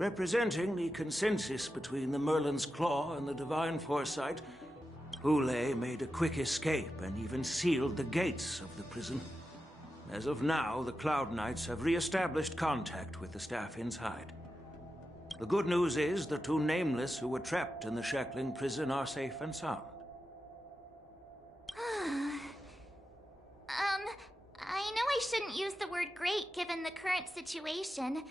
Representing the consensus between the Merlin's Claw and the Divine Foresight, Hule made a quick escape and even sealed the gates of the prison. As of now, the Cloud Knights have re-established contact with the staff inside. The good news is the two Nameless who were trapped in the shackling prison are safe and sound. I know I shouldn't use the word great given the current situation,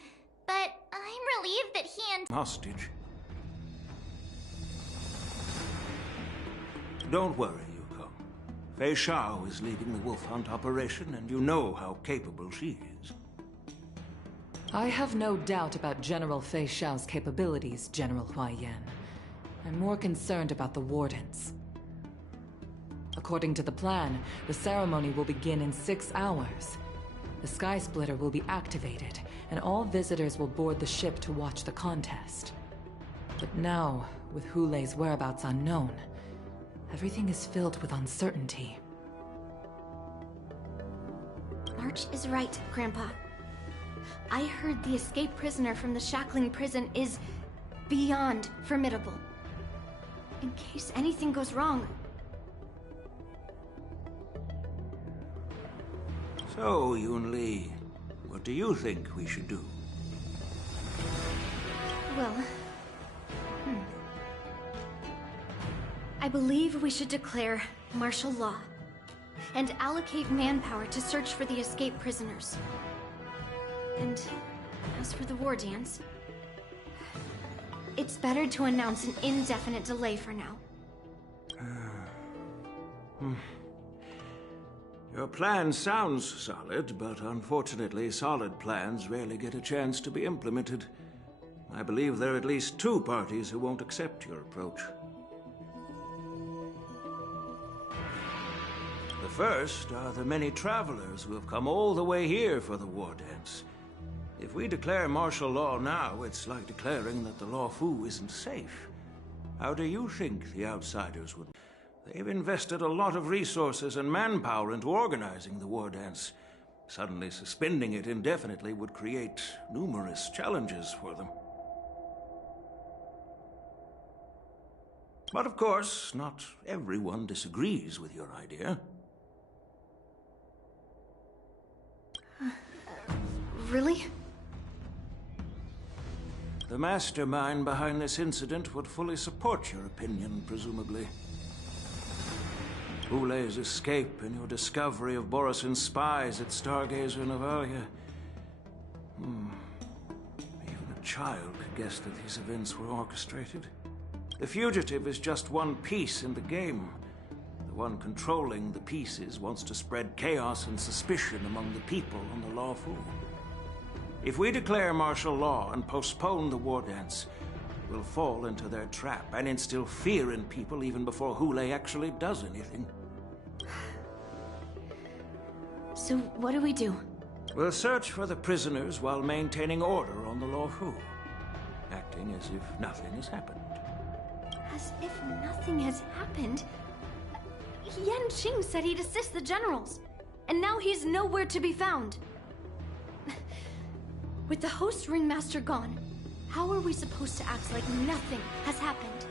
but I'm relieved that he and— Hostage. Don't worry, Yuko. Fei Shao is leading the wolf hunt operation, and you know how capable she is. I have no doubt about General Fei Shao's capabilities, General Huaiyan. I'm more concerned about the Wardens. According to the plan, the ceremony will begin in 6 hours. The Sky Splitter will be activated, and all visitors will board the ship to watch the contest. But now, with Hule's whereabouts unknown, everything is filled with uncertainty. March is right, Grandpa. I heard the escaped prisoner from the shackling prison is beyond formidable. In case anything goes wrong. So, Yun-Li, what do you think we should do? Well... I believe we should declare martial law and allocate manpower to search for the escaped prisoners. And as for the war dance, it's better to announce an indefinite delay for now. Your plan sounds solid, but unfortunately solid plans rarely get a chance to be implemented. I believe there are at least 2 parties who won't accept your approach. The first are the many travelers who have come all the way here for the war dance. If we declare martial law now, it's like declaring that the Luofu isn't safe. How do you think the outsiders would? They've invested a lot of resources and manpower into organizing the war dance. Suddenly suspending it indefinitely would create numerous challenges for them. But of course, not everyone disagrees with your idea. Really? The mastermind behind this incident would fully support your opinion, presumably. Hule's escape and your discovery of Borison's spies at Stargazer Navalia. Even a child could guess that these events were orchestrated. The fugitive is just one piece in the game. The one controlling the pieces wants to spread chaos and suspicion among the people on the Luofu. If we declare martial law and postpone the war dance, we'll fall into their trap and instill fear in people even before Hule actually does anything. So what do we do? We'll search for the prisoners while maintaining order on the Luofu, acting as if nothing has happened. As if nothing has happened? Yan Qing said he'd assist the generals, and now he's nowhere to be found. With the host ringmaster gone, how are we supposed to act like nothing has happened?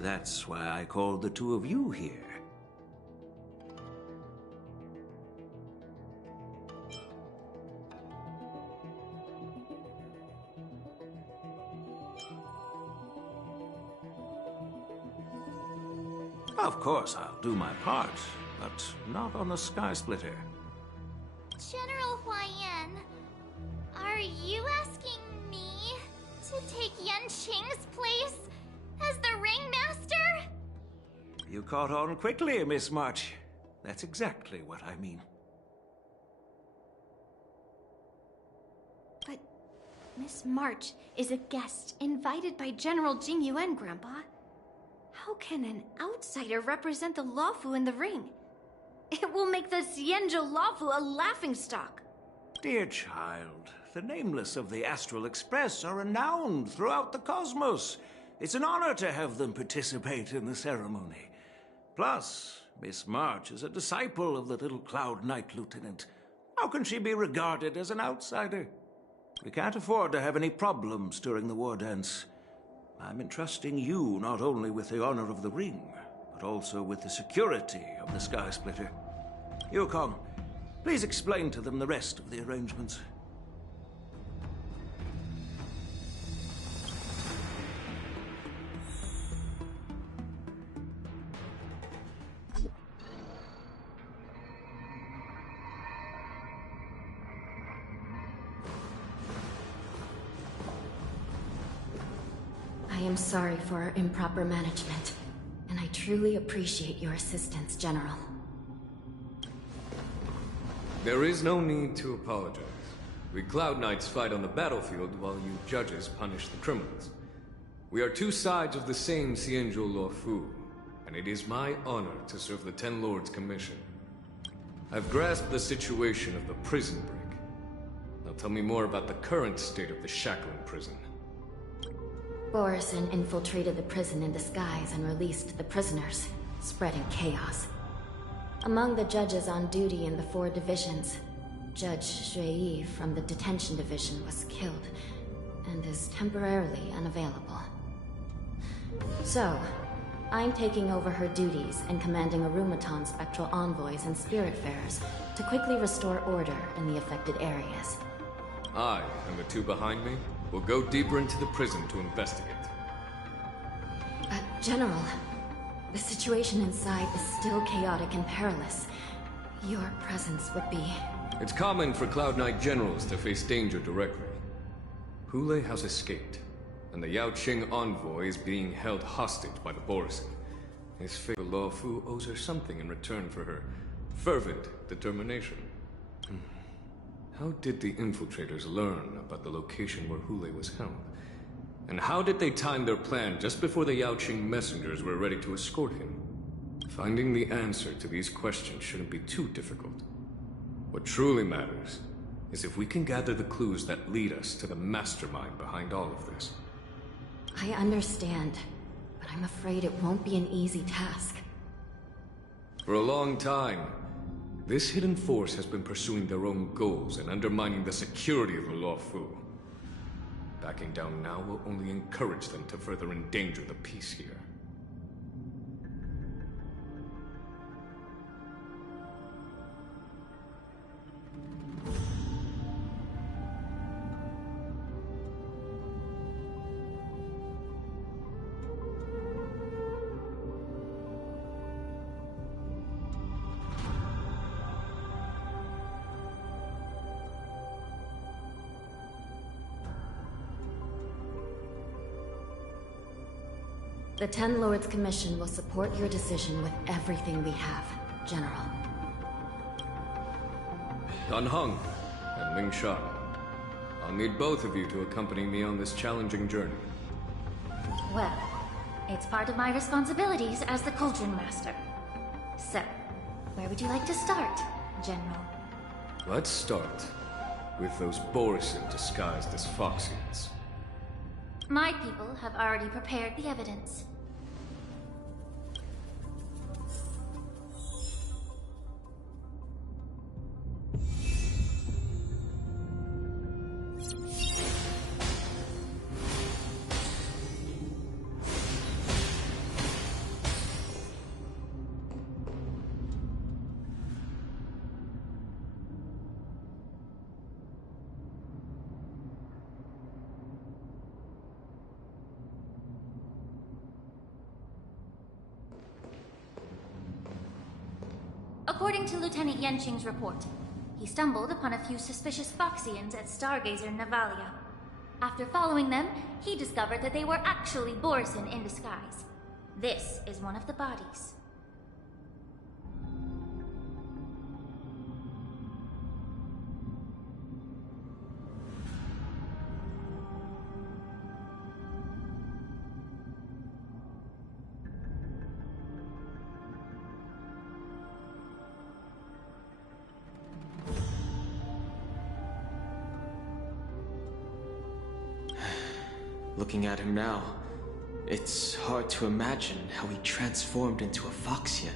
That's why I called the 2 of you here. Of course, I'll do my part, but not on the Sky Splitter. General Huaiyan, are you asking me to take Yan Qing's place as the ringmaster? You caught on quickly, Miss March. That's exactly what I mean. But Miss March is a guest invited by General Jing Yuan, Grandpa. How can an outsider represent the Luofu in the ring? It will make the Xianzhou Luofu a laughingstock. Dear child, the Nameless of the Astral Express are renowned throughout the cosmos. It's an honor to have them participate in the ceremony. Plus, Miss March is a disciple of the little Cloud Knight Lieutenant. How can she be regarded as an outsider? We can't afford to have any problems during the war dance. I'm entrusting you not only with the honor of the ring, but also with the security of the Sky Splitter. Yukong, please explain to them the rest of the arrangements. I am sorry for our improper management, and I truly appreciate your assistance, General. There is no need to apologize. We Cloud Knights fight on the battlefield while you judges punish the criminals. We are two sides of the same Xianzhou Luofu, and it is my honor to serve the Ten Lords' commission. I've grasped the situation of the prison break. Now tell me more about the current state of the Shackling prison. Borison infiltrated the prison in disguise and released the prisoners, spreading chaos. Among the judges on duty in the 4 divisions, Judge Shui from the Detention Division was killed, and is temporarily unavailable. So, I'm taking over her duties and commanding Arumaton spectral envoys and spiritfarers to quickly restore order in the affected areas. I, and the 2 behind me, will go deeper into the prison to investigate. General, the situation inside is still chaotic and perilous. Your presence would be... It's common for Cloud Knight generals to face danger directly. Hule has escaped, and the Yaoqing envoy is being held hostage by the Borison. His faithful Luofu owes her something in return for her fervent determination. How did the infiltrators learn about the location where Hule was held? And how did they time their plan just before the Yaoqing messengers were ready to escort him? Finding the answer to these questions shouldn't be too difficult. What truly matters is if we can gather the clues that lead us to the mastermind behind all of this. I understand, but I'm afraid it won't be an easy task. For a long time, this hidden force has been pursuing their own goals and undermining the security of the Luofu. Backing down now will only encourage them to further endanger the peace here. The Ten Lords Commission will support your decision with everything we have, General. Dan Heng and Ling Shan, I'll need both of you to accompany me on this challenging journey. Well, it's part of my responsibilities as the Cauldron Master. So, where would you like to start, General? Let's start with those Borison disguised as Foxians. My people have already prepared the evidence. According to Lieutenant Yenqing's report, he stumbled upon a few suspicious Foxians at Stargazer Navalia. After following them, he discovered that they were actually Borison in disguise. This is one of the bodies. Looking at him now, it's hard to imagine how he transformed into a Foxian.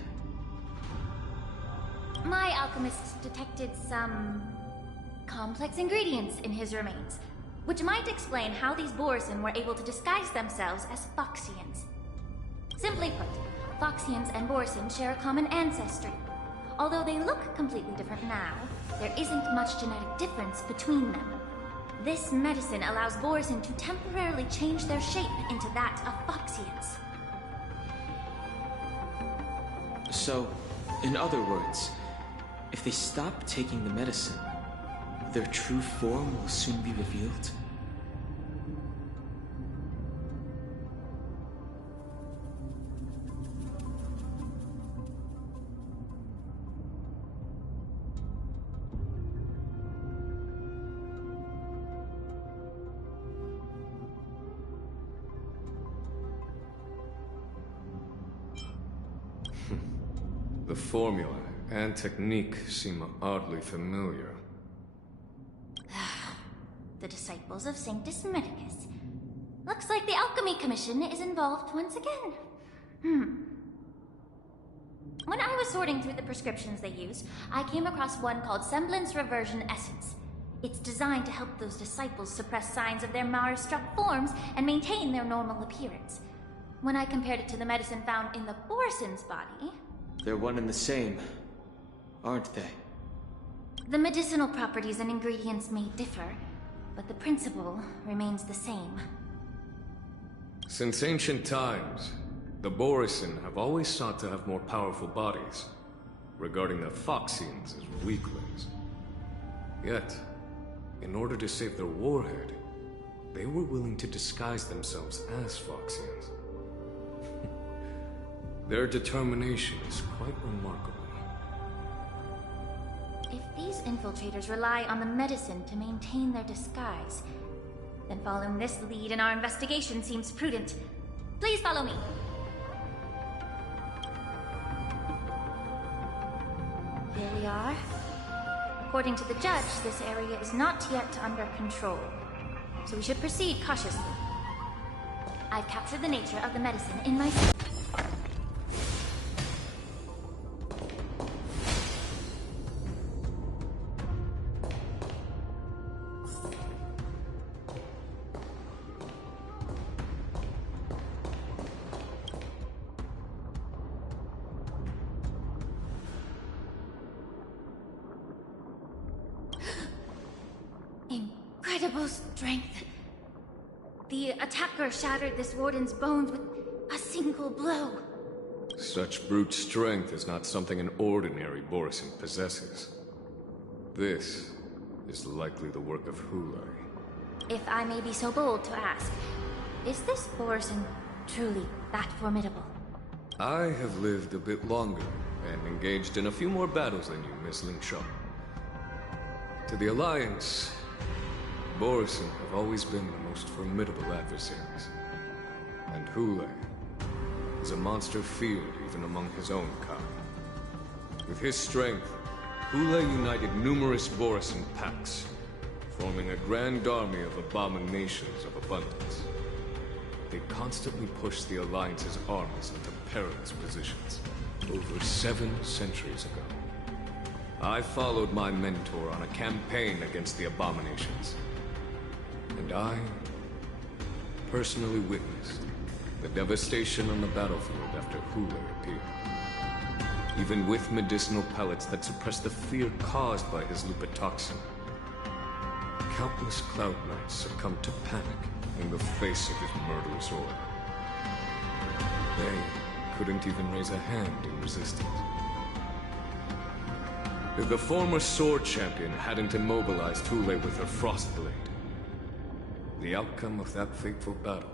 My alchemists detected some complex ingredients in his remains, which might explain how these Borson were able to disguise themselves as Foxians. Simply put, Foxians and Borson share a common ancestry. Although they look completely different now, there isn't much genetic difference between them. This medicine allows Borson to temporarily change their shape into that of Foxians. So, in other words, if they stop taking the medicine, their true form will soon be revealed? The formula and technique seem oddly familiar. The disciples of Sanctus Medicus. Looks like the Alchemy Commission is involved once again. When I was sorting through the prescriptions they used, I came across one called Semblance Reversion Essence. It's designed to help those disciples suppress signs of their Mara-struck forms and maintain their normal appearance. When I compared it to the medicine found in the Borson's body... They're one and the same, aren't they? The medicinal properties and ingredients may differ, but the principle remains the same. Since ancient times, the Borson have always sought to have more powerful bodies, regarding the Foxians as weaklings. Yet, in order to save their warhead, they were willing to disguise themselves as Foxians. Their determination is quite remarkable. If these infiltrators rely on the medicine to maintain their disguise, then following this lead in our investigation seems prudent. Please follow me. Here we are. According to the judge, this area is not yet under control, so we should proceed cautiously. I've captured the nature of the medicine in my... Incredible strength. The attacker shattered this warden's bones with a single blow. Such brute strength is not something an ordinary Borson possesses. This is likely the work of Hulai. If I may be so bold to ask, is this Borson truly that formidable? I have lived a bit longer and engaged in a few more battles than you, Miss Lingshaw. To the Alliance, Borson have always been the most formidable adversaries. And Hulai is a monster feared even among his own kind. With his strength, Hulai united numerous Borson packs, forming a grand army of abominations of abundance. They constantly pushed the Alliance's armies into perilous positions. Over 7 centuries ago, I followed my mentor on a campaign against the abominations. And I personally witnessed the devastation on the battlefield after Hulai appeared. Even with medicinal pellets that suppressed the fear caused by his lupitoxin, countless Cloud Knights succumbed to panic in the face of his murderous aura. They couldn't even raise a hand in resistance. If the former Sword Champion hadn't immobilized Hulai with her Frostblade, the outcome of that fateful battle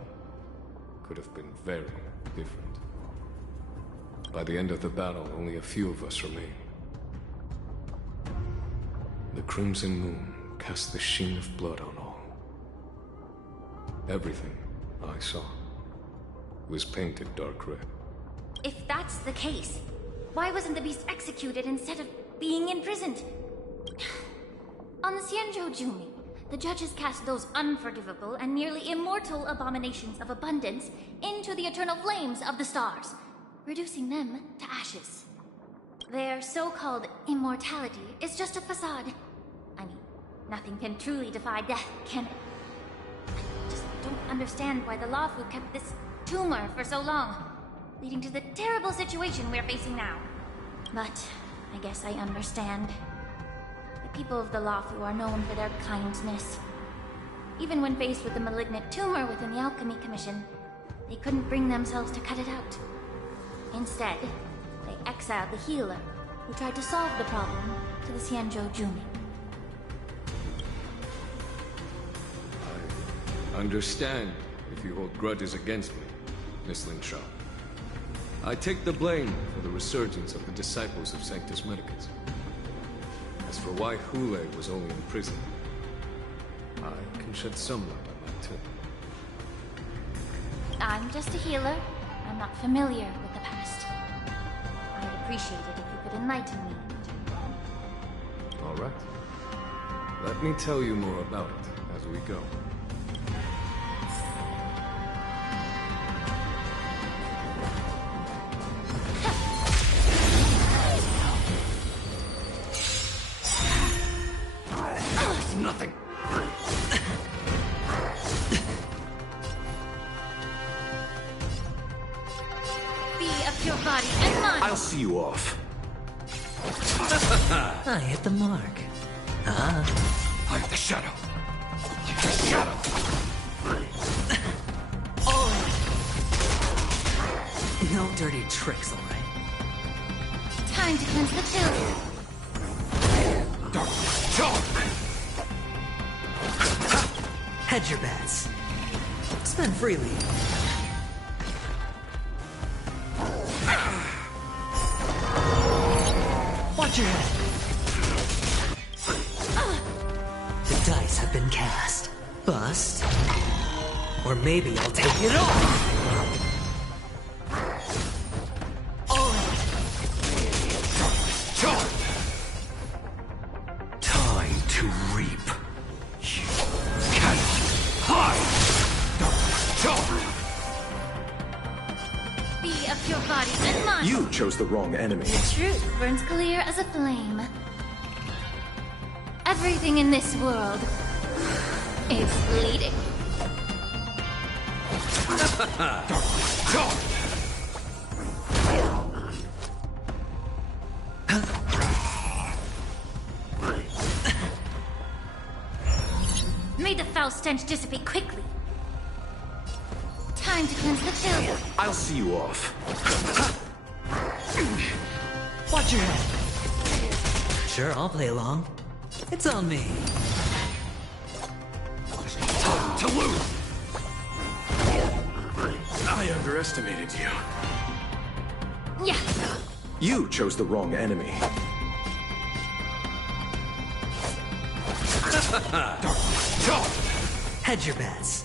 could have been very different. By the end of the battle, only a few of us remained. The Crimson Moon cast the sheen of blood on all. Everything I saw was painted dark red. If that's the case, why wasn't the beast executed instead of being imprisoned? On the Xianzhou Jumi, the judges cast those unforgivable and nearly immortal abominations of abundance into the eternal flames of the stars, reducing them to ashes. Their so-called immortality is just a facade. I mean, nothing can truly defy death, can it? I just don't understand why the Lawfu kept this tumor for so long, leading to the terrible situation we're facing now. But I guess I understand. The people of the Lawfu are known for their kindness. Even when faced with the malignant tumor within the Alchemy Commission, they couldn't bring themselves to cut it out. Instead, they exiled the healer, who tried to solve the problem, to the Xianzhou Junin. I understand if you hold grudges against me, Miss Lin Sha. I take the blame for the resurgence of the disciples of Sanctus Medicus. As for why Hule was only in prison, I can shed some light on that too. I'm just a healer. I'm not familiar with the past. I'd appreciate it if you could enlighten me. All right. Let me tell you more about it as we go. Nothing. Be of your body and mind. I'll see you off. I hit the mark. I'm the shadow. The shadow. No dirty tricks, all right? Time to cleanse the children. Dark. Dark. Hedge your bets. Spend freely. Watch your head. The dice have been cast. Bust. Or maybe I'll take it all. Time to reap. You cannot hide. Be of your body and mind. You chose the wrong enemy. The truth burns clear as a flame. Everything in this world is bleeding. May the foul stench dissipate quickly. Time to cleanse the children. I'll see you off. Watch your head. Sure, I'll play along. It's on me. Time to lose. I underestimated you. Yeah. You chose the wrong enemy. Hedge your bets.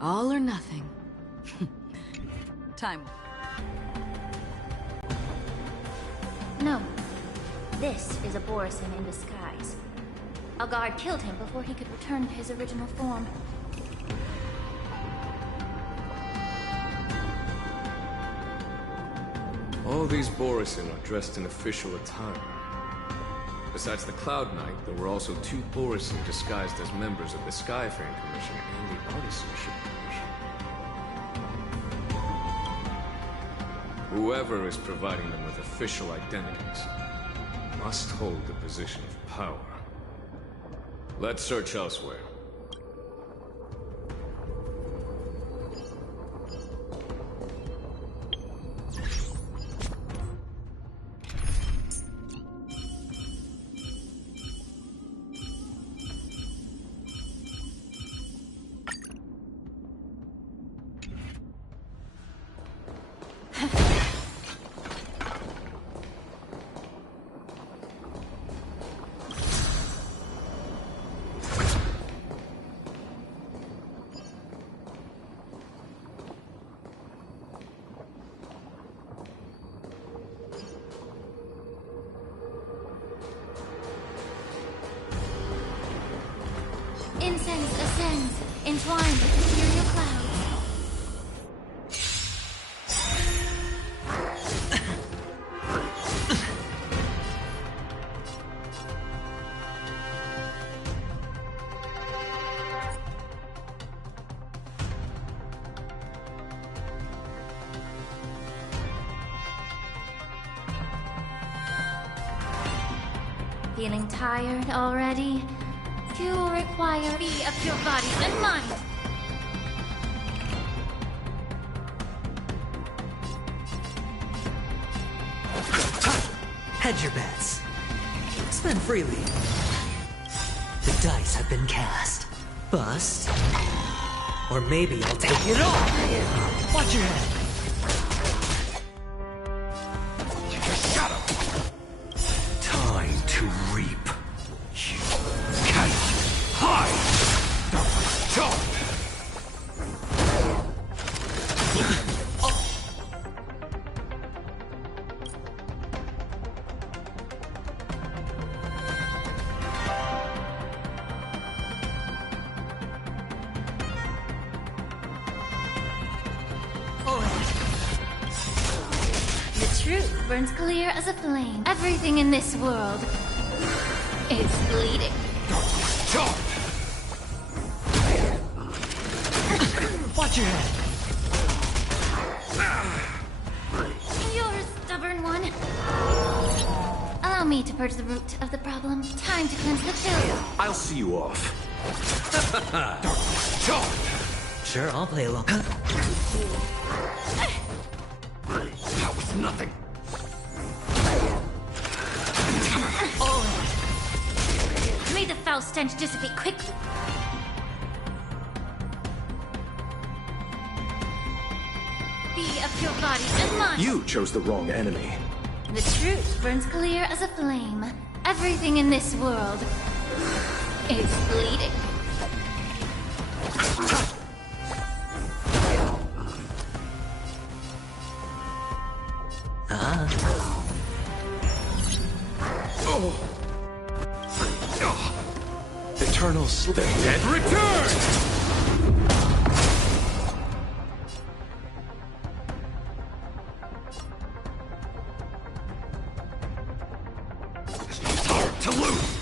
All or nothing. Time. No. This is a Borisin in disguise. A guard killed him before he could return to his original form. All these Borisin are dressed in official attire. Besides the Cloud Knight, there were also 2 Borisin disguised as members of the Skyfaring Commission and the Artisanship Commission. Whoever is providing them with official identities must hold the position of power. Let's search elsewhere. entwined with ethereal clouds. Feeling tired already? You require be of your body and mind. Hedge your bets. Spend freely. The dice have been cast. Bust. Or maybe I'll take it all. Watch your head. Time to reap. You cannot hide! The truth burns clear as a flame. Everything in this world is bleeding. Watch your head. You're a stubborn one. Allow me to purge the root of the problem. Time to cleanse the filth. I'll see you off. Sure, I'll play along. That was nothing. May the foul stench dissipate quickly. Be of your body and mind. You chose the wrong enemy. The truth burns clear as a flame. Everything in this world is bleeding. Eternal sleep. The dead return! It's hard to lose.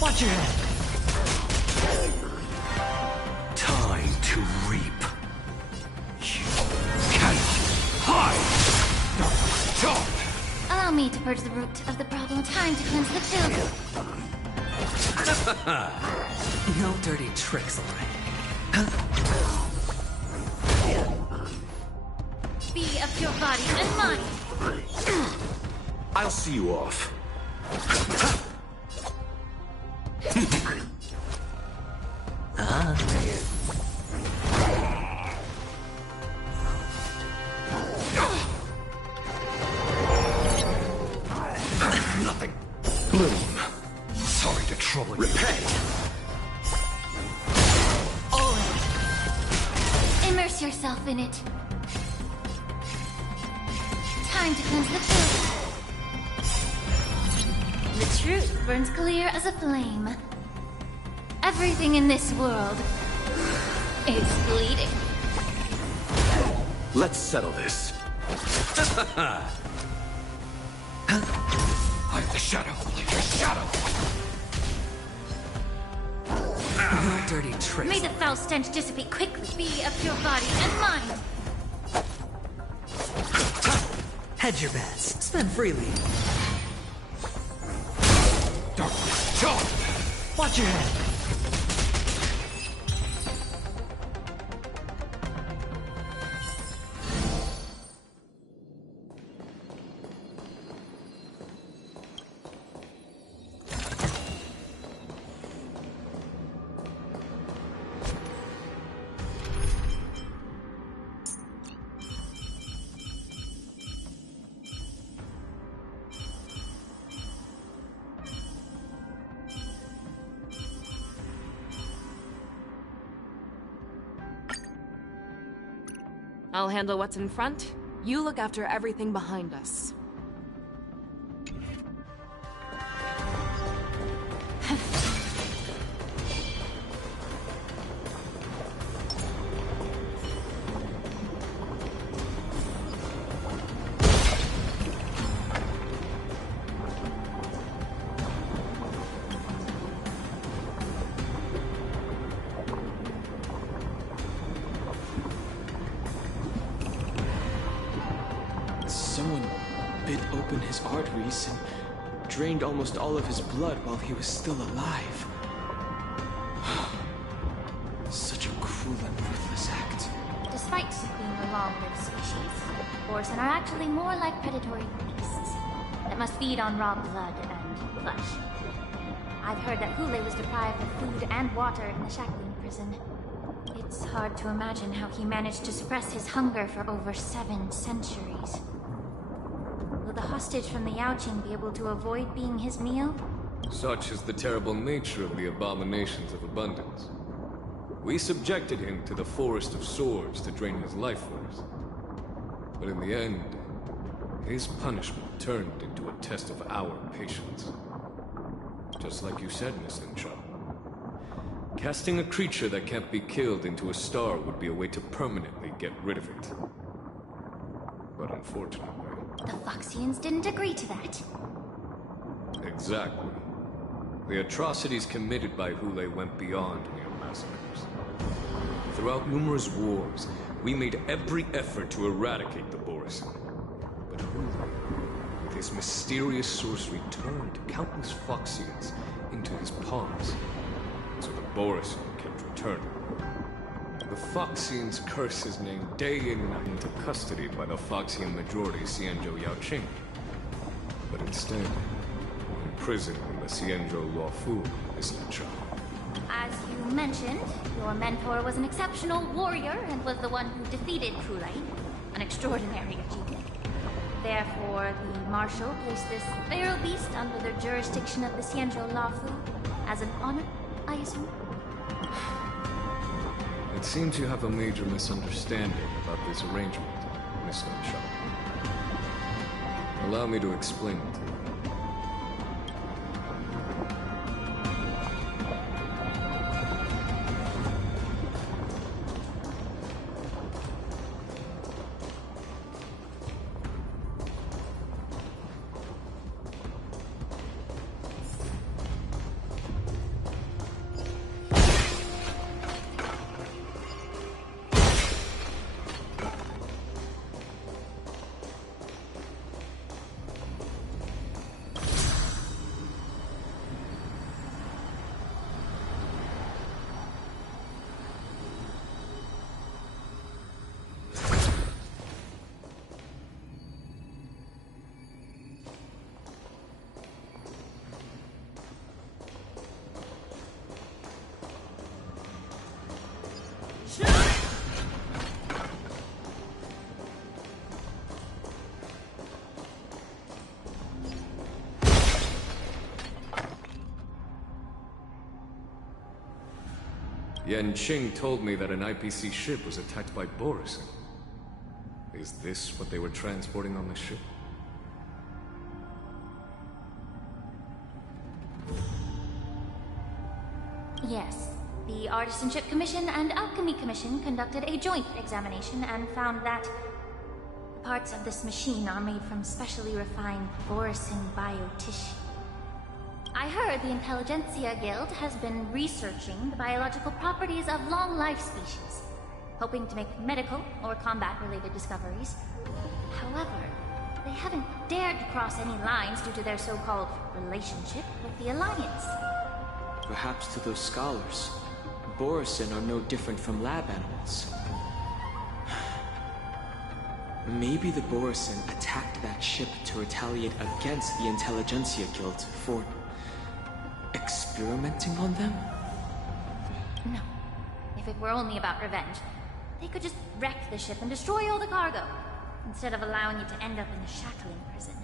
Watch your head. Time to reap. You cannot hide. Allow me to purge the root of the problem. Time to cleanse the filth. No dirty tricks, alright. Be of your body and mind. I'll see you off. Nothing. Bloom. Sorry to trouble you. Repay. Immerse yourself in it. Time to cleanse the filth. The truth burns clear as a flame. Everything in this world is bleeding. Let's settle this. I'm the shadow. Your shadow. No dirty tricks. May the foul stench dissipate quickly. Be of your body and mind. Hedge your bets. Spend freely. Watch your head. I'll handle what's in front. You look after everything behind us. arteries and drained almost all of his blood while he was still alive. Such a cruel and ruthless act. Despite being a long-lived species, Borson are actually more like predatory beasts that must feed on raw blood and flesh. I've heard that Hule was deprived of food and water in the shackling prison. It's hard to imagine how he managed to suppress his hunger for over 7 centuries. Will the hostage from the Yaoqing be able to avoid being his meal? Such is the terrible nature of the abominations of abundance. We subjected him to the Forest of Swords to drain his life force. But in the end, his punishment turned into a test of our patience. Just like you said, Miss Linshaw. Casting a creature that can't be killed into a star would be a way to permanently get rid of it. But unfortunately... The Foxians didn't agree to that. Exactly. The atrocities committed by Hule went beyond mere massacres. Throughout numerous wars, we made every effort to eradicate the Borisin. But Hule, with his mysterious sorcery, turned countless Foxians into his pawns. So the Borisin kept returning. The Foxians curse his name day and night into custody by the Foxian majority Xianzhou Yaoqing. But instead, imprisoned in the Xianzhou Luofu, Miss Linshaw. As you mentioned, your mentor was an exceptional warrior and was the one who defeated Hule. An extraordinary achievement. Therefore, the Marshal placed this feral beast under the jurisdiction of the Xianzhou Luofu as an honor, I assume? It seems you have a major misunderstanding about this arrangement, Miss Linshaw. Allow me to explain it to you. Yanqing told me that an IPC ship was attacked by Borisin. Is this what they were transporting on the ship? Yes. The Artisanship Commission and Alchemy Commission conducted a joint examination and found that parts of this machine are made from specially refined Borisin biotissue. I heard the Intelligentsia Guild has been researching the biological properties of long-life species, hoping to make medical or combat-related discoveries. However, they haven't dared to cross any lines due to their so-called relationship with the Alliance. Perhaps to those scholars, Borisin are no different from lab animals. Maybe the Borisin attacked that ship to retaliate against the Intelligentsia Guild for experimenting on them? No. If it were only about revenge, they could just wreck the ship and destroy all the cargo, instead of allowing it to end up in the shackling prison.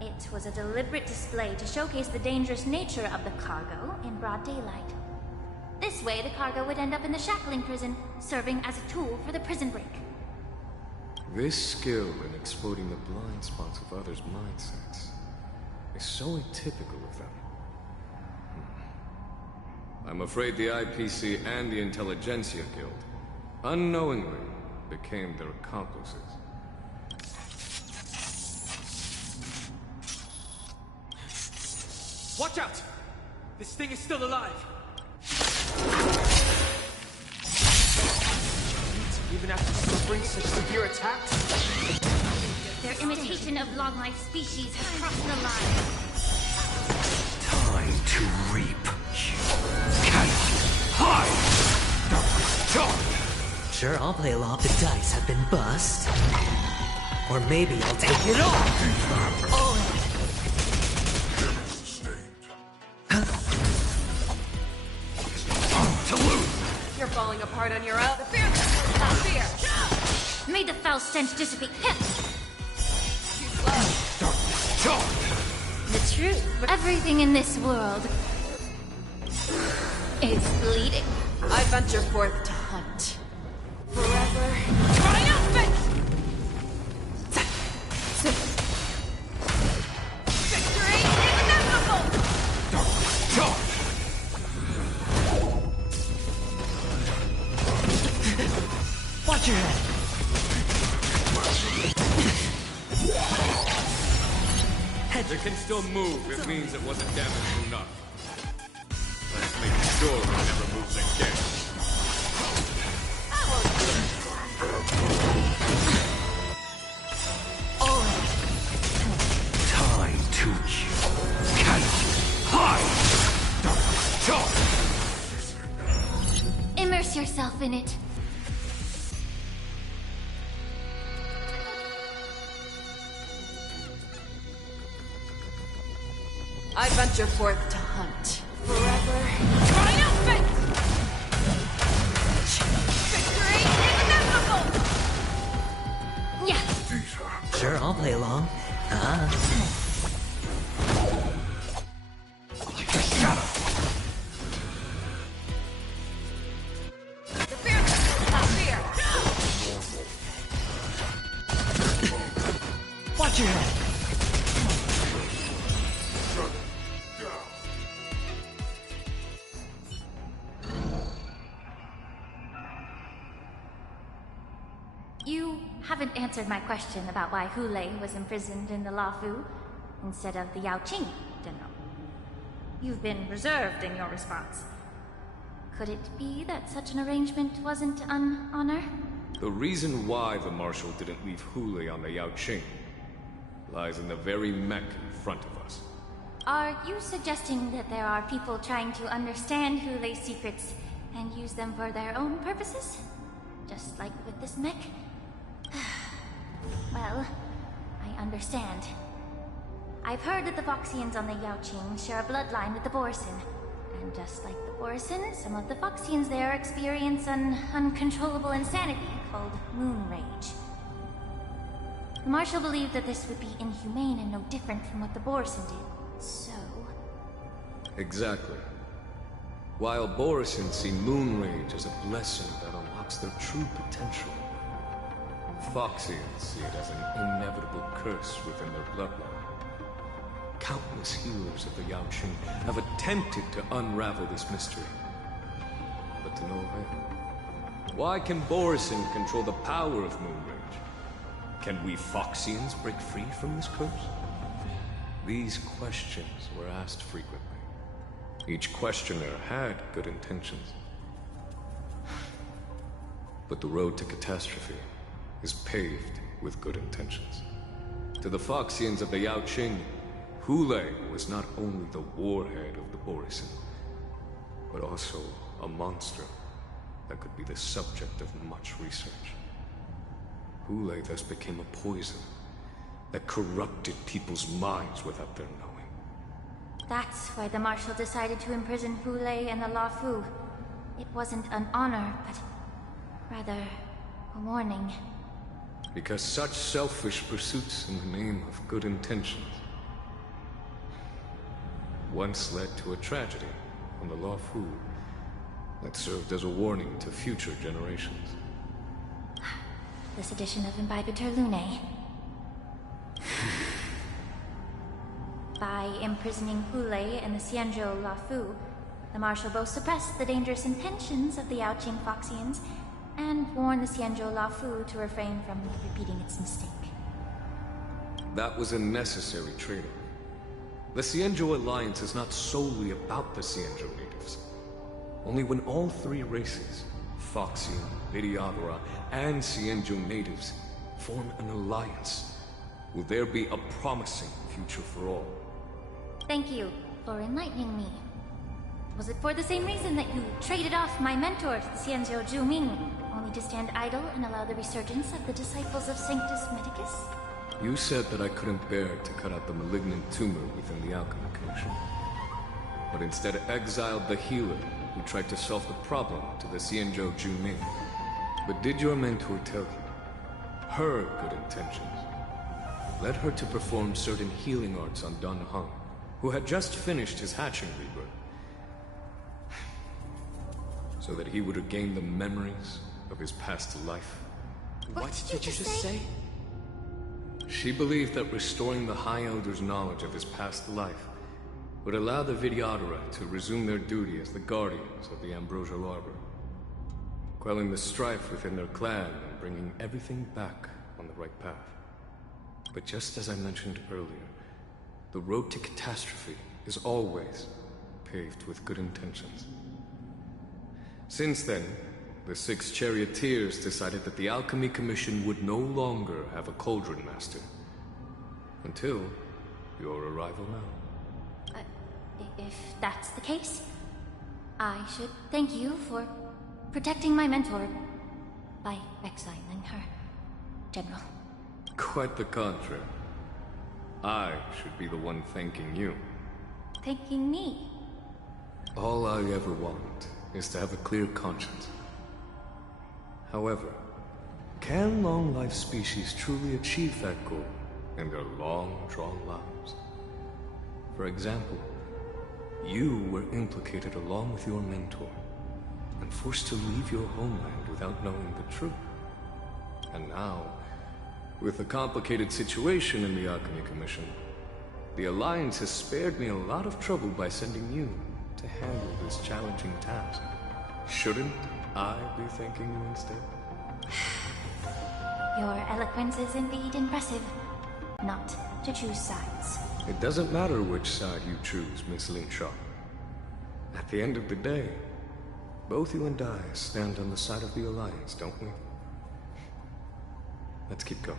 It was a deliberate display to showcase the dangerous nature of the cargo in broad daylight. This way, the cargo would end up in the shackling prison, serving as a tool for the prison break. This skill in exploiting the blind spots of others' mindsets is so atypical of them. I'm afraid the IPC and the Intelligentsia Guild unknowingly became their accomplices. Watch out! This thing is still alive! Even after suffering such severe attacks? There imitation of long-life species has crossed the line. Time to reap. Cannot hide! Dark! Sure, I'll play along. The dice have been bust. Or maybe I'll take it all! Oh. To lose! You're falling apart on your own. The fear! Not fear! May the foul stench dissipate. Too slow. The truth. Everything in this world is bleeding. I venture forth to hunt. Forever. Triumphant! Victory is inevitable! Watch your head! It can still move. It means it wasn't damaged enough. Let's make sure it never moves again. Time to cannot hide! Immerse yourself in it. I venture forth to hunt. Forever. Triumphant! Victory is inevitable! Yeah. Sure, I'll play along. Like a shadow! The fear! Not fear! Watch your head! You haven't answered my question about why Hulei was imprisoned in the Lafu instead of the Yaoqing, General. You've been reserved in your response. Could it be that such an arrangement wasn't an honor? The reason why the Marshal didn't leave Hulei on the Yaoqing lies in the very mech in front of us. Are you suggesting that there are people trying to understand Hulei's secrets and use them for their own purposes? Just like with this mech? Well, I understand. I've heard that the Foxians on the Yaoqing share a bloodline with the Borson. And just like the Borson, some of the Foxians there experience an uncontrollable insanity called Moon Rage. The Marshal believed that this would be inhumane and no different from what the Borson did. So... Exactly. While Borison see Moon Rage as a blessing that unlocks their true potential, Foxians see it as an inevitable curse within their bloodline. Countless healers of the Yaoqing have attempted to unravel this mystery, but to no avail. Why can Borison control the power of Moon Rage? Can we Foxians break free from this curse? These questions were asked frequently. Each questioner had good intentions. But the road to catastrophe is paved with good intentions. To the Foxians of the Yaoqing, Hulei was not only the warhead of the Borison, but also a monster that could be the subject of much research. Hulei thus became a poison that corrupted people's minds without their knowing. that's why the Marshal decided to imprison Hulei and the Lafu. It wasn't an honor, but rather a warning. Because such selfish pursuits in the name of good intentions once led to a tragedy on the Lafu that served as a warning to future generations. This edition of Imbibitor Lunae. By imprisoning Hulei and the Xianzhou Lafu, the Marshal both suppressed the dangerous intentions of the Yaoqing Foxians and warned the Xianzhou Lafu to refrain from repeating its mistake. That was a necessary trade-off. The Xianzhou Alliance is not solely about the Xianzhou natives. Only when all three races, Foxian, Vidyadhara, and Xianzhou natives, form an alliance, will there be a promising future for all. Thank you for enlightening me. Was it for the same reason that you traded off my mentor to the Xianzhou Zhuming, only to stand idle and allow the resurgence of the disciples of Sanctus Medicus? You said that I couldn't bear to cut out the malignant tumor within the Alchemy Commission, but instead exiled the healer who tried to solve the problem to the Xianzhou Zhuming. But did your mentor tell you her good intentions led her to perform certain healing arts on Dan Heng, who had just finished his hatching rebirth, so that he would regain the memories of his past life? What did you just say? She believed that restoring the High Elder's knowledge of his past life would allow the Vidyadhara to resume their duty as the guardians of the Ambrosial Arbor, quelling the strife within their clan and bringing everything back on the right path. But just as I mentioned earlier, the road to catastrophe is always paved with good intentions. Since then, the 6 charioteers decided that the Alchemy Commission would no longer have a cauldron master. Until your arrival now. If that's the case, I should thank you for protecting my mentor by exiling her, General. Quite the contrary. I should be the one thanking you. Thanking me? All I ever want is to have a clear conscience. However, can long-life species truly achieve that goal in their long-drawn lives? For example, you were implicated along with your mentor, and forced to leave your homeland without knowing the truth. And now, with the complicated situation in the Alchemy Commission, the Alliance has spared me a lot of trouble by sending you to handle this challenging task. Shouldn't I be thanking you instead? Your eloquence is indeed impressive. Not to choose sides. It doesn't matter which side you choose, Miss Lingshaw. At the end of the day, both you and I stand on the side of the Alliance, don't we? Let's keep going.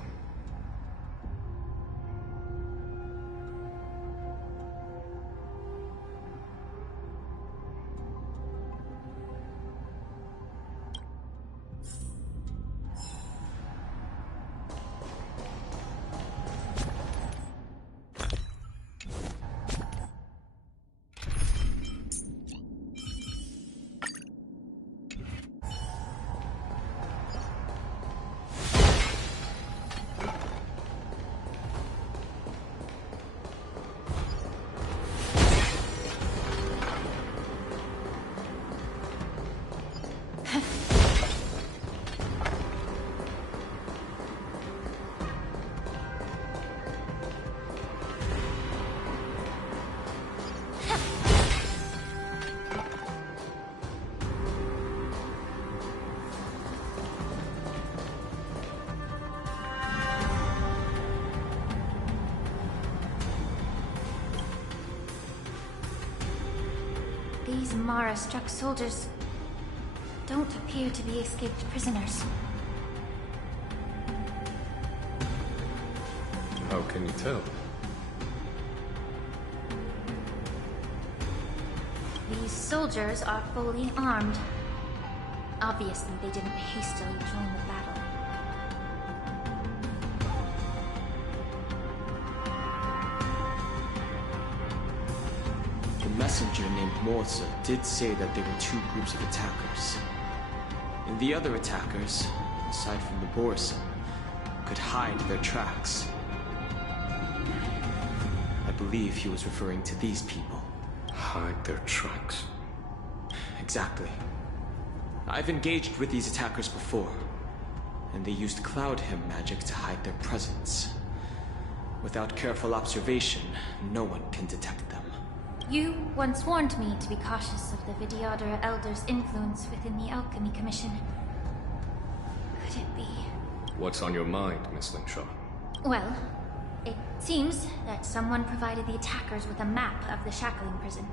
These Mara-struck soldiers don't appear to be escaped prisoners. How can you tell? These soldiers are fully armed. Obviously, they didn't hastily join the battle. The messenger named Morza did say that there were 2 groups of attackers. And the other attackers, aside from the Borson, could hide their tracks. I believe he was referring to these people. Hide their tracks? Exactly. I've engaged with these attackers before, and they used Cloud Hymn magic to hide their presence. Without careful observation, no one can detect them. You once warned me to be cautious of the Vidyadhara Elder's influence within the Alchemy Commission. Could it be? What's on your mind, Miss Lingshaw? Well, it seems that someone provided the attackers with a map of the shackling prison.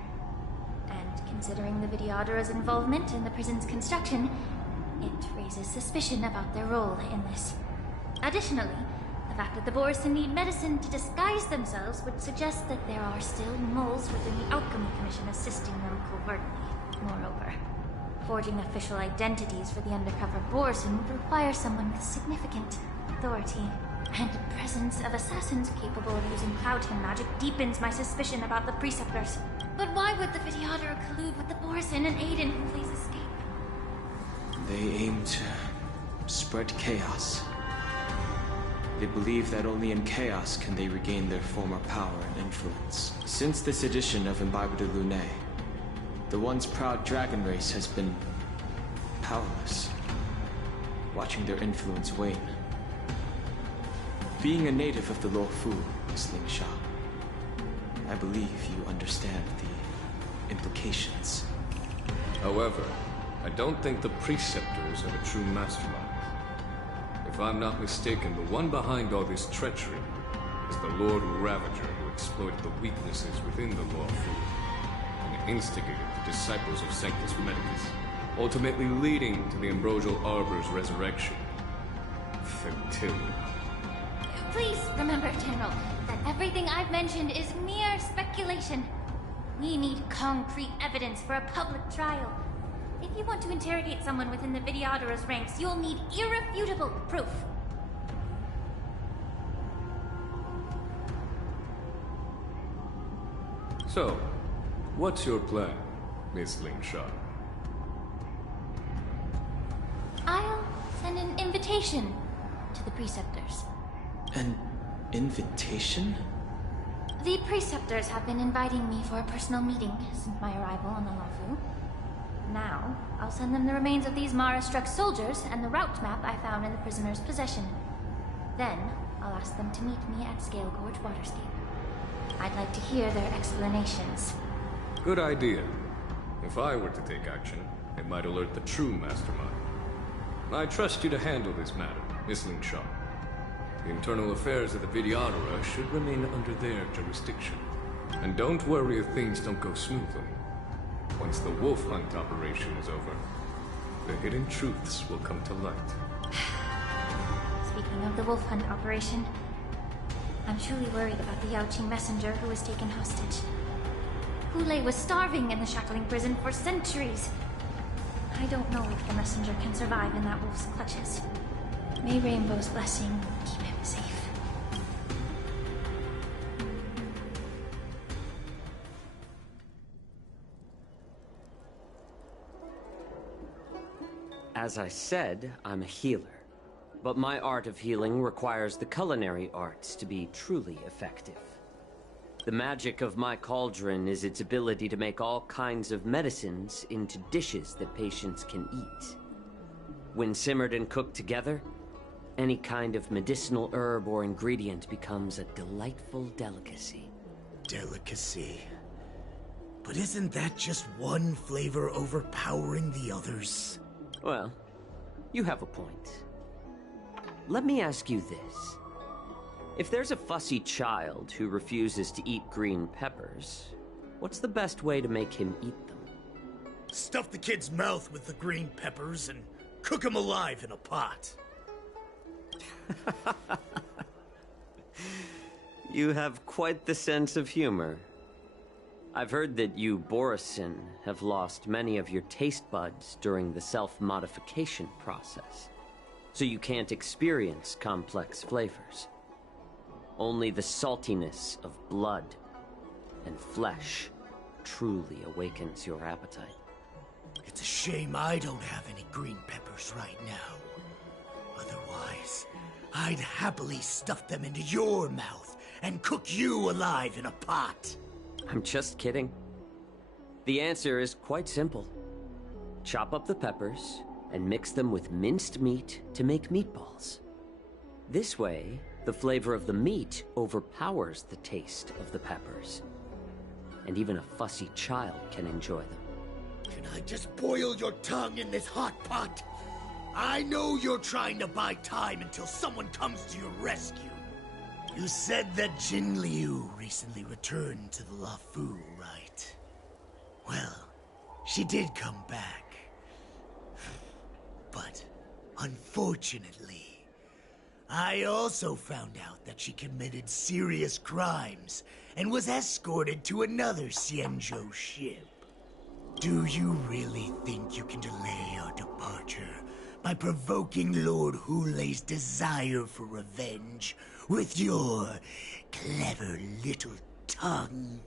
And considering the Vidyadhara's involvement in the prison's construction, it raises suspicion about their role in this. Additionally, the fact that the Borson need medicine to disguise themselves would suggest that there are still moles within the Alchemy Commission assisting them covertly. Moreover, forging official identities for the undercover Borson would require someone with significant authority. And the presence of assassins capable of using Cloudhim magic deepens my suspicion about the Preceptors. But why would the Videotter collude with the Borson and aid in Hoolay's escape? They aim to spread chaos. They believe that only in chaos can they regain their former power and influence. Since this edition of Imbibe de Lune, the once proud dragon race has been powerless, watching their influence wane. Being a native of the Luofu, Miss Ling Sha, I believe you understand the implications. However, I don't think the Preceptors are the true masterminds. If I'm not mistaken, the one behind all this treachery is the Lord Ravager who exploited the weaknesses within the Luofu and instigated the disciples of Sanctus Medicus, ultimately leading to the Ambrosial Arbor's resurrection. Fertilia. Please remember, General, that everything I've mentioned is mere speculation. We need concrete evidence for a public trial. If you want to interrogate someone within the Videotter's ranks, you'll need irrefutable proof. So, what's your plan, Miss Ling Sha? I'll send an invitation to the Preceptors. An invitation? The Preceptors have been inviting me for a personal meeting since my arrival on the Luofu. Now, I'll send them the remains of these Mara-struck soldiers and the route map I found in the prisoner's possession. Then, I'll ask them to meet me at Scale Gorge Waterscape. I'd like to hear their explanations. Good idea. If I were to take action, it might alert the true mastermind. I trust you to handle this matter, Miss Ling Sha. The internal affairs of the Videottera should remain under their jurisdiction. And don't worry if things don't go smoothly. Once the wolf hunt operation is over, the hidden truths will come to light. Speaking of the wolf hunt operation, I'm truly worried about the Yaoqing messenger who was taken hostage. Hoolay was starving in the shackling prison for centuries. I don't know if the messenger can survive in that wolf's clutches. May Rainbow's blessing keep him safe. As I said, I'm a healer. But my art of healing requires the culinary arts to be truly effective. The magic of my cauldron is its ability to make all kinds of medicines into dishes that patients can eat. When simmered and cooked together, any kind of medicinal herb or ingredient becomes a delightful delicacy. Delicacy? But isn't that just one flavor overpowering the others? Well, you have a point. Let me ask you this. If there's a fussy child who refuses to eat green peppers, what's the best way to make him eat them? Stuff the kid's mouth with the green peppers and cook him alive in a pot. You have quite the sense of humor. I've heard that you, Borison, have lost many of your taste buds during the self-modification process, so you can't experience complex flavors. Only the saltiness of blood and flesh truly awakens your appetite. It's a shame I don't have any green peppers right now. Otherwise, I'd happily stuff them into your mouth and cook you alive in a pot. I'm just kidding. The answer is quite simple. Chop up the peppers and mix them with minced meat to make meatballs. This way, the flavor of the meat overpowers the taste of the peppers. And even a fussy child can enjoy them. Can I just boil your tongue in this hot pot? I know you're trying to buy time until someone comes to your rescue. You said that Jin Liu recently returned to the Luofu, right? Well, she did come back. But, unfortunately, I also found out that she committed serious crimes and was escorted to another Xianzhou ship. Do you really think you can delay our departure by provoking Lord Hulei's desire for revenge with your clever little tongue?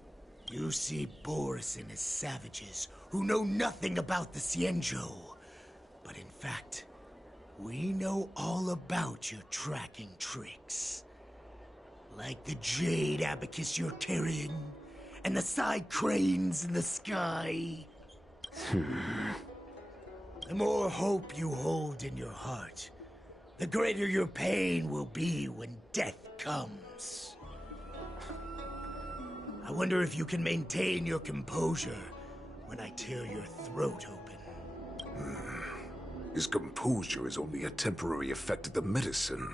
You see Borison as savages who know nothing about the Xianzhou. But in fact, we know all about your tracking tricks. Like the jade abacus you're carrying, and the side cranes in the sky. The more hope you hold in your heart, the greater your pain will be when death comes. I wonder if you can maintain your composure when I tear your throat open. His composure is only a temporary effect of the medicine.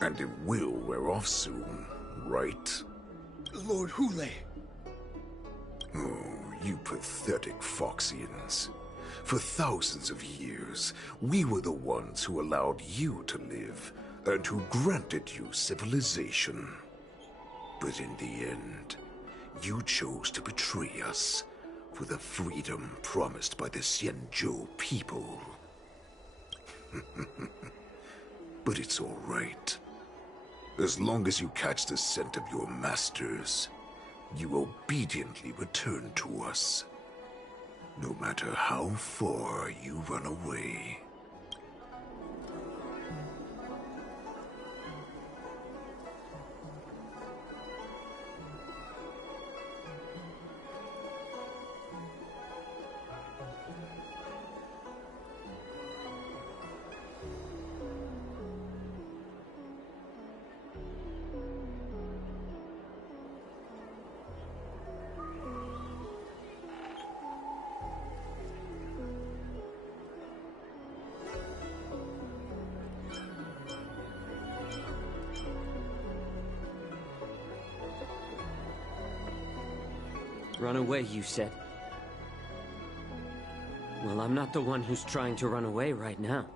And it will wear off soon, right? Lord Hulei. Oh, you pathetic Foxians. For thousands of years, we were the ones who allowed you to live, and who granted you civilization. But in the end, you chose to betray us for the freedom promised by the Xianzhou people. But it's all right. As long as you catch the scent of your masters, you obediently return to us. No matter how far you run away. Run away, you said? Well, I'm not the one who's trying to run away right now.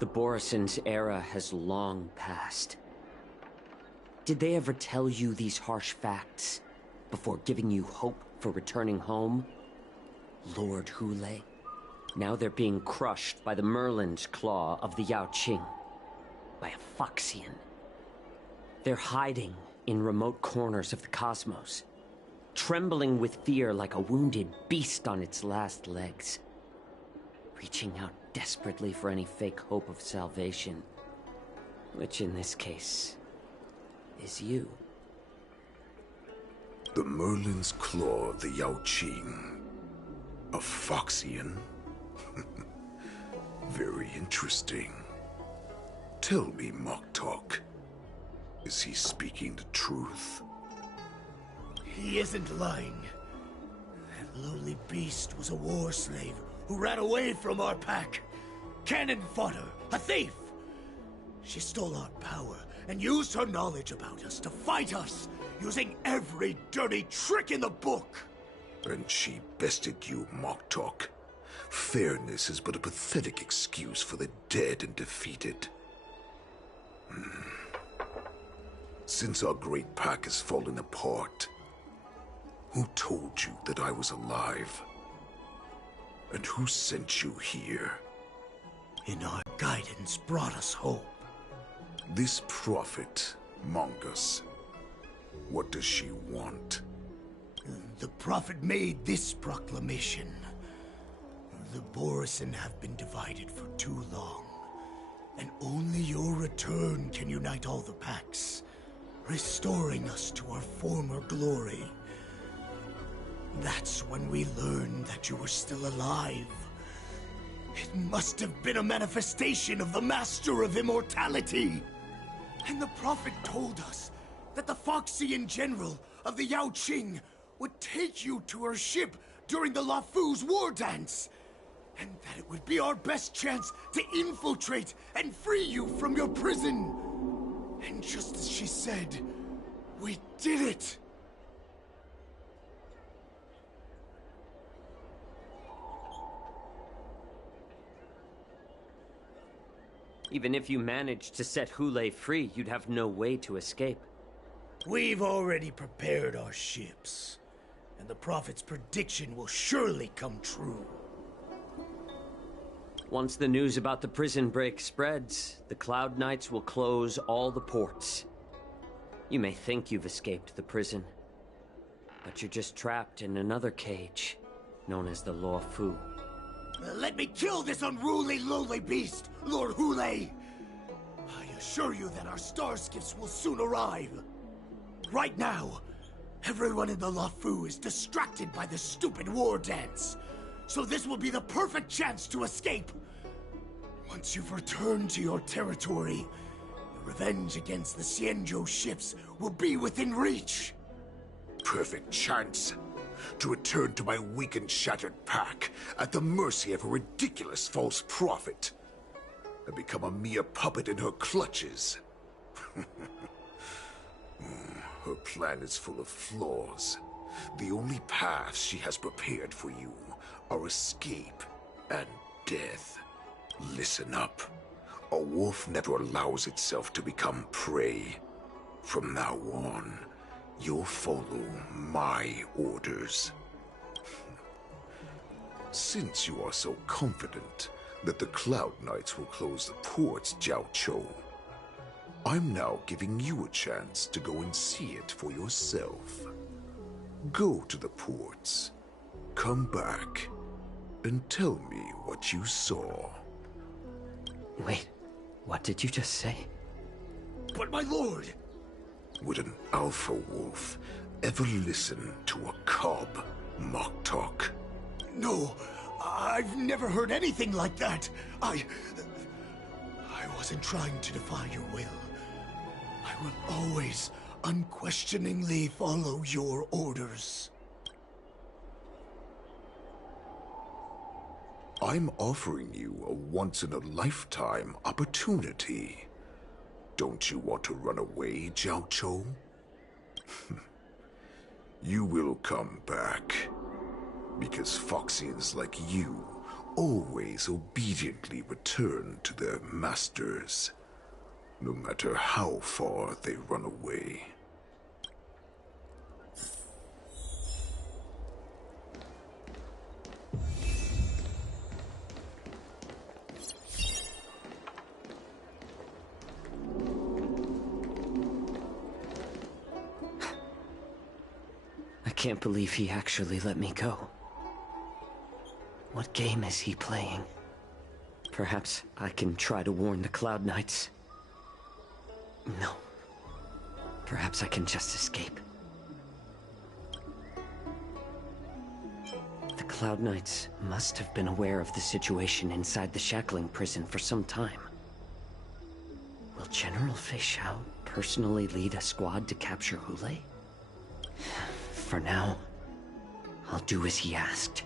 The Borison's era has long passed. Did they ever tell you these harsh facts before giving you hope for returning home? Lord Hulei? Now they're being crushed by the Merlin's claw of the Yaoqing. By a Foxian. They're hiding in remote corners of the cosmos. Trembling with fear like a wounded beast on its last legs. Reaching out desperately for any fake hope of salvation. Which in this case, is you. The Merlin's claw of the Yaoqing. A Foxian? Very interesting. Tell me, Moktok, is he speaking the truth? He isn't lying. That lowly beast was a war slave who ran away from our pack. Cannon fodder, a thief. She stole our power and used her knowledge about us to fight us, using every dirty trick in the book. And she bested you, Moktok. Fairness is but a pathetic excuse for the dead and defeated. Since our great pack has fallen apart, who told you that I was alive? And who sent you here? In our guidance brought us hope. This prophet, Mongus, what does she want? The prophet made this proclamation. The Borison have been divided for too long, and only your return can unite all the packs, restoring us to our former glory. That's when we learned that you were still alive. It must have been a manifestation of the Master of Immortality. And the Prophet told us that the Foxian General of the Yaoqing would take you to her ship during the Lafu's war dance. And that it would be our best chance to infiltrate and free you from your prison. And just as she said, we did it. Even if you managed to set Hule free, you'd have no way to escape. We've already prepared our ships, and the Prophet's prediction will surely come true. Once the news about the prison break spreads, the Cloud Knights will close all the ports. You may think you've escaped the prison, but you're just trapped in another cage, known as the Law Fu. Let me kill this unruly, lowly beast, Lord Hule! I assure you that our star skiffs will soon arrive. Right now, everyone in the Law Fu is distracted by the stupid war dance, so this will be the perfect chance to escape. Once you've returned to your territory, your revenge against the Xianzhou ships will be within reach. Perfect chance to return to my weak and shattered pack at the mercy of a ridiculous false prophet and become a mere puppet in her clutches. Her plan is full of flaws. The only paths she has prepared for you are escape and death. Listen up. A wolf never allows itself to become prey. From now on, you'll follow my orders. Since you are so confident that the Cloud Knights will close the ports, Jiao Chou, I'm now giving you a chance to go and see it for yourself. Go to the ports, come back, and tell me what you saw. Wait, what did you just say? But my lord! Would an alpha wolf ever listen to a cub, Mock Talk? No, I've never heard anything like that. I wasn't trying to defy your will. I will always, unquestioningly follow your orders. I'm offering you a once-in-a-lifetime opportunity. Don't you want to run away, Jiao Chou? You will come back. Because Foxians like you always obediently return to their masters, no matter how far they run away. I can't believe he actually let me go. What game is he playing? Perhaps I can try to warn the Cloud Knights. No. Perhaps I can just escape. The Cloud Knights must have been aware of the situation inside the shackling prison for some time. Will General Fei Xiao personally lead a squad to capture Hule? For now, I'll do as he asked.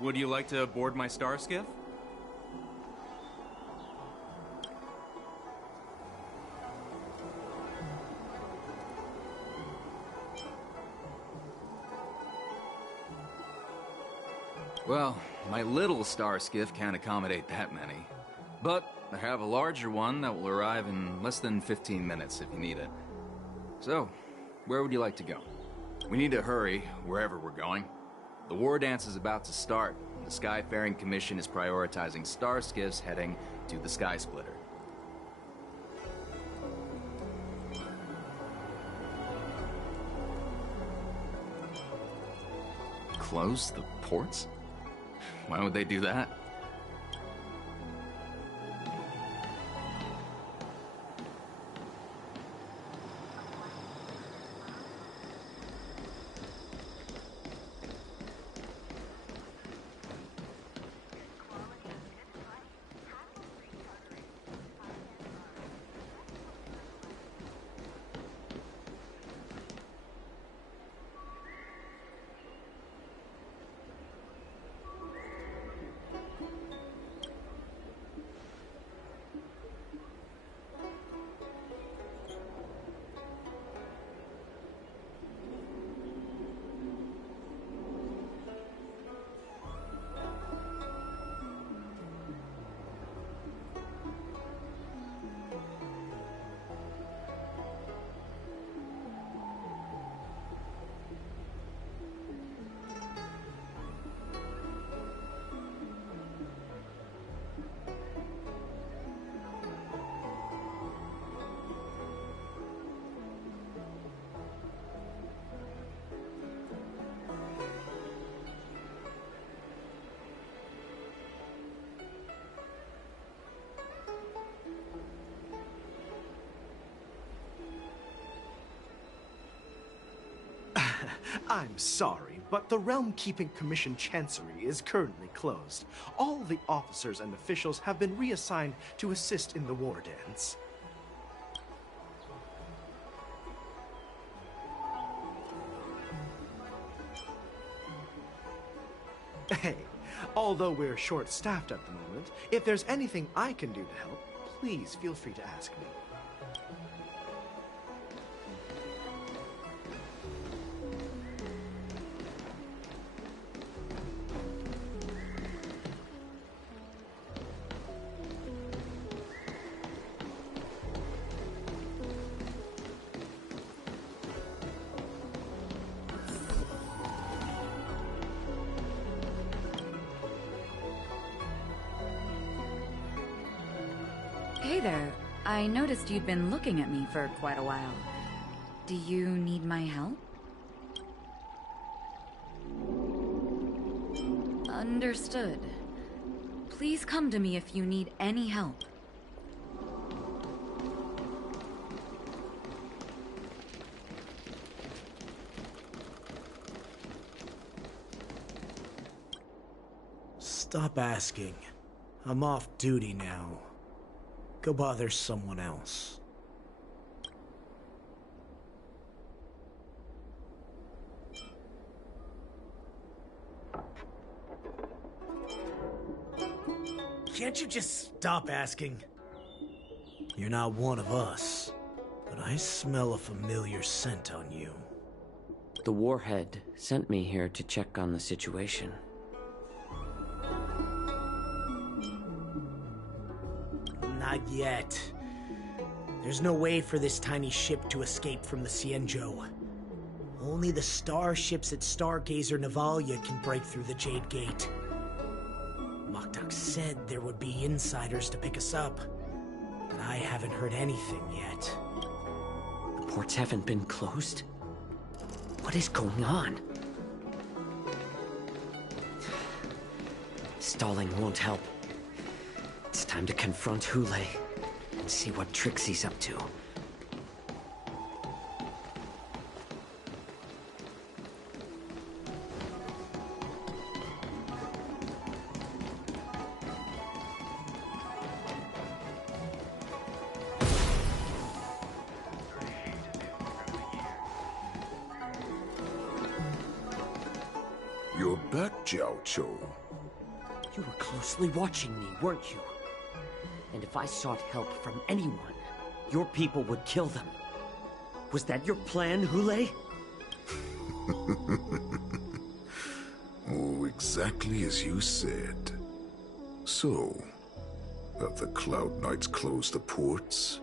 Would you like to board my star skiff? Well, my little star skiff can't accommodate that many. But I have a larger one that will arrive in less than 15 minutes if you need it. So, where would you like to go? We need to hurry wherever we're going. The war dance is about to start, and the Skyfaring Commission is prioritizing star skiffs heading to the Sky Splitter. Close the ports? Why would they do that? I'm sorry, but the Realm Keeping Commission Chancery is currently closed. All the officers and officials have been reassigned to assist in the war dance. Hey, although we're short-staffed at the moment, if there's anything I can do to help, please feel free to ask me. Hey there. I noticed you'd been looking at me for quite a while. Do you need my help? Understood. Please come to me if you need any help. Stop asking. I'm off duty now. Go bother someone else. Can't you just stop asking? You're not one of us, but I smell a familiar scent on you. The Warhead sent me here to check on the situation. Not yet. There's no way for this tiny ship to escape from the Cienjo. Only the starships at Stargazer Navalia can break through the Jade Gate. Moktuk said there would be insiders to pick us up, but I haven't heard anything yet. The ports haven't been closed? What is going on? Stalling won't help. It's time to confront Hule and see what tricks he's up to. You're back, Jiao Cho. You were closely watching me, weren't you? And if I sought help from anyone, your people would kill them. Was that your plan, Hule? Oh, exactly as you said. So, have the Cloud Knights closed the ports?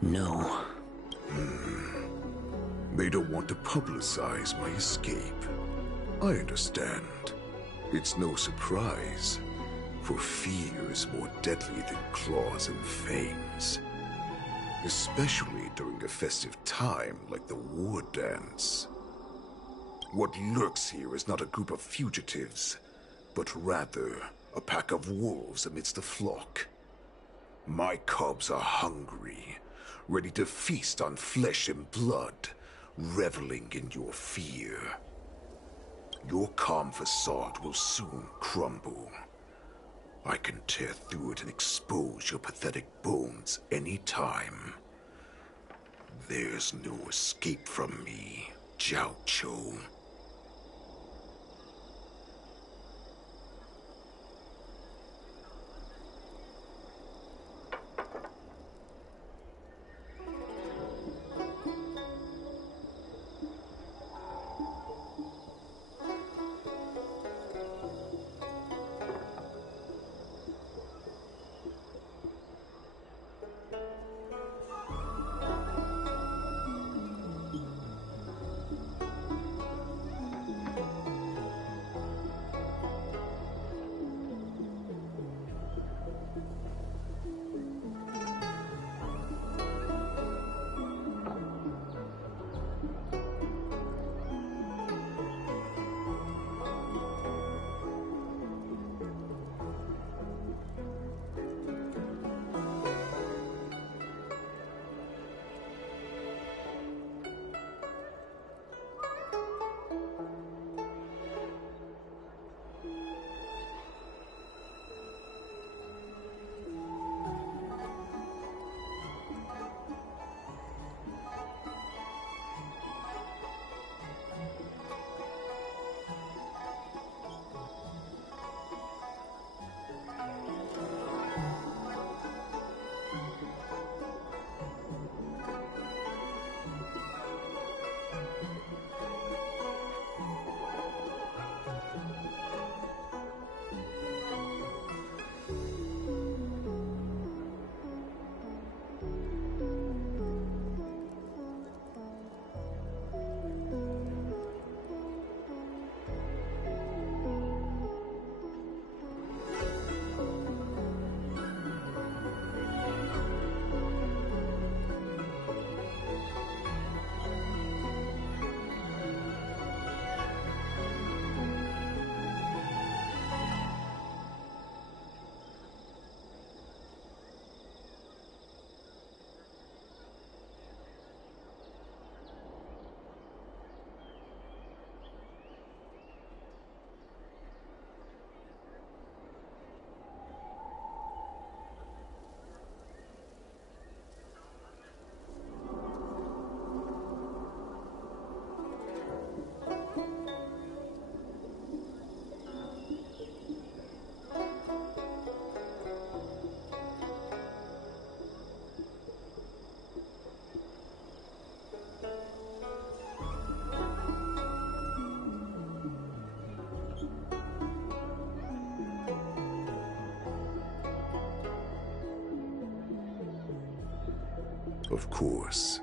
No. They don't want to publicize my escape. I understand. It's no surprise, for fear is more deadly than claws and fangs. Especially during a festive time like the war dance. What lurks here is not a group of fugitives, but rather a pack of wolves amidst a flock. My cubs are hungry, ready to feast on flesh and blood, reveling in your fear. Your calm facade will soon crumble. I can tear through it and expose your pathetic bones any time. There's no escape from me, Jiao Cho. Of course,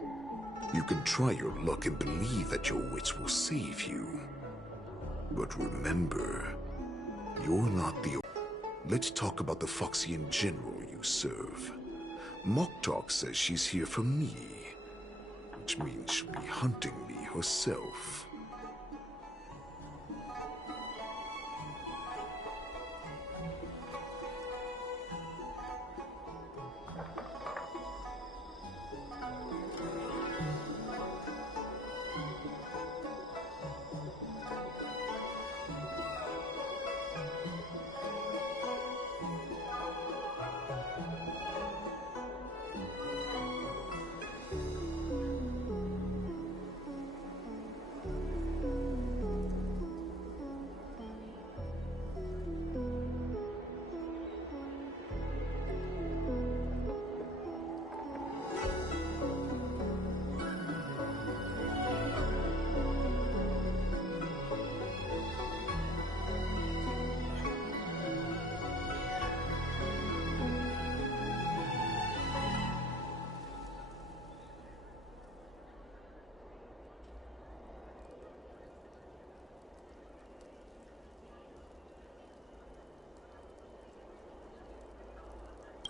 you can try your luck and believe that your wits will save you. But remember, you're not the... Let's talk about the Foxian general you serve. Moktok says she's here for me, which means she'll be hunting me herself.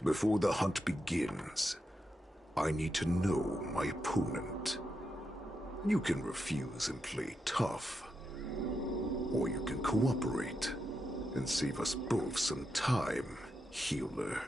Before the hunt begins, I need to know my opponent. You can refuse and play tough, or you can cooperate and save us both some time, healer.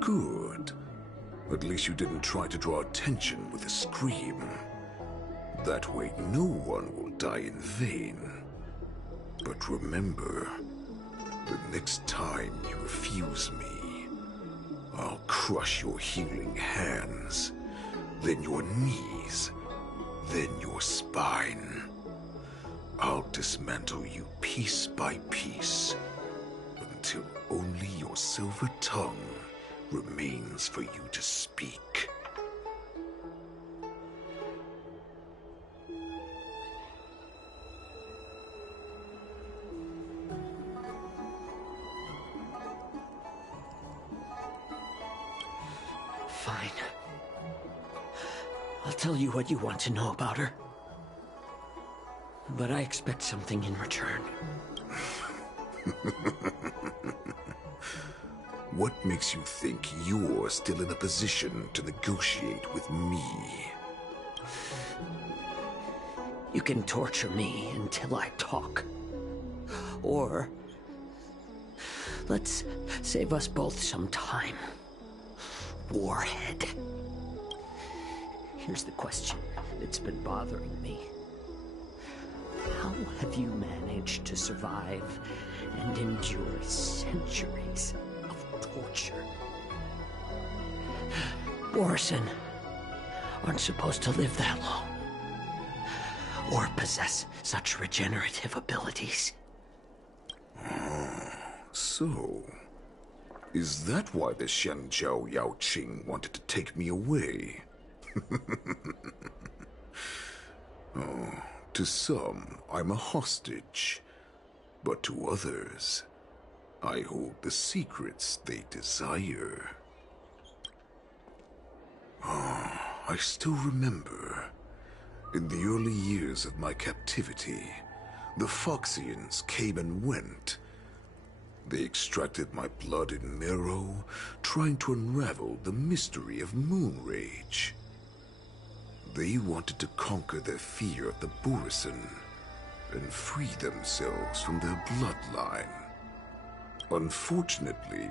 Good. At least you didn't try to draw attention with a scream. That way no one will die in vain. But remember, the next time you refuse me, I'll crush your healing hands, then your knees, then your spine. I'll dismantle you piece by piece, until only your silver tongue remains for you to speak. Fine. I'll tell you what you want to know about her. But I expect something in return. What makes you think you're still in a position to negotiate with me? You can torture me until I talk. Or let's save us both some time. Warhead. Here's the question that's been bothering me. How have you managed to survive and endure centuries of torture? Borson aren't supposed to live that long, or possess such regenerative abilities. So, is that why the Shanjiao Yaoqing wanted to take me away? Oh, to some, I'm a hostage. But to others, I hold the secrets they desire. I still remember, in the early years of my captivity, the Foxians came and went. They extracted my blood and marrow, trying to unravel the mystery of moon rage. They wanted to conquer their fear of the Borson and free themselves from their bloodline. Unfortunately,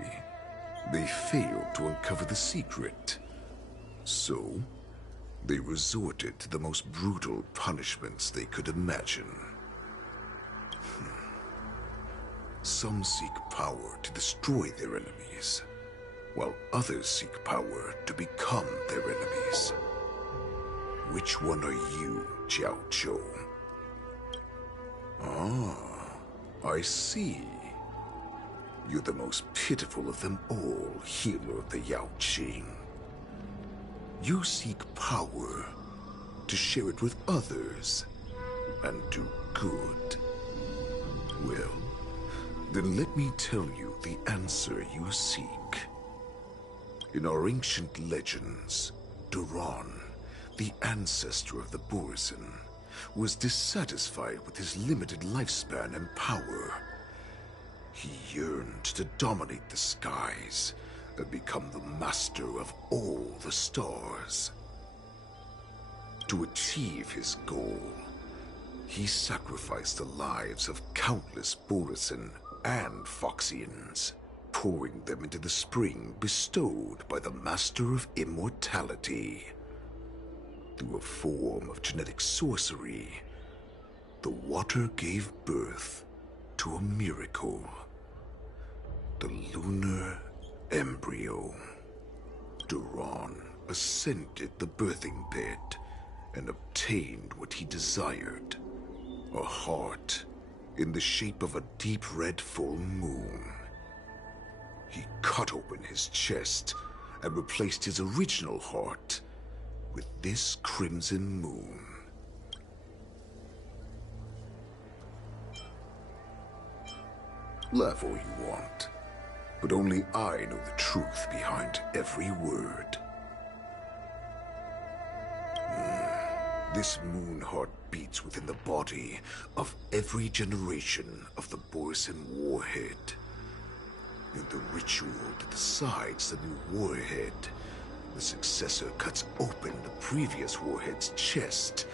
they failed to uncover the secret. So, they resorted to the most brutal punishments they could imagine. Some seek power to destroy their enemies, while others seek power to become their enemies. Which one are you, Jiao Zhou? Ah, I see. You're the most pitiful of them all, healer of the Yaoqing. You seek power to share it with others and do good. Well, then let me tell you the answer you seek. In our ancient legends, Duran, the ancestor of the Borson, was dissatisfied with his limited lifespan and power. He yearned to dominate the skies and become the master of all the stars. To achieve his goal, he sacrificed the lives of countless Borson and Foxians, pouring them into the spring bestowed by the Master of Immortality. Through a form of genetic sorcery, the water gave birth to a miracle. The lunar embryo. Duran ascended the birthing bed and obtained what he desired. A heart in the shape of a deep red full moon. He cut open his chest and replaced his original heart with this crimson moon. Laugh all you want, but only I know the truth behind every word. This moon heart beats within the body of every generation of the Borson warhead. In the ritual that decides the new warhead, the successor cuts open the previous warhead's chest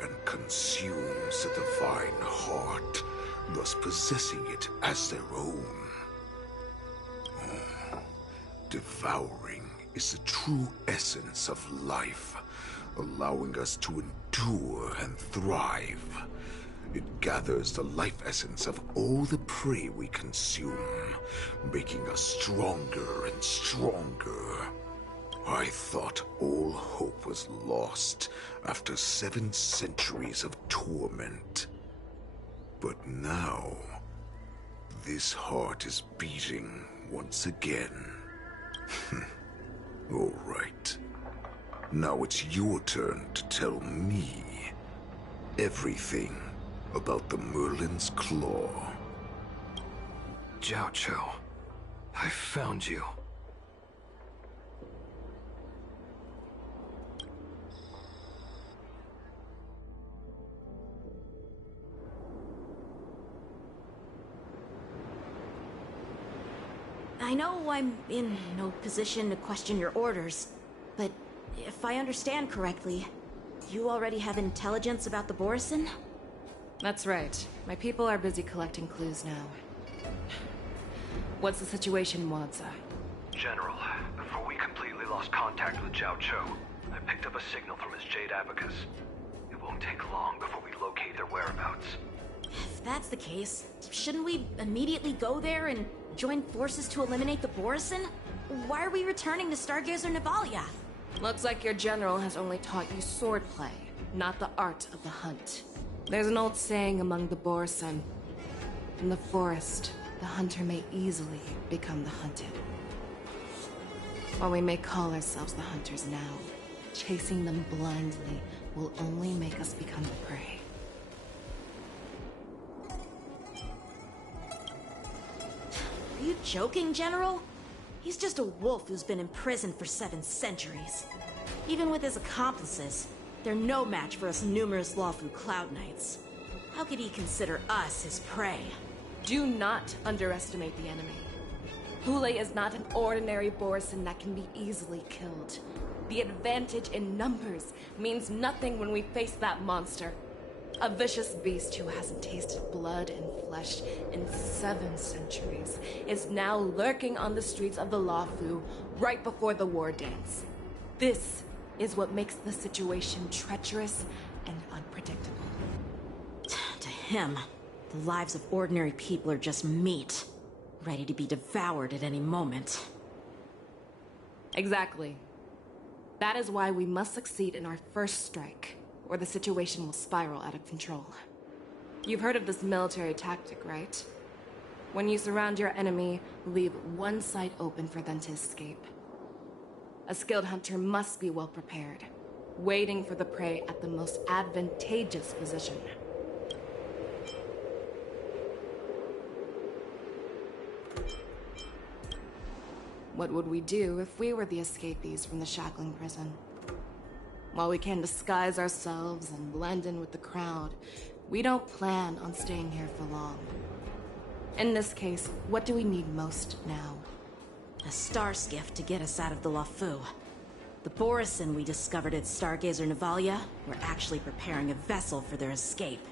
and consumes the divine heart, thus possessing it as their own. Devouring is the true essence of life, allowing us to endure and thrive. It gathers the life essence of all the prey we consume, making us stronger and stronger. I thought all hope was lost after 7 centuries of torment. But now, this heart is beating once again. All right. Now it's your turn to tell me everything about the Merlin's Claw. Jiao Cho, I found you. I know I'm in no position to question your orders, but if I understand correctly, you already have intelligence about the Borson? That's right. My people are busy collecting clues now. What's the situation, Moza? General, before we completely lost contact with Jiao Cho, I picked up a signal from his Jade Abacus. It won't take long before we locate their whereabouts. If that's the case, shouldn't we immediately go there and join forces to eliminate the Borson? Why are we returning to Stargazer Navalia? Looks like your general has only taught you swordplay, not the art of the hunt. There's an old saying among the Borson. In the forest, the hunter may easily become the hunted. While we may call ourselves the hunters now, chasing them blindly will only make us become the prey. Are you joking, General? He's just a wolf who's been imprisoned for 7 centuries. Even with his accomplices, they're no match for us numerous Lawfu Cloud Knights. How could he consider us his prey? Do not underestimate the enemy. Hule is not an ordinary Borson that can be easily killed. The advantage in numbers means nothing when we face that monster. A vicious beast who hasn't tasted blood and flesh in 7 centuries is now lurking on the streets of the Lawfu right before the war dance. This is what makes the situation treacherous and unpredictable. To him, the lives of ordinary people are just meat, ready to be devoured at any moment. Exactly. That is why we must succeed in our first strike, or the situation will spiral out of control. You've heard of this military tactic, right? When you surround your enemy, leave one side open for them to escape. A skilled hunter must be well prepared, waiting for the prey at the most advantageous position. What would we do if we were the escapees from the shackling prison? While we can disguise ourselves and blend in with the crowd, we don't plan on staying here for long. In this case, what do we need most now? A star skiff to get us out of the LaFu. The Borison we discovered at Stargazer Navalia were actually preparing a vessel for their escape.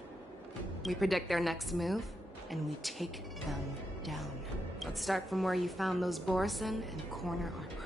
We predict their next move, and we take them down. Let's start from where you found those Borison and corner our prey.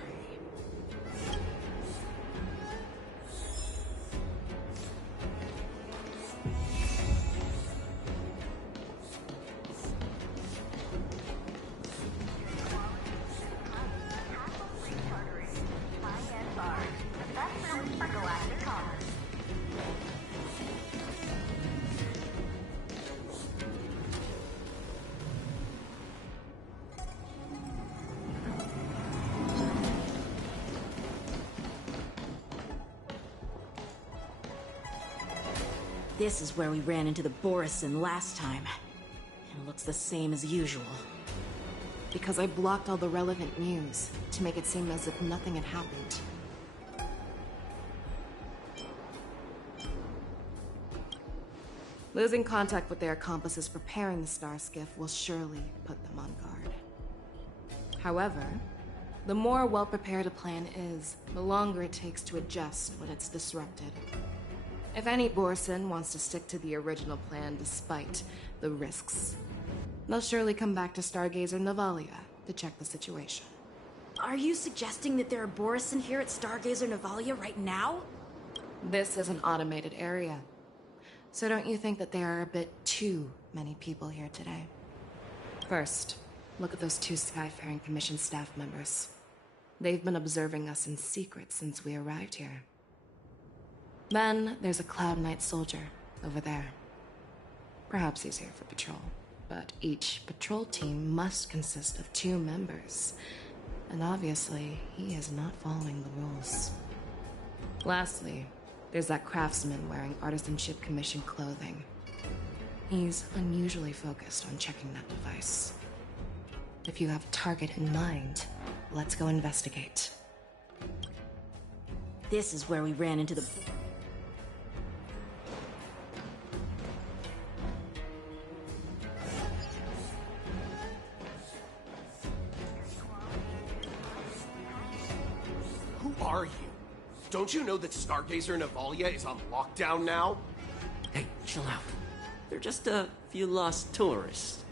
This is where we ran into the Borison last time. It looks the same as usual. Because I blocked all the relevant news to make it seem as if nothing had happened. Losing contact with their accomplices preparing the star skiff will surely put them on guard. However, the more well-prepared a plan is, the longer it takes to adjust when it's disrupted. If any Borison wants to stick to the original plan despite the risks, they'll surely come back to Stargazer Navalia to check the situation. Are you suggesting that there are Borison here at Stargazer Navalia right now? This is an automated area. So don't you think that there are a bit too many people here today? First, look at those 2 Skyfaring Commission staff members. They've been observing us in secret since we arrived here. Then there's a Cloud Knight soldier over there. Perhaps he's here for patrol, but each patrol team must consist of 2 members. And obviously, he is not following the rules. Lastly, there's that craftsman wearing Artisanship Commission clothing. He's unusually focused on checking that device. If you have a target in mind, let's go investigate. This is where we ran into the... Who are you? Don't you know that Stargazer Navalia is on lockdown now? Hey, chill out. They're just a few lost tourists.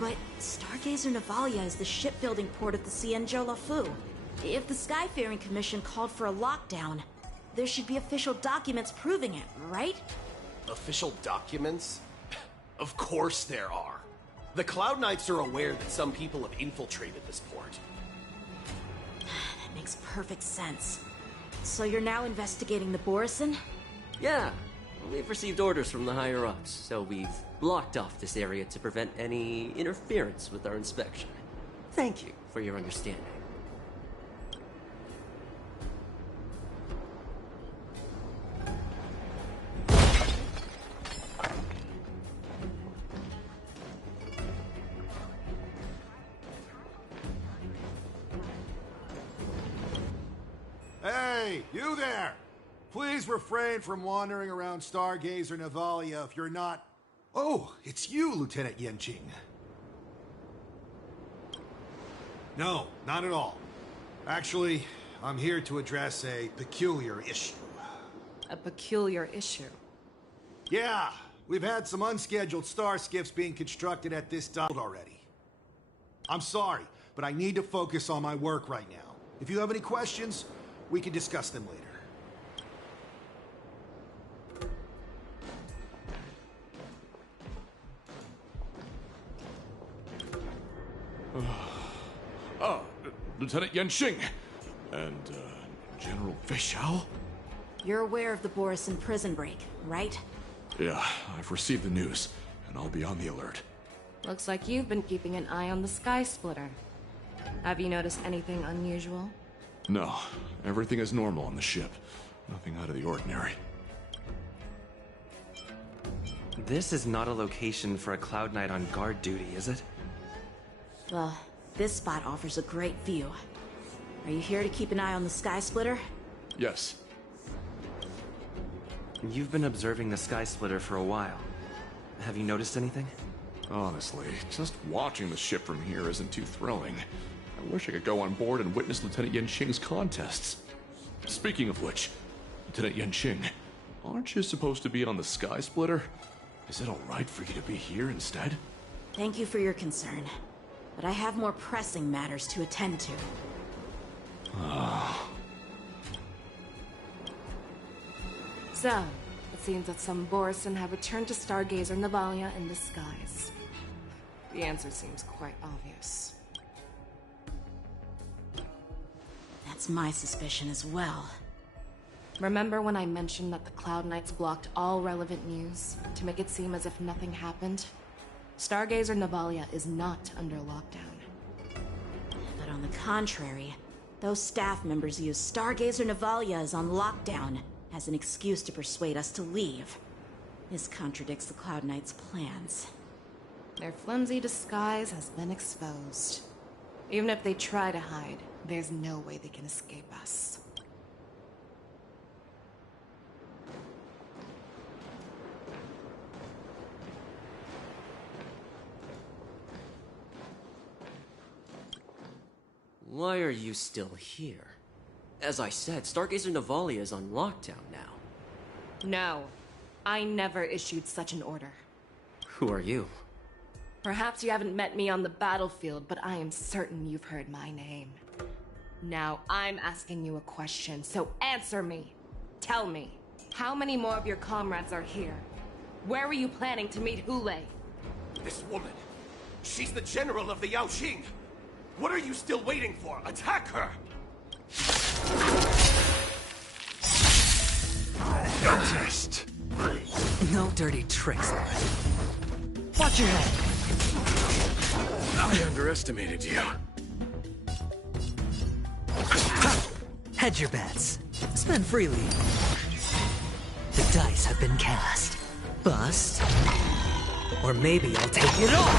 But Stargazer Navalia is the shipbuilding port of the Cienjo LaFu. If the Skyfaring Commission called for a lockdown, there should be official documents proving it, right? Official documents? Of course there are. The Cloud Knights are aware that some people have infiltrated this port. That makes perfect sense. So you're now investigating the Borison? Yeah, we've received orders from the higher-ups, so we've blocked off this area to prevent any interference with our inspection. Thank you for your understanding. Hey, you there! Please refrain from wandering around Stargazer Navalia if you're not... Oh, it's you, Lieutenant Yenching. No, not at all. Actually, I'm here to address a peculiar issue. A peculiar issue? Yeah, we've had some unscheduled star skiffs being constructed at this dock already. I'm sorry, but I need to focus on my work right now. If you have any questions, we can discuss them later. Lieutenant Yenching. And, General Feixiao? you're aware of the Borison prison break, right? Yeah, I've received the news, and I'll be on the alert. Looks like you've been keeping an eye on the Sky Splitter. Have you noticed anything unusual? No, everything is normal on the ship. Nothing out of the ordinary. This is not a location for a Cloud Knight on guard duty, is it? Well, this spot offers a great view. Are you here to keep an eye on the Sky Splitter? Yes. You've been observing the Sky Splitter for a while. Have you noticed anything? Honestly, just watching the ship from here isn't too thrilling. I wish I could go on board and witness Lieutenant Yanqing's contests. Speaking of which, Lieutenant Yanqing, aren't you supposed to be on the Sky Splitter? Is it alright for you to be here instead? Thank you for your concern, but I have more pressing matters to attend to. So, it seems that some Borison have returned to Stargazer Navalia in disguise. The answer seems quite obvious. That's my suspicion as well. Remember when I mentioned that the Cloud Knights blocked all relevant news to make it seem as if nothing happened? Stargazer Navalia is not under lockdown. But on the contrary, those staff members use Stargazer Navalia is on lockdown as an excuse to persuade us to leave. This contradicts the Cloud Knights' plans. Their flimsy disguise has been exposed. Even if they try to hide, there's no way they can escape us. Why are you still here? As I said, Stargazer Navalia is on lockdown now. No, I never issued such an order. Who are you? Perhaps you haven't met me on the battlefield, but I am certain you've heard my name. Now, I'm asking you a question, so answer me. Tell me, how many more of your comrades are here? Where were you planning to meet Hule? This woman, she's the general of the Yaoxing. What are you still waiting for? Attack her! Just... No dirty tricks, alright? Watch your head! I underestimated you. Hedge your bets. Spend freely. The dice have been cast. Bust. Or maybe I'll take it all!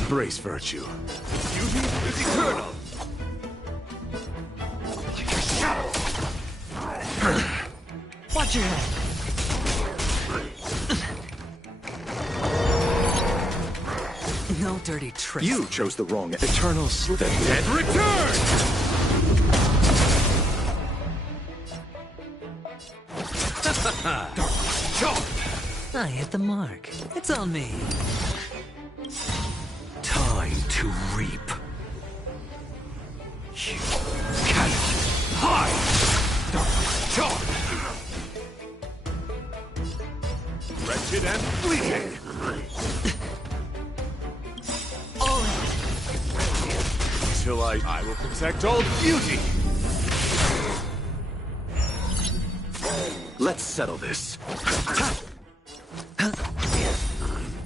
Embrace virtue. Beauty is eternal! Like a shadow! Watch your head! No dirty tricks. You chose the wrong eternal slip. The dead return! I hit the mark. It's on me. Time to reap. You cannot hide! Dark Wretched and bleeding! Till I will protect all beauty! Let's settle this.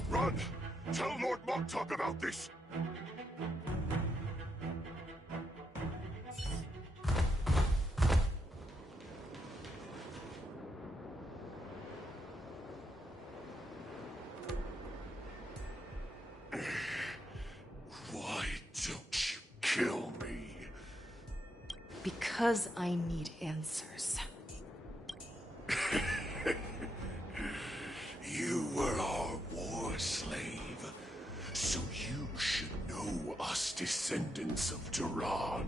Run! Tell Lord Montauk about this! Why don't you kill me? Because I need answers. You were our war slave, so you should know us descendants of Duran.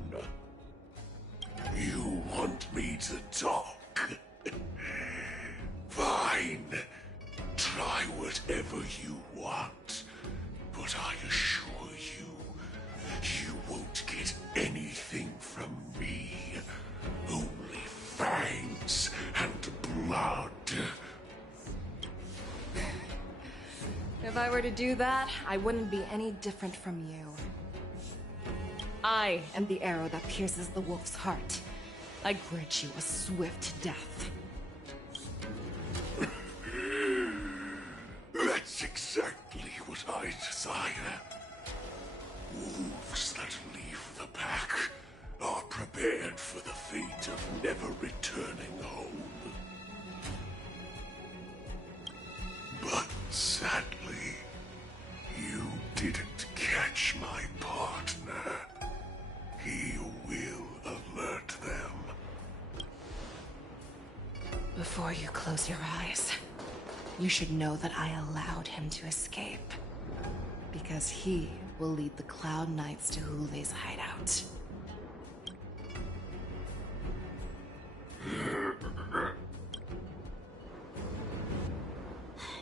You want me to talk? Fine. Try whatever you want, but I assure you, you won't get anything from me. Only fangs and blood. If I were to do that, I wouldn't be any different from you. I am the arrow that pierces the wolf's heart. I grant you a swift death. That's exactly what I desire. Wolves that leave the pack are prepared for the fate of never returning home. But sadly, you didn't catch my partner. He will alert them. Before you close your eyes, you should know that I allowed him to escape. Because he will lead the Cloud Knights to Hule's hideout.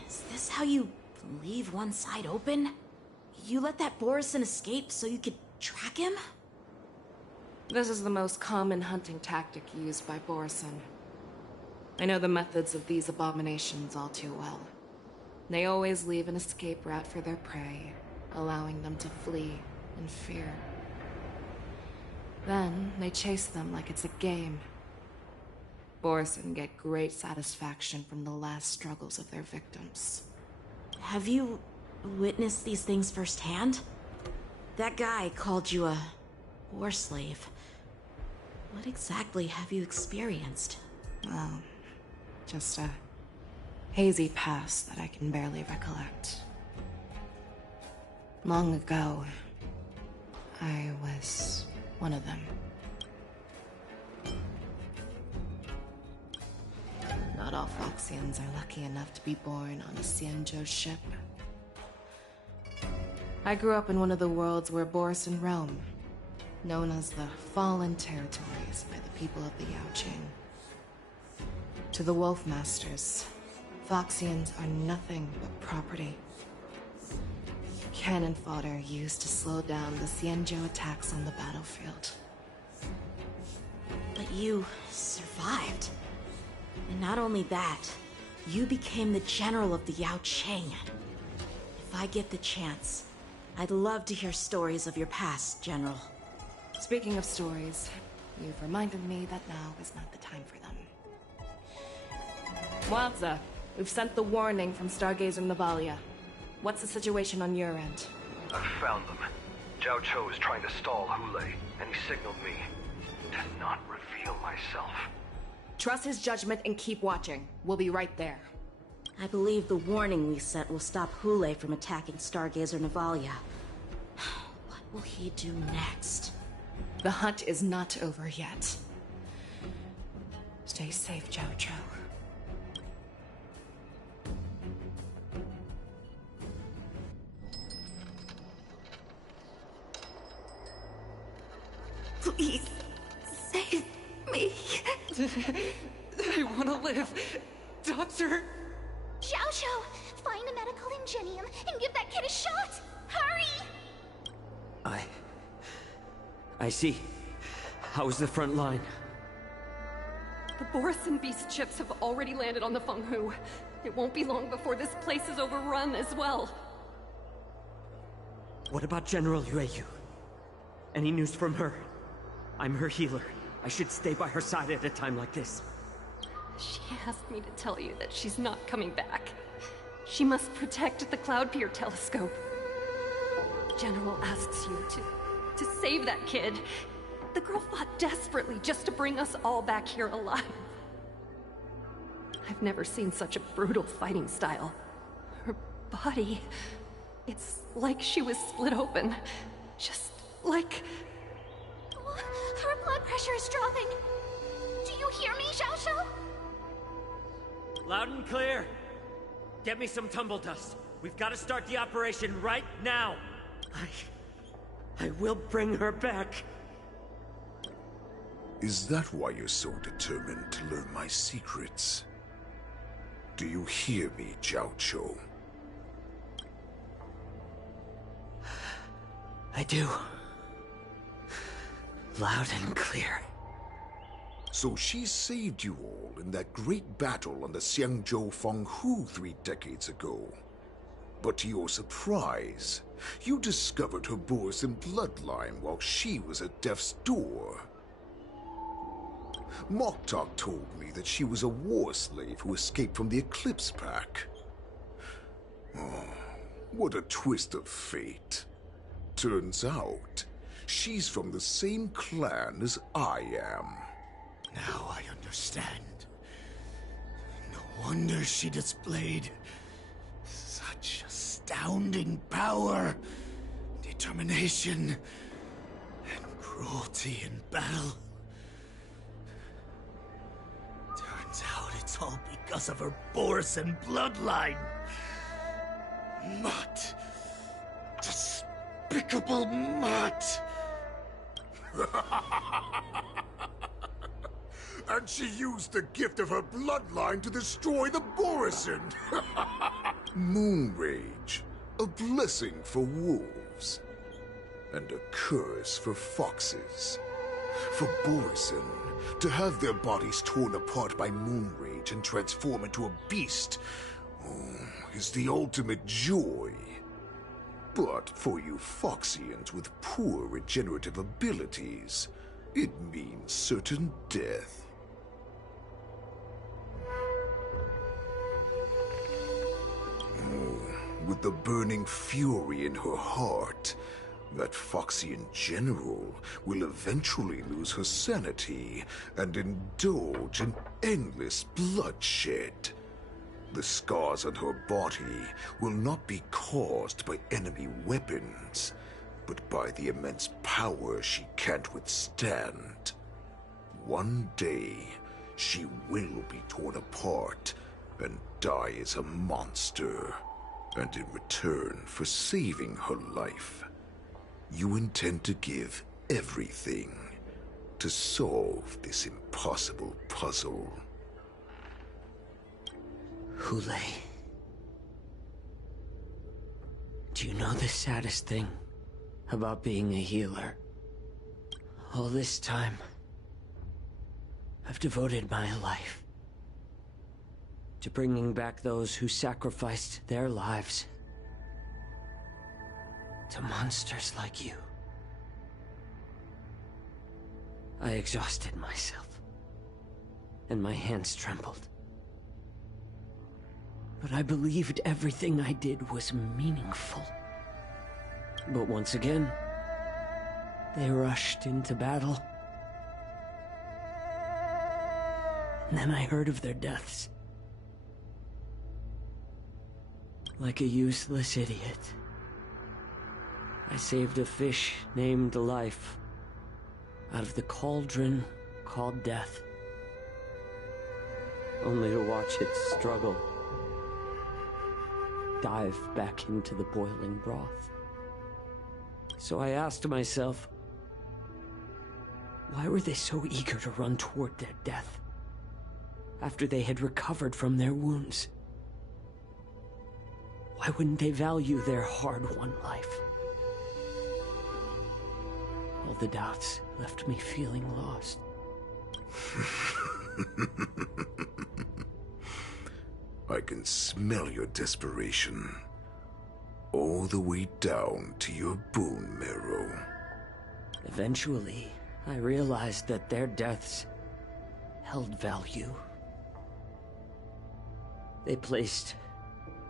Is this how you leave one side open? You let that Borison escape so you could track him? This is the most common hunting tactic used by Borison. I know the methods of these abominations all too well. They always leave an escape route for their prey, allowing them to flee in fear. Then, they chase them like it's a game. Borison get great satisfaction from the last struggles of their victims. Have you witnessed these things firsthand? That guy called you a war slave. What exactly have you experienced? Well, just a hazy past that I can barely recollect. Long ago, I was one of them. Not all Foxians are lucky enough to be born on a Xianzhou ship. I grew up in one of the worlds where Borison roam, known as the Fallen Territories by the people of the Yaoqing. To the Wolf Masters, Foxians are nothing but property. Cannon fodder used to slow down the Xianzhou attacks on the battlefield. But you survived. And not only that, you became the general of the Yaoqing. If I get the chance, I'd love to hear stories of your past, General. Speaking of stories, you've reminded me that now is not the time for them. Wadza, we've sent the warning from Stargazer Navalia. What's the situation on your end? I've found them. Zhao Cho is trying to stall Hule, and he signaled me to not reveal myself. Trust his judgment and keep watching. We'll be right there. I believe the warning we sent will stop Hule from attacking Stargazer Navalia. What will he do next? The hunt is not over yet. Stay safe, Zhao Cho. Please, save me. I want to live. Doctor! Xiao Xiao, find a medical ingenium and give that kid a shot! Hurry! I see. How's the front line? The Borison Beast ships have already landed on the Fenghu. It won't be long before this place is overrun as well. What about General Yueyu? Any news from her? I'm her healer. I should stay by her side at a time like this. She asked me to tell you that she's not coming back. She must protect the Cloudpeer telescope. General asks you to save that kid. The girl fought desperately just to bring us all back here alive. I've never seen such a brutal fighting style. Her body... it's like she was split open. Just like... Her blood pressure is dropping. Do you hear me, Xiao Xiao? Loud and clear. Get me some tumble dust. We've got to start the operation right now. I will bring her back. Is that why you're so determined to learn my secrets? Do you hear me, Zhao Cho? I do. Loud and clear. So she saved you all in that great battle on the Xianzhou Fenghu 3 decades ago. But to your surprise, you discovered her Borison bloodline while she was at death's door. Moktok told me that she was a war slave who escaped from the Eclipse Pack. Oh, what a twist of fate. Turns out, she's from the same clan as I am. Now I understand. No wonder she displayed such astounding power, determination, and cruelty in battle. Turns out it's all because of her Borson bloodline. Mutt. Despicable Mutt. And she used the gift of her bloodline to destroy the Borson. Moon Rage, a blessing for wolves, and a curse for foxes. For Borson, to have their bodies torn apart by Moon Rage and transform into a beast, is the ultimate joy. But for you Foxians with poor regenerative abilities, it means certain death. With the burning fury in her heart, that Foxian general will eventually lose her sanity and indulge in endless bloodshed. The scars on her body will not be caused by enemy weapons, but by the immense power she can't withstand. One day, she will be torn apart and die as a monster. And in return for saving her life, you intend to give everything to solve this impossible puzzle. Hule. Do you know the saddest thing about being a healer? All this time, I've devoted my life to bringing back those who sacrificed their lives to monsters like you. I exhausted myself, and my hands trembled. But I believed everything I did was meaningful. But once again, they rushed into battle. And then I heard of their deaths. Like a useless idiot, I saved a fish named Life out of the cauldron called Death, only to watch it struggle, dive back into the boiling broth. So I asked myself, why were they so eager to run toward their death after they had recovered from their wounds? Why wouldn't they value their hard-won life? All the doubts left me feeling lost. I can smell your desperation, all the way down to your bone marrow. Eventually, I realized that their deaths held value. They placed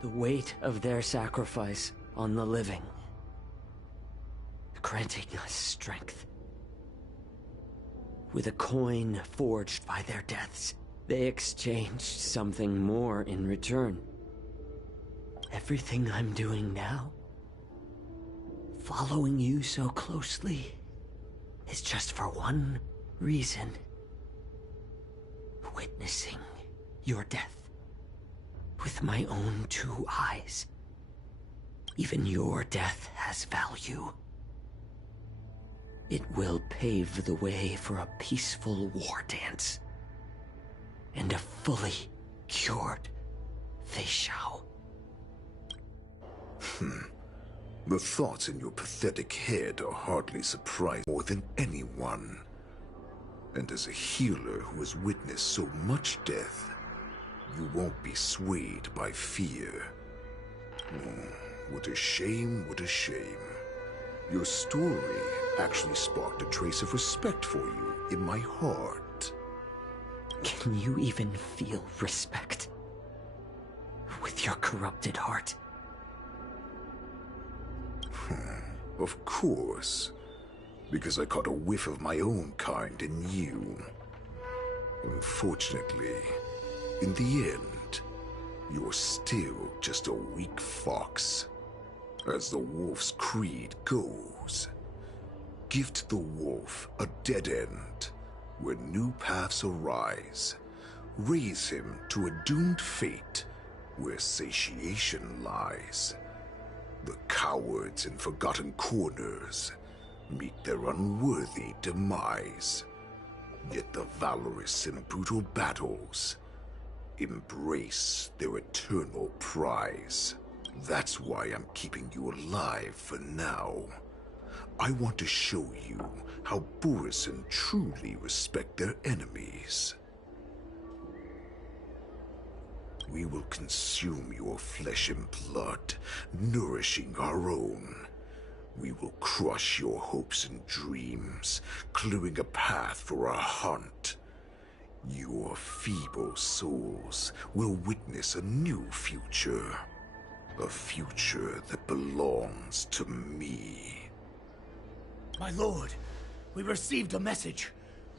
the weight of their sacrifice on the living, granting us strength. With a coin forged by their deaths, they exchanged something more in return. Everything I'm doing now, following you so closely, is just for one reason: witnessing your death with my own 2 eyes. Even your death has value. It will pave the way for a peaceful war dance and a fully cured Fei Xiao. The thoughts in your pathetic head are hardly surprising more than anyone. And as a healer who has witnessed so much death, you won't be swayed by fear. What a shame, what a shame. Your story actually sparked a trace of respect for you in my heart. Can you even feel respect? With your corrupted heart? Of course. Because I caught a whiff of my own kind in you. Unfortunately, in the end, you're still just a weak fox. As the wolf's creed goes, gift the wolf a dead end. When new paths arise, raise him to a doomed fate where satiation lies. The cowards in forgotten corners meet their unworthy demise. Yet the valorous in brutal battles embrace their eternal prize. That's why I'm keeping you alive for now. I want to show you how Borisin truly respect their enemies. We will consume your flesh and blood, nourishing our own. We will crush your hopes and dreams, clearing a path for our hunt. Your feeble souls will witness a new future. A future that belongs to me. My lord, we received a message.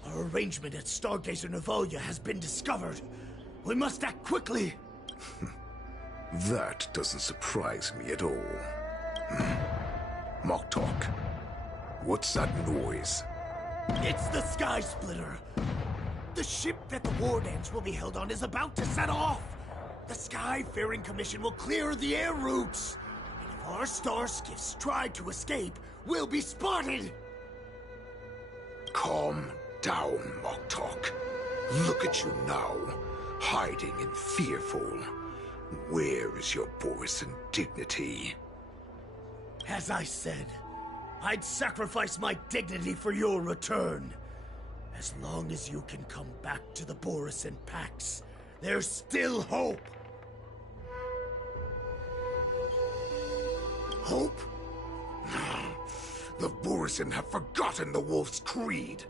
Our arrangement at Stargazer Navalia has been discovered. We must act quickly. That doesn't surprise me at all. Moktok, what's that noise? It's the Sky Splitter. The ship that the Wardens will be held on is about to set off. The Skyfaring Commission will clear the air routes. And if our star skiffs try to escape, we'll be spotted. Calm down, Moktok. Look at you now, hiding and fearful. Where is your Borisin dignity? As I said, I'd sacrifice my dignity for your return. As long as you can come back to the Borisin Pax, there's still hope. Hope? The Borisin have forgotten the wolf's creed.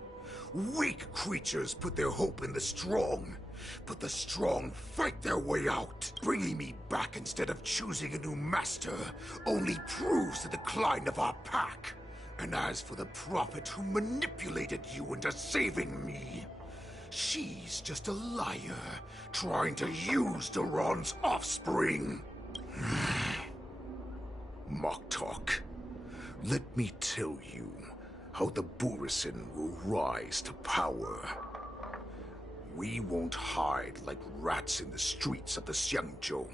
Weak creatures put their hope in the strong, but the strong fight their way out. Bringing me back instead of choosing a new master only proves the decline of our pack. And as for the prophet who manipulated you into saving me, she's just a liar, trying to use Duran's offspring. Moktok, let me tell you how the Borisin will rise to power. We won't hide like rats in the streets of the Xiangzhou.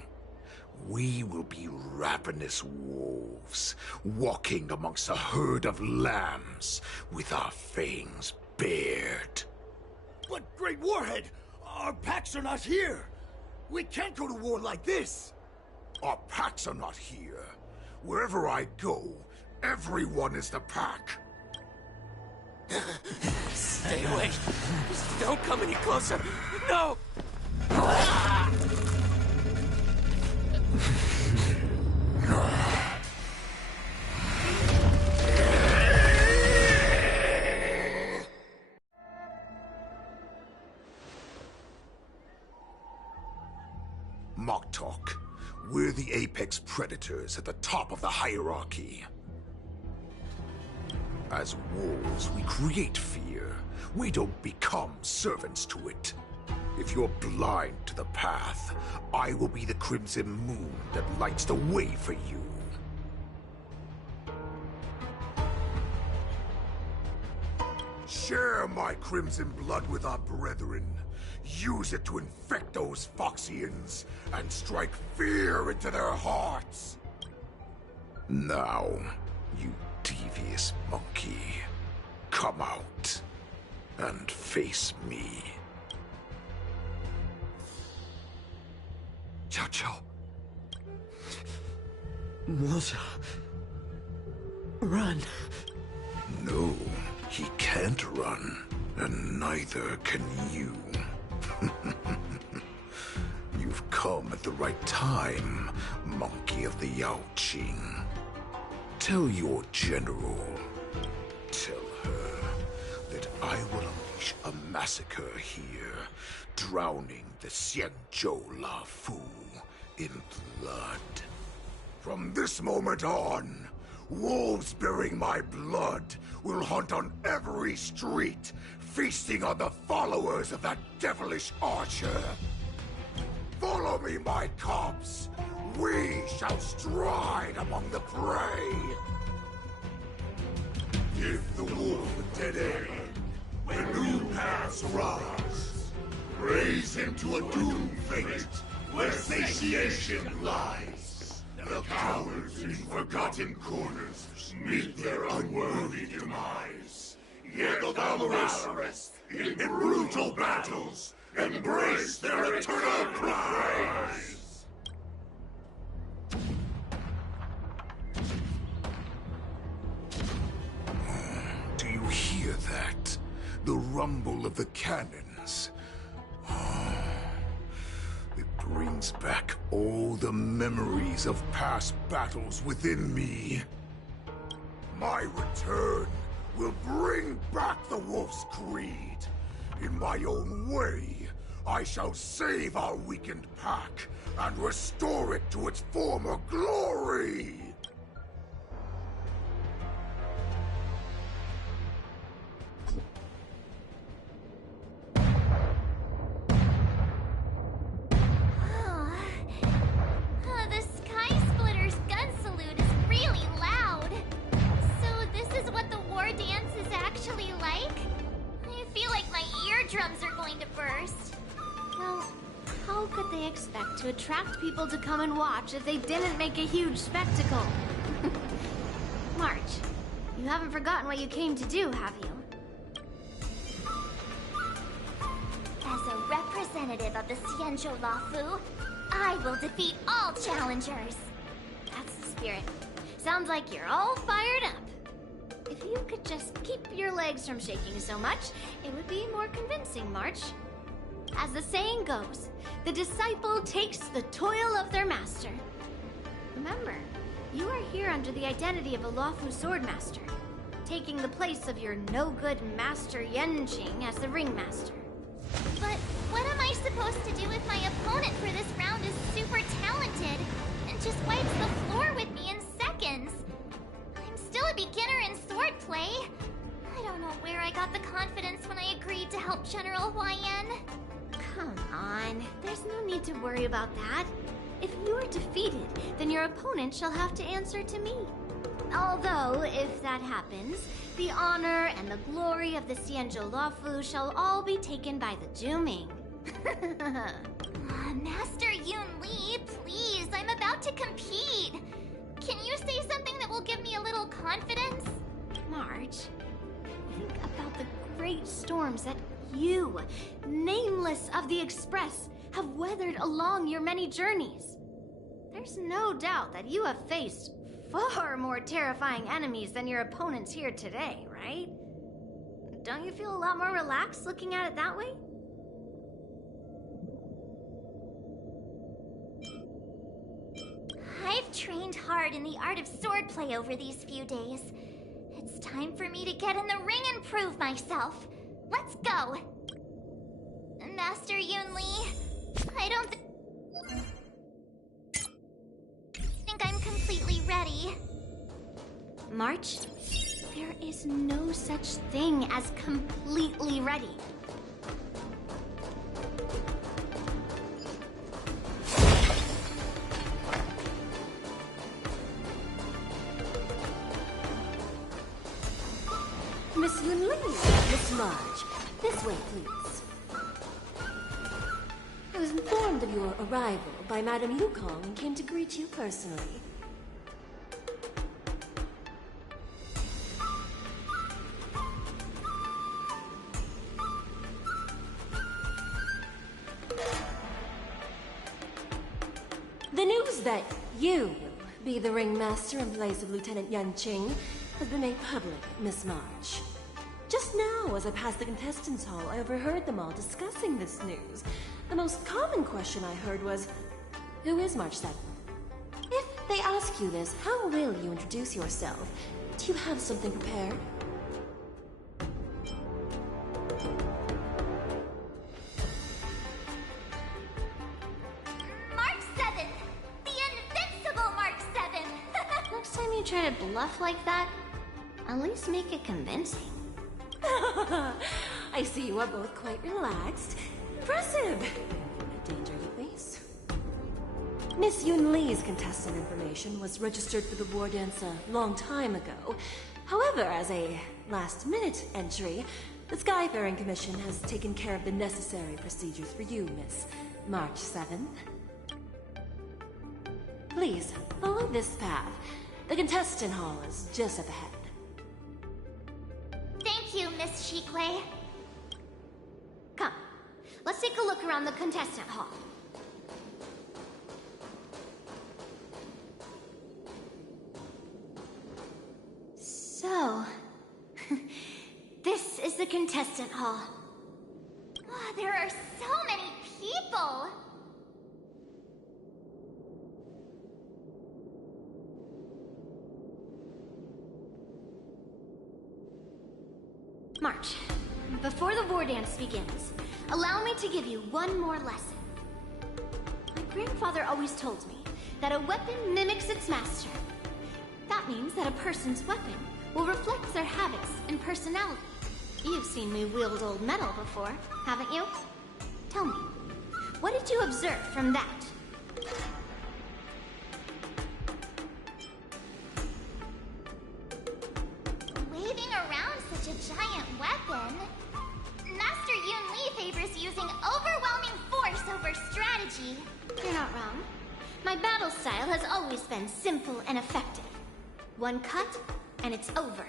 We will be ravenous wolves, walking amongst a herd of lambs with our fangs bared. But, Great Warhead, our packs are not here. We can't go to war like this. Our packs are not here. Wherever I go, everyone is the pack. Stay away. Just don't come any closer. No! Moktok, we're the apex predators at the top of the hierarchy. As wolves, we create fear. We don't become servants to it. If you're blind to the path, I will be the crimson moon that lights the way for you. Share my crimson blood with our brethren. Use it to infect those Foxians and strike fear into their hearts. Now, you devious monkey, come out and face me. Chow Chow. Moja. Run. No, he can't run, and neither can you. You've come at the right time, monkey of the Yaoqing. Tell your general, tell her that I will unleash a massacre here drowning the Xianzhou Lafu in blood. From this moment on, wolves bearing my blood will hunt on every street, feasting on the followers of that devilish archer. Follow me, my cubs. We shall stride among the prey. Give the wolf a dead end when new paths arise. Raise him to a doomed fate where satiation lies. The cowards in forgotten corners meet their unworthy demise. Yet the valorous in brutal battles embrace their eternal prize. Do you hear that? The rumble of the cannons. It brings back all the memories of past battles within me. My return will bring back the Wolf's Creed. In my own way, I shall save our weakened pack and restore it to its former glory! The Sky Splitter's gun salute is really loud. So this is what the war dance is actually like? I feel like my eardrums are going to burst. Well, how could they expect to attract people to come and watch if they didn't make a huge spectacle? March, you haven't forgotten what you came to do, have you? As a representative of the Xianzhou Lafu, I will defeat all challengers. That's the spirit. Sounds like you're all fired up. If you could just keep your legs from shaking so much, it would be more convincing, March. As the saying goes, the disciple takes the toil of their master. Remember, you are here under the identity of a Lafu Swordmaster, taking the place of your no-good Master Yenqing as the Ringmaster. But what am I supposed to do if my opponent for this round is super talented and just wipes the floor with me in seconds? I'm still a beginner in swordplay. I don't know where I got the confidence when I agreed to help General Huaiyan. Come on, there's no need to worry about that. If you are defeated, then your opponent shall have to answer to me. Although, if that happens, the honor and the glory of the Xianzhou Lafu shall all be taken by the Dooming. Master Yun Li, please, I'm about to compete. Can you say something that will give me a little confidence? March, think about the great storms that you, nameless of the Express, have weathered along your many journeys. There's no doubt that you have faced far more terrifying enemies than your opponents here today, right? Don't you feel a lot more relaxed looking at it that way? I've trained hard in the art of swordplay over these few days. It's time for me to get in the ring and prove myself. Let's go! Master Yun Li, I don't think I'm completely ready. March, there is no such thing as completely ready. Miss Yun Li, Miss March, this way, please. I was informed of your arrival by Madame Yukong and came to greet you personally. The news that you will be the ringmaster in place of Lieutenant Yanqing has been made public, Miss March. Just now, as I passed the contestants' hall, I overheard them all discussing this news. The most common question I heard was, who is March 7? If they ask you this, how will you introduce yourself? Do you have something prepared? try to bluff like that, at least make it convincing. I see you are both quite relaxed. Impressive. No danger, you face. Miss Yun Lee's contestant information was registered for the war dance a long time ago. However, as a last-minute entry, the Skyfaring Commission has taken care of the necessary procedures for you, Miss. March 7th. Please, follow this path. The contestant hall is just up ahead. Thank you, Miss Shikwe. Come, let's take a look around the contestant hall. So, this is the contestant hall. Oh, there are so many people! March, before the war dance begins, allow me to give you one more lesson. My grandfather always told me that a weapon mimics its master. That means that a person's weapon will reflect their habits and personality. You've seen me wield old metal before, haven't you? Tell me, what did you observe from that? Waving around such a giant weapon, Master Yun Li favors using overwhelming force over strategy. You're not wrong. My battle style has always been simple and effective. One cut, and it's over.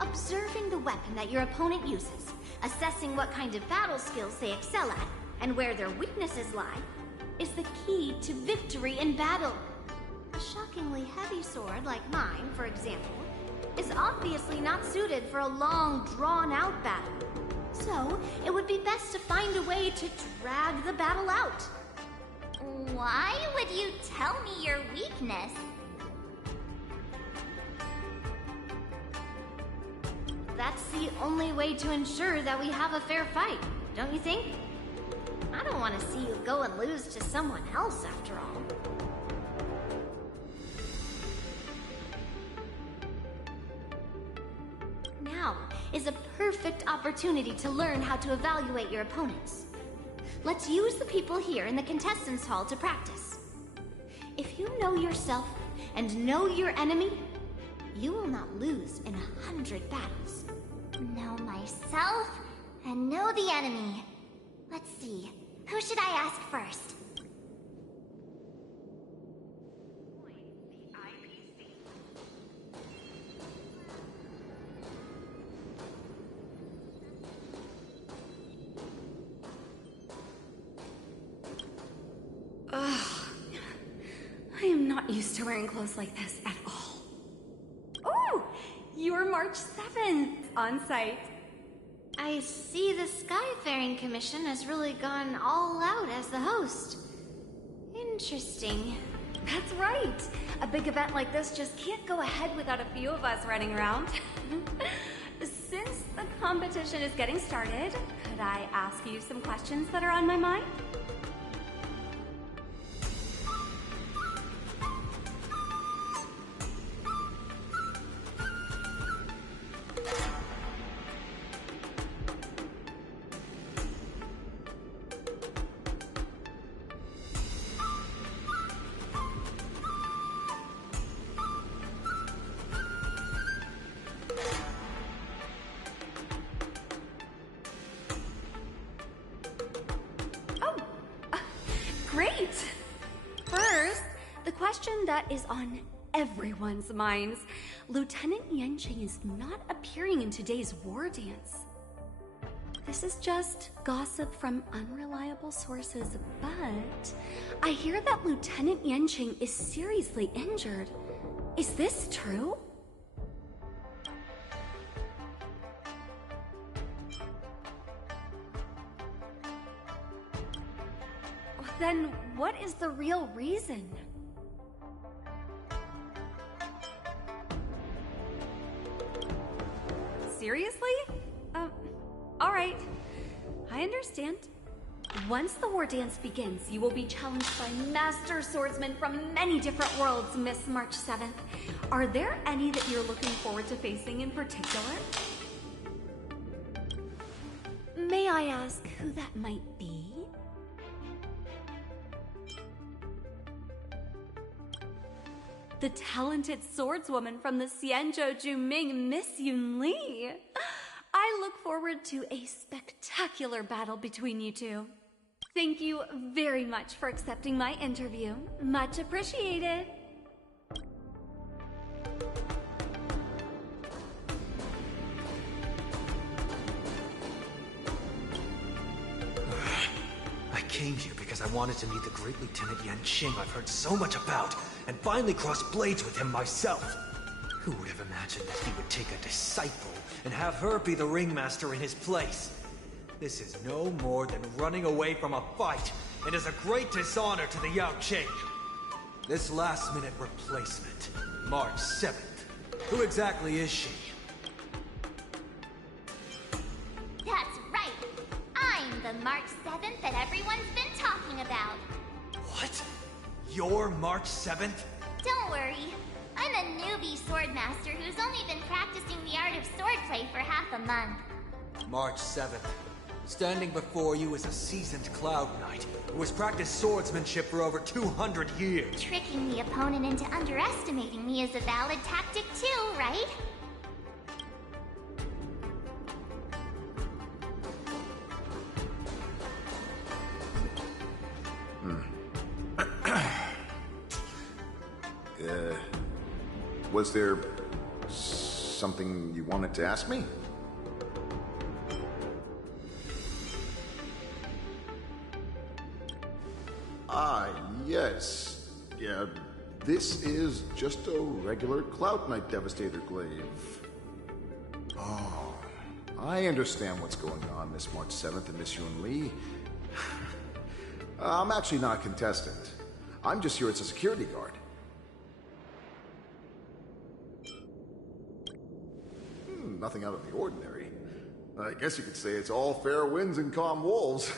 Observing the weapon that your opponent uses, assessing what kind of battle skills they excel at, and where their weaknesses lie, is the key to victory in battle. A shockingly heavy sword like mine, for example, is obviously not suited for a long, drawn-out battle. So, it would be best to find a way to drag the battle out. Why would you tell me your weakness? That's the only way to ensure that we have a fair fight, don't you think? I don't want to see you go and lose to someone else, after all. Now is a perfect opportunity to learn how to evaluate your opponents. Let's use the people here in the contestants' hall to practice. If you know yourself and know your enemy, you will not lose in 100 battles. Know myself and know the enemy. Let's see, who should I ask first? Ugh. I am not used to wearing clothes like this at all. Oh! You're March 7th on site. I see the Skyfaring Commission has really gone all out as the host. Interesting. That's right. A big event like this just can't go ahead without a few of us running around. Since the competition is getting started, could I ask you some questions that are on my mind? Great! First, the question that is on everyone's minds. Lieutenant Yanqing is not appearing in today's war dance. This is just gossip from unreliable sources, but I hear that Lieutenant Yanqing is seriously injured. Is this true? Then what is the real reason? Seriously? Alright. I understand. Once the war dance begins, you will be challenged by master swordsmen from many different worlds, Miss March 7th. Are there any that you're looking forward to facing in particular? May I ask who that might be? The talented swordswoman from the Xianzhou Juming, Miss Yun Li. I look forward to a spectacular battle between you two. Thank you very much for accepting my interview. Much appreciated. I came here because I wanted to meet the great Lieutenant Yanqing I've heard so much about, and finally cross blades with him myself. Who would have imagined that he would take a disciple and have her be the ringmaster in his place? This is no more than running away from a fight, and is a great dishonor to the Yaoqing. This last-minute replacement, March 7th. Who exactly is she? That's right. I'm the March 7th that everyone's been talking about. What? You're March 7th? Don't worry. I'm a newbie swordmaster who's only been practicing the art of swordplay for half a month. March 7th. Standing before you is a seasoned Cloud Knight who has practiced swordsmanship for over 200 years. Tricking the opponent into underestimating me is a valid tactic too, right? Was there something you wanted to ask me? Yes. Yeah, this is just a regular Cloud Knight Devastator glaive. Oh, I understand what's going on, Miss March 7th and Miss Yun Li. I'm actually not a contestant. I'm just here as a security guard. Nothing out of the ordinary. I guess you could say it's all fair winds and calm wolves.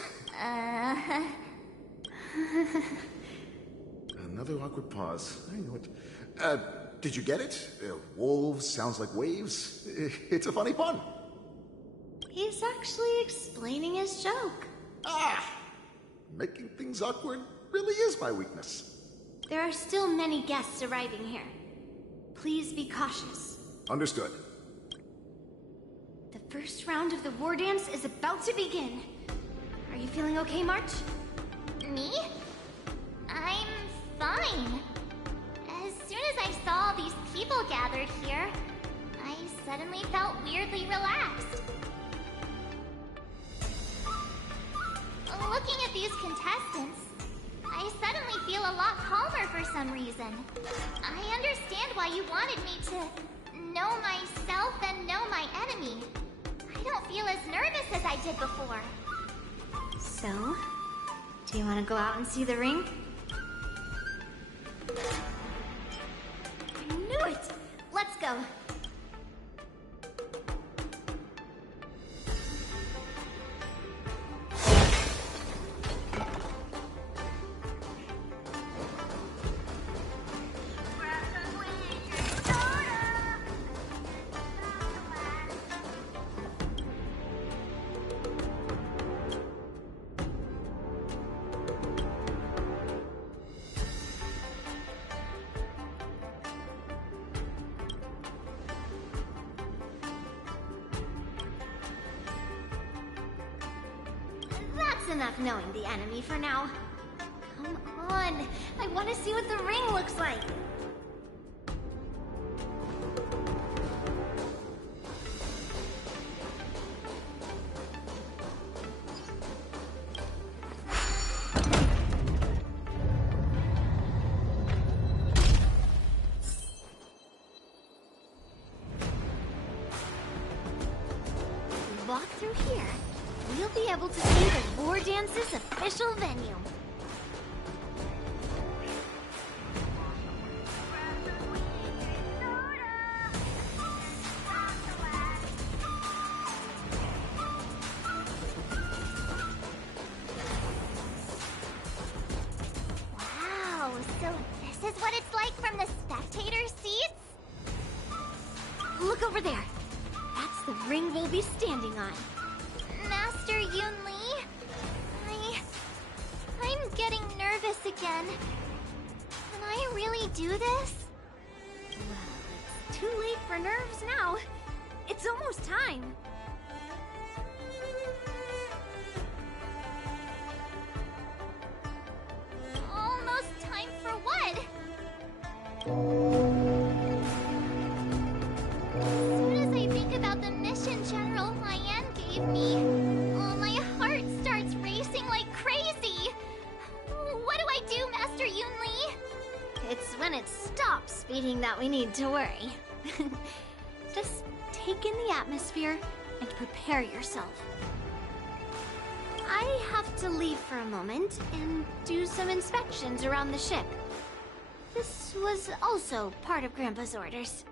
Another awkward pause. I know it. Did you get it? Wolves sounds like waves. It's a funny pun. He's actually explaining his joke. Making things awkward really is my weakness. There are still many guests arriving here. Please be cautious. Understood. The first round of the war dance is about to begin. Are you feeling okay, March? Me? I'm fine. As soon as I saw these people gathered here, I suddenly felt weirdly relaxed. Looking at these contestants, I suddenly feel a lot calmer for some reason. I understand why you wanted me to know myself and know my enemy. I don't feel as nervous as I did before. So, do you want to go out and see the ring? I knew it! Let's go. Enough knowing the enemy for now. Come on, I want to see what the ring looks like. Walk through here. We'll be able to see the War Dance's official venue. Look over there. That's the ring we'll be standing on. Master Yunli? I'm getting nervous again. Can I really do this? Well, it's too late for nerves now. It's almost time. Almost time for what? As soon as I think about the mission General Huayan gave me, my heart starts racing like crazy. What do I do, Master Yunli? It's when it stops beating that we need to worry. Just take in the atmosphere and prepare yourself. I have to leave for a moment and do some inspections around the ship. This was also part of Grandpa's orders.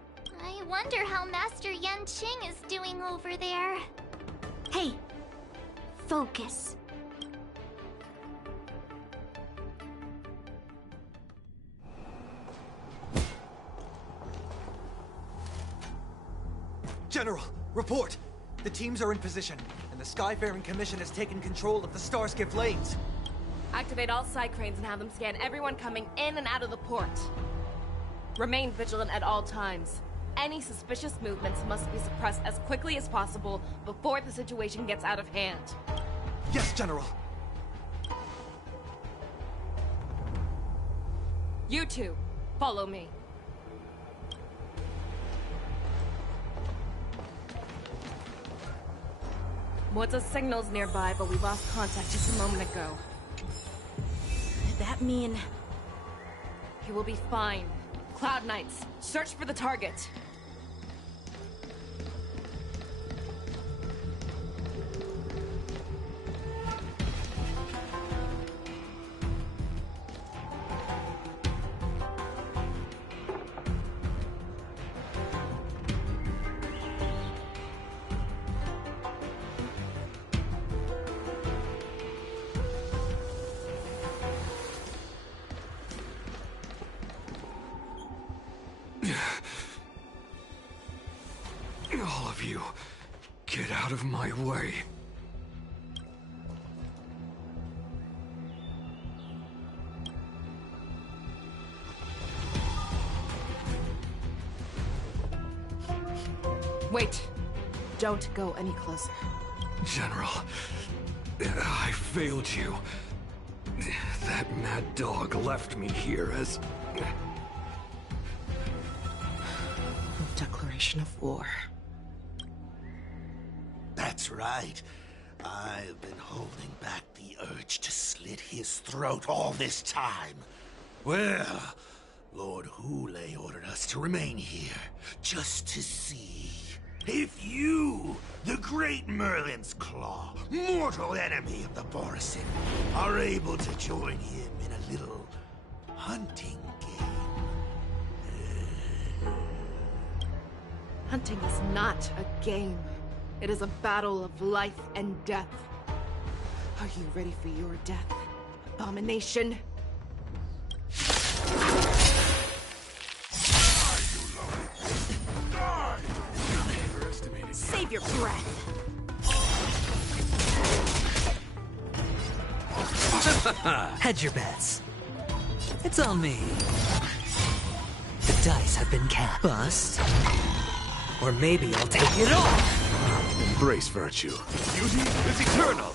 I wonder how Master Yanqing is doing over there. Hey, focus. General, report! The teams are in position, and the Skyfaring Commission has taken control of the Starskiff lanes. Activate all side cranes and have them scan everyone coming in and out of the port. Remain vigilant at all times. Any suspicious movements must be suppressed as quickly as possible before the situation gets out of hand. Yes, General. You two, follow me. Moza's signal's nearby, but we lost contact just a moment ago. That mean... He will be fine. Cloud Knights, search for the target. All of you, get out of my way. Wait. Don't go any closer. General, I failed you. That mad dog left me here as... Declaration of war. That's right. I've been holding back the urge to slit his throat all this time. Well, Lord Hule ordered us to remain here, just to see if you, the great Merlin's Claw, mortal enemy of the Borison, are able to join him in a little hunting game. Hunting is not a game. It is a battle of life and death. Are you ready for your death, abomination? Save your breath. Hedge your bets. It's on me. The dice have been cast. Bust. Or maybe I'll take it all. Embrace virtue. Beauty is eternal.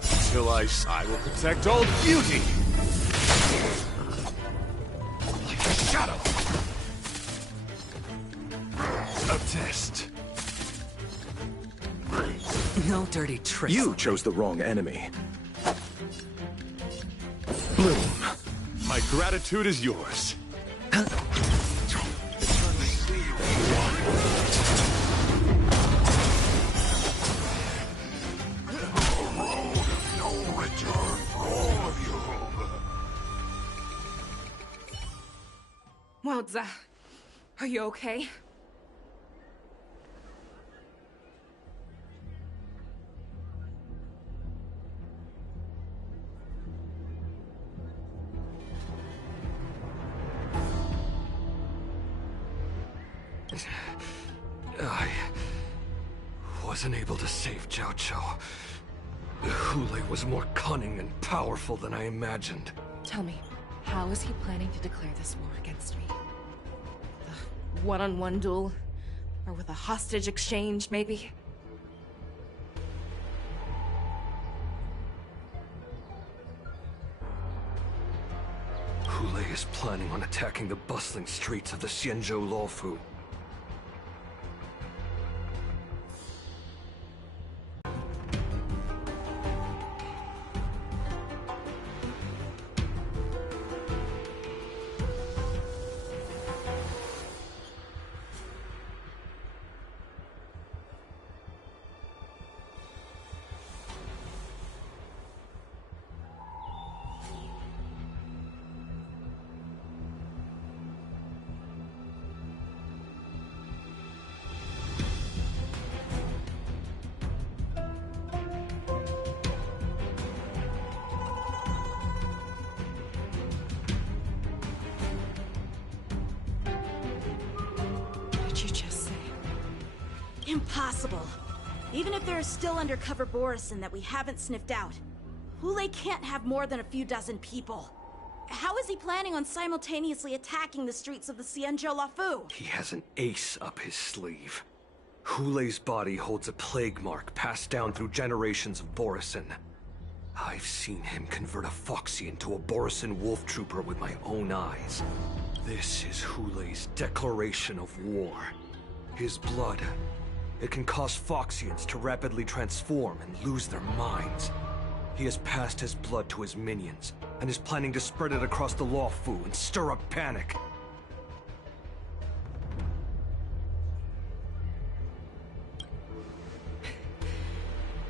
Until I will protect all beauty. Like a shadow. A test. No dirty tricks. You chose the wrong enemy. Bloom, my gratitude is yours. Wowza, are you okay? I wasn't able to save Jiao Chou. Hule was more cunning and powerful than I imagined. Tell me, how is he planning to declare this war against me? The one-on-one duel? Or with a hostage exchange, maybe? Hule is planning on attacking the bustling streets of the Xianzhou Luofu. Impossible. Even if there are still undercover Borisin that we haven't sniffed out, Hule can't have more than a few dozen people. How is he planning on simultaneously attacking the streets of the Xianzhou Luofu? He has an ace up his sleeve. Hule's body holds a plague mark passed down through generations of Borisin. I've seen him convert a Foxy into a Borisin wolf trooper with my own eyes. This is Hule's declaration of war. His blood. It can cause Foxians to rapidly transform and lose their minds. He has passed his blood to his minions, and is planning to spread it across the Luofu and stir up panic.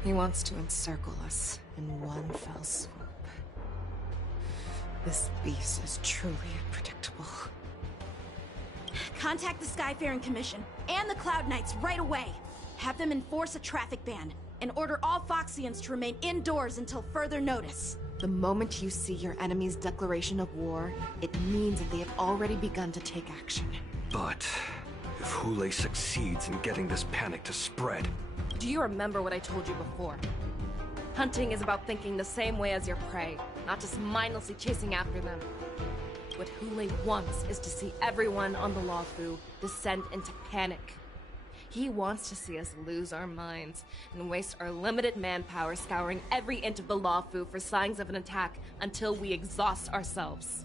He wants to encircle us in one fell swoop. This beast is truly unpredictable. Contact the Skyfaring Commission and the Cloud Knights right away. Have them enforce a traffic ban and order all Foxians to remain indoors until further notice. The moment you see your enemy's declaration of war, it means that they have already begun to take action. But if Hule succeeds in getting this panic to spread... Do you remember what I told you before? Hunting is about thinking the same way as your prey, not just mindlessly chasing after them. What Hule wants is to see everyone on the Luofu descend into panic. He wants to see us lose our minds and waste our limited manpower scouring every inch of the Luofu for signs of an attack until we exhaust ourselves.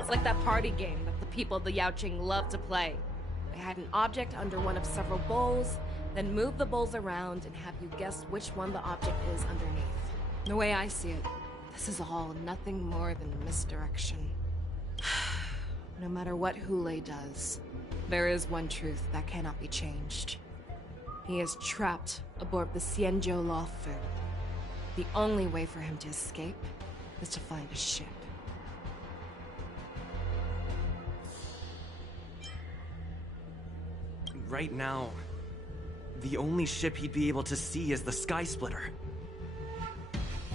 It's like that party game that the people of the Yaoqing love to play. They hide an object under one of several bowls, then move the bowls around and have you guess which one the object is underneath. The way I see it, this is all nothing more than misdirection. No matter what Hule does, there is one truth that cannot be changed. He is trapped aboard the Xianzhou Luofu. The only way for him to escape is to find a ship. Right now, the only ship he'd be able to see is the Sky Splitter.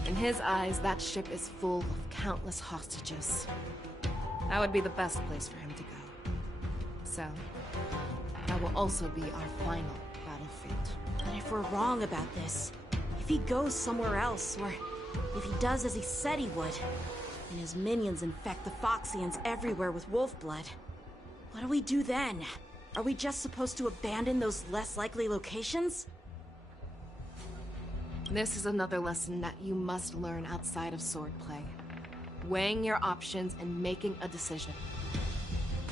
In his eyes, that ship is full of countless hostages. That would be the best place for him to go. So, that will also be our final battlefield. But if we're wrong about this, if he goes somewhere else, or if he does as he said he would, and his minions infect the Foxians everywhere with wolf blood, what do we do then? Are we just supposed to abandon those less likely locations? This is another lesson that you must learn outside of swordplay. weighing your options and making a decision.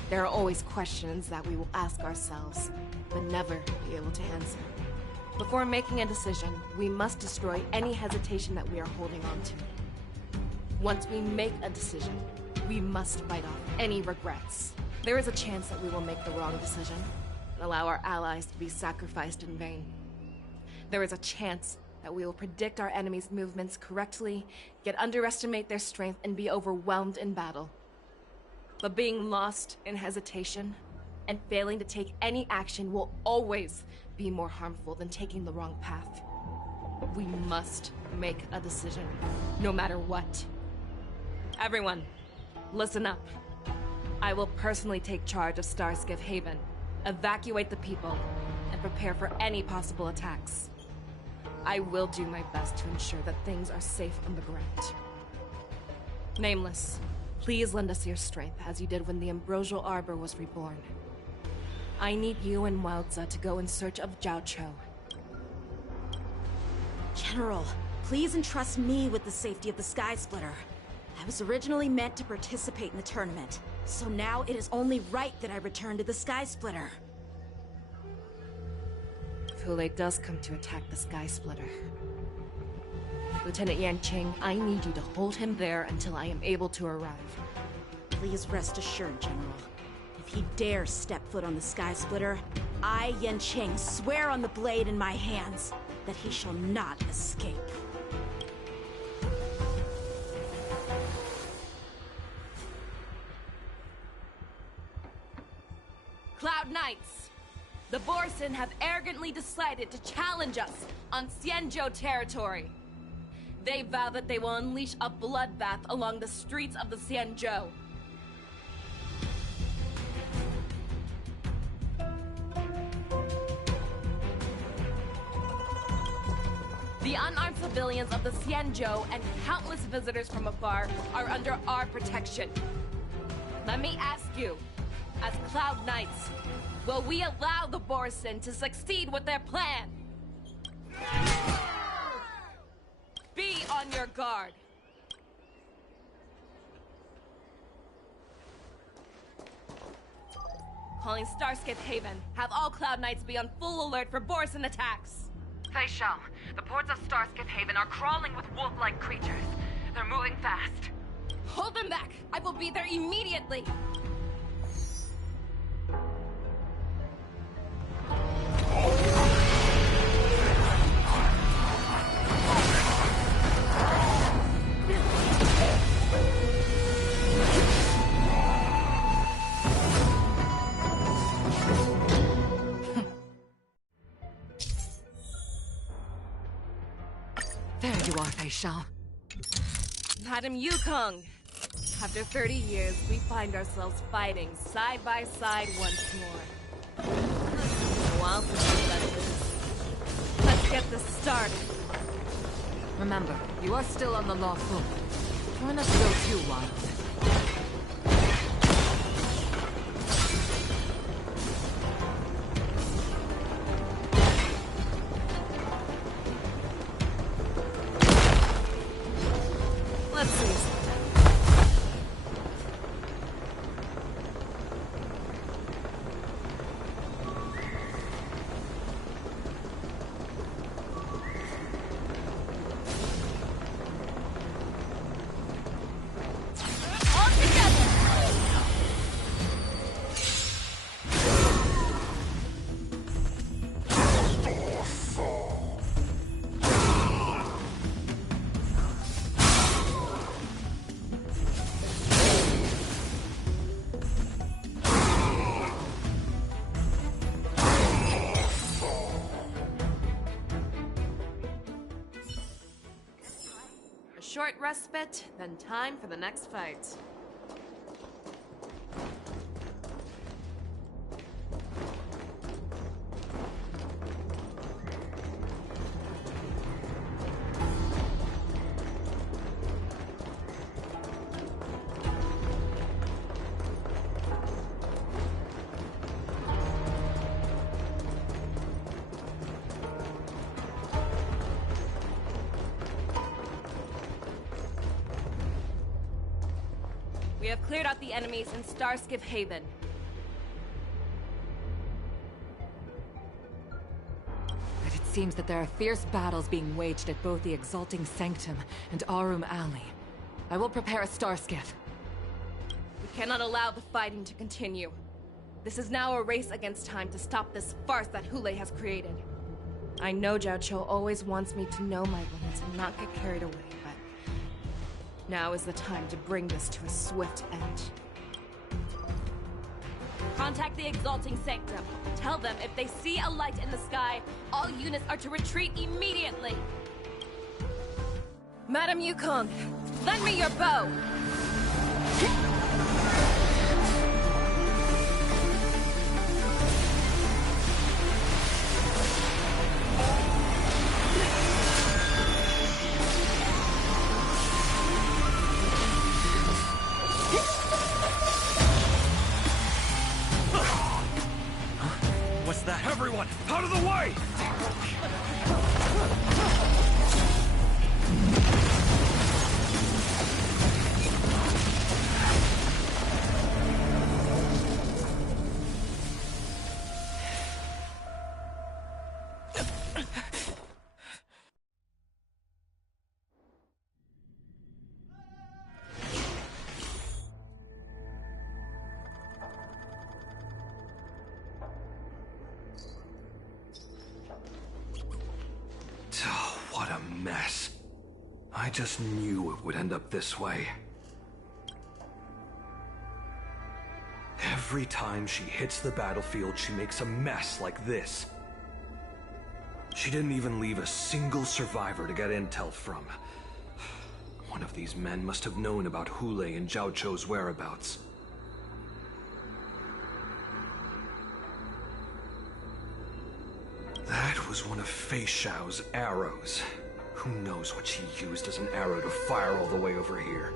There are always questions that we will ask ourselves, but never be able to answer. Before making a decision, we must destroy any hesitation that we are holding on to. Once we make a decision, we must fight off any regrets. There is a chance that we will make the wrong decision and allow our allies to be sacrificed in vain. There is a chance that we will predict our enemies' movements correctly, yet underestimate their strength and be overwhelmed in battle. But being lost in hesitation and failing to take any action will always be more harmful than taking the wrong path. We must make a decision, no matter what. Everyone, listen up. I will personally take charge of Starskiff Haven, evacuate the people, and prepare for any possible attacks. I will do my best to ensure that things are safe on the ground. Nameless, please lend us your strength as you did when the Ambrosial Arbor was reborn. I need you and Wildza to go in search of Zhao Cho. General, please entrust me with the safety of the Sky Splitter. I was originally meant to participate in the tournament, so now it is only right that I return to the Sky Splitter. If Hulei does come to attack the Sky Splitter, Lieutenant Yanqing, I need you to hold him there until I am able to arrive. Please rest assured, General. If he dares step foot on the Sky Splitter, I, Yanqing, swear on the blade in my hands that he shall not escape. Cloud Knights! The Borson have arrogantly decided to challenge us on Xianzhou territory. They vow that they will unleash a bloodbath along the streets of the Xianzhou. The unarmed civilians of the Xianzhou and countless visitors from afar are under our protection. Let me ask you, as Cloud Knights, will we allow the Borson to succeed with their plan? Be on your guard. Calling Starskiff Haven. Have all Cloud Knights be on full alert for Borson attacks. Fei Shao, the ports of Starskiff Haven are crawling with wolf-like creatures. They're moving fast. Hold them back! I will be there immediately! There you are, Fei Shao. Madam Yukong! After 30 years, we find ourselves fighting side by side once more. It's a while since we've done this. Let's get this started. Remember, you are still on the lawful. Join us to go too, Wild. Let's see. Short respite, then time for the next fight. have cleared out the enemies in Starskip Haven. But it seems that there are fierce battles being waged at both the Exalting Sanctum and Arum Alley. I will prepare a Starskiff. We cannot allow the fighting to continue. This is now a race against time to stop this farce that Hule has created. I know Jiao Cho always wants me to know my limits and not get carried away, but now is the time to bring this to a swift end. Contact the Exalting Sanctum. Tell them if they see a light in the sky, all units are to retreat immediately. Madam Yukong, lend me your bow! What's that? Everyone, out of the way! What a mess. I just knew it would end up this way. Every time she hits the battlefield, she makes a mess like this. She didn't even leave a single survivor to get intel from. One of these men must have known about Hule and Jiao Cho's whereabouts. That was one of Fei Xiao's arrows. Who knows what she used as an arrow to fire all the way over here?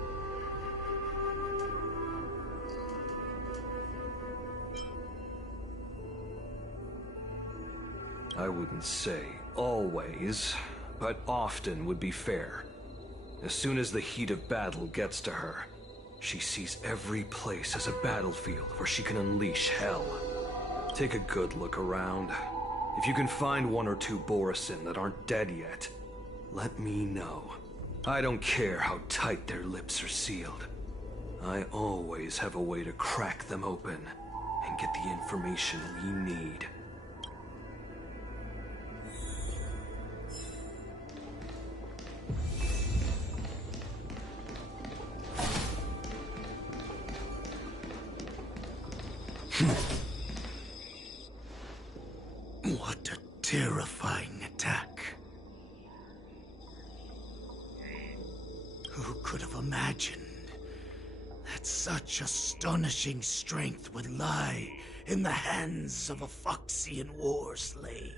I wouldn't say always, but often would be fair. As soon as the heat of battle gets to her, she sees every place as a battlefield where she can unleash hell. Take a good look around. If you can find one or two Borisin that aren't dead yet, let me know. I don't care how tight their lips are sealed. I always have a way to crack them open and get the information we need. What a terrifying attack. Who could have imagined that such astonishing strength would lie in the hands of a Foxian war slave?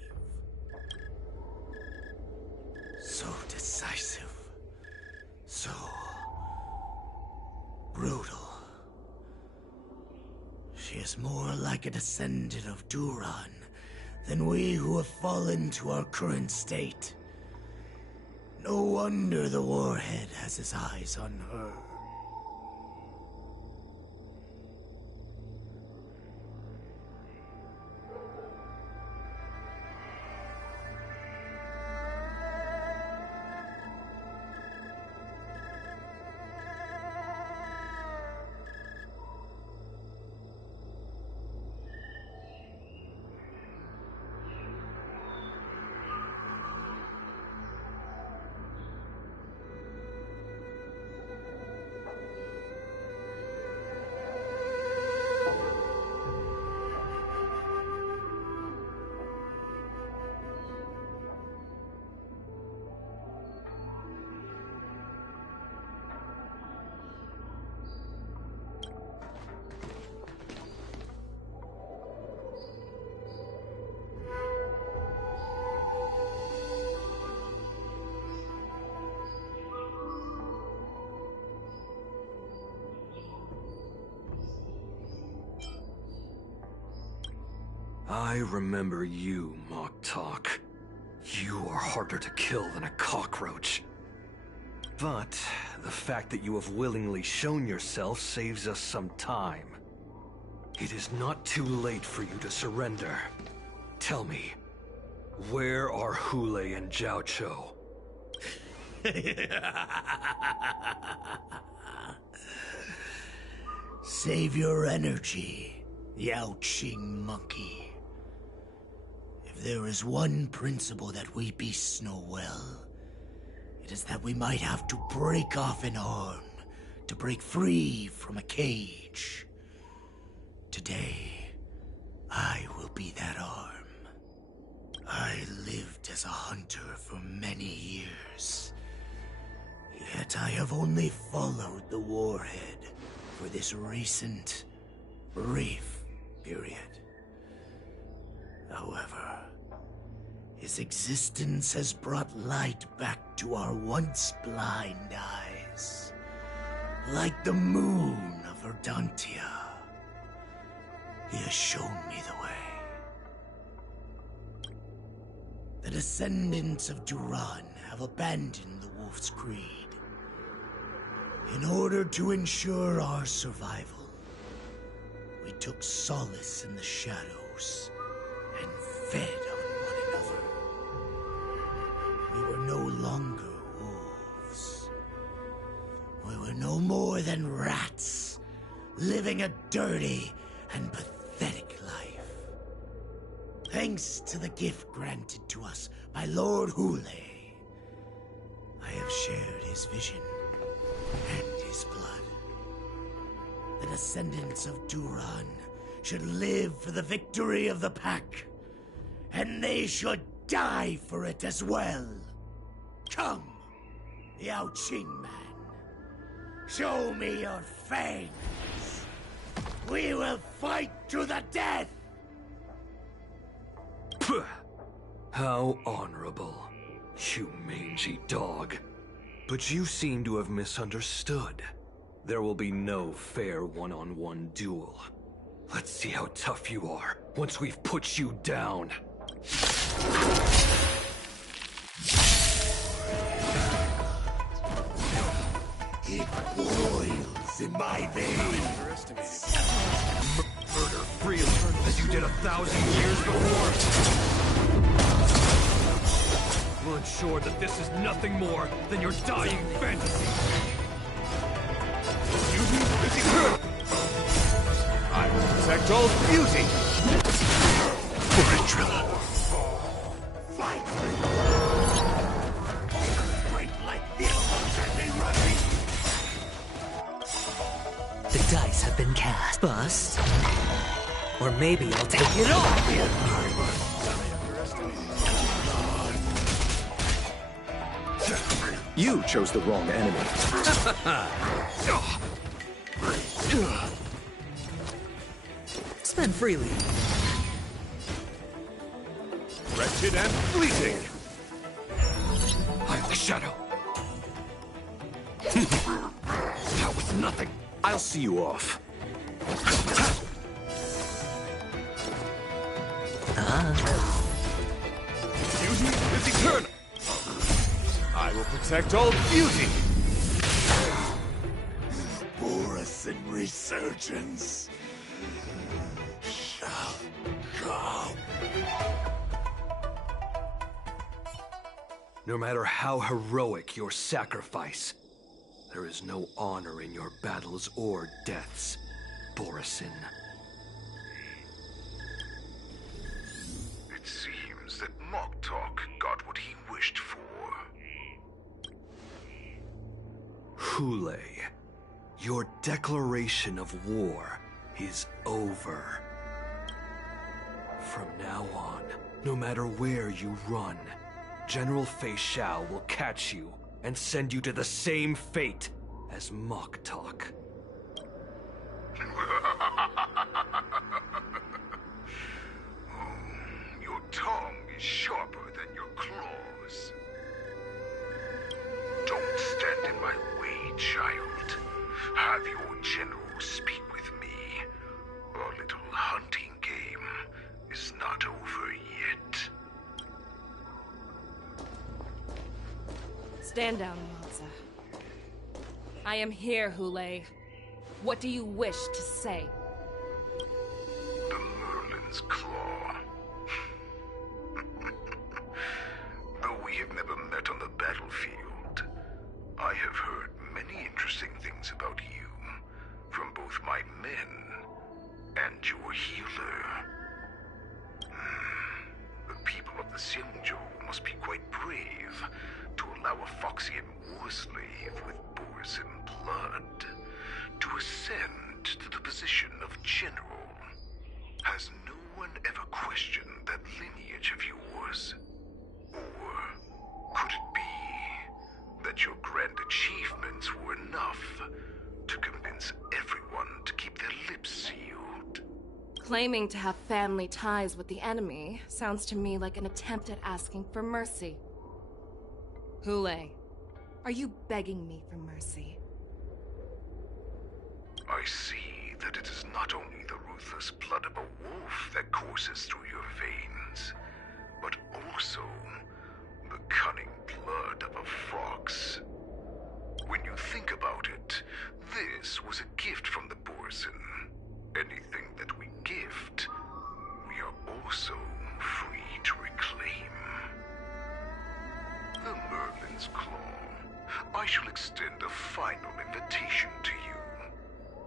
So decisive, so brutal. She is more like a descendant of Duran than we who have fallen to our current state. No wonder the Warhead has his eyes on her. I remember you, Mock Talk. You are harder to kill than a cockroach. But the fact that you have willingly shown yourself saves us some time. It is not too late for you to surrender. Tell me, where are Hule and Jiao Cho? Save your energy, Yao Qing monkey. If there is one principle that we beasts know well, it is that we might have to break off an arm to break free from a cage. Today, I will be that arm. I lived as a hunter for many years, yet I have only followed the warhead for this recent, brief period. However, his existence has brought light back to our once blind eyes, like the moon of Verdantia. He has shown me the way. The descendants of Duran have abandoned the Wolf's Creed. In order to ensure our survival, we took solace in the shadows and fed on one another. We were no longer wolves. We were no more than rats, living a dirty and pathetic life. Thanks to the gift granted to us by Lord Hule, I have shared his vision and his blood. The descendants of Duran should live for the victory of the Pack, and they should die for it as well. Come, Yao Qing man. Show me your fangs. We will fight to the death! Puh. How honorable, you mangy dog. But you seem to have misunderstood. There will be no fair one-on-one duel. Let's see how tough you are once we've put you down. It boils in my veins. Murder freely, as you did 1,000 years before. We'll ensure that this is nothing more than your dying fantasy. Beauty is eternal. I will protect all beauty. Fortrilla. Fight! Fight like this and be running. The dice have been cast. Bust. Or maybe I'll take it all. You chose the wrong enemy. Spend freely. Wretched and fleeting. I'm the shadow. That was nothing. I'll see you off. Beauty is eternal. I will protect all beauty. Boris in resurgence shall come. No matter how heroic your sacrifice, there is no honor in your battles or deaths, Borisin. It seems that Moktok got what he wished for. Hule, your declaration of war is over. From now on, no matter where you run, General Fei Xiao will catch you and send you to the same fate as Moktok. Your tongue is sharper than your claws. Don't stand in my way, child. Have your general speak with me. Our little hunting game is not over yet. Stand down, Monza. I am here, Hule. What do you wish to say? The Merlin's Claw. Though we have never met on the battlefield, I have heard many interesting things about you from both my men and your healer. The people of the Xianzhou must be quite brave to allow a Foxian war slave with Borisin blood to ascend to the position of general. Has no one ever questioned that lineage of yours? Or could it be that your grand achievements were enough to convince everyone to keep their lips sealed? Claiming to have family ties with the enemy sounds to me like an attempt at asking for mercy. Hule, are you begging me for mercy? I see that it is not only the ruthless blood of a wolf that courses through your veins, but also the cunning blood of a fox. When you think about it, this was a gift from the Borisin. Anything that we gift, we are also free to reclaim. The Merlin's Claw. I shall extend a final invitation to you.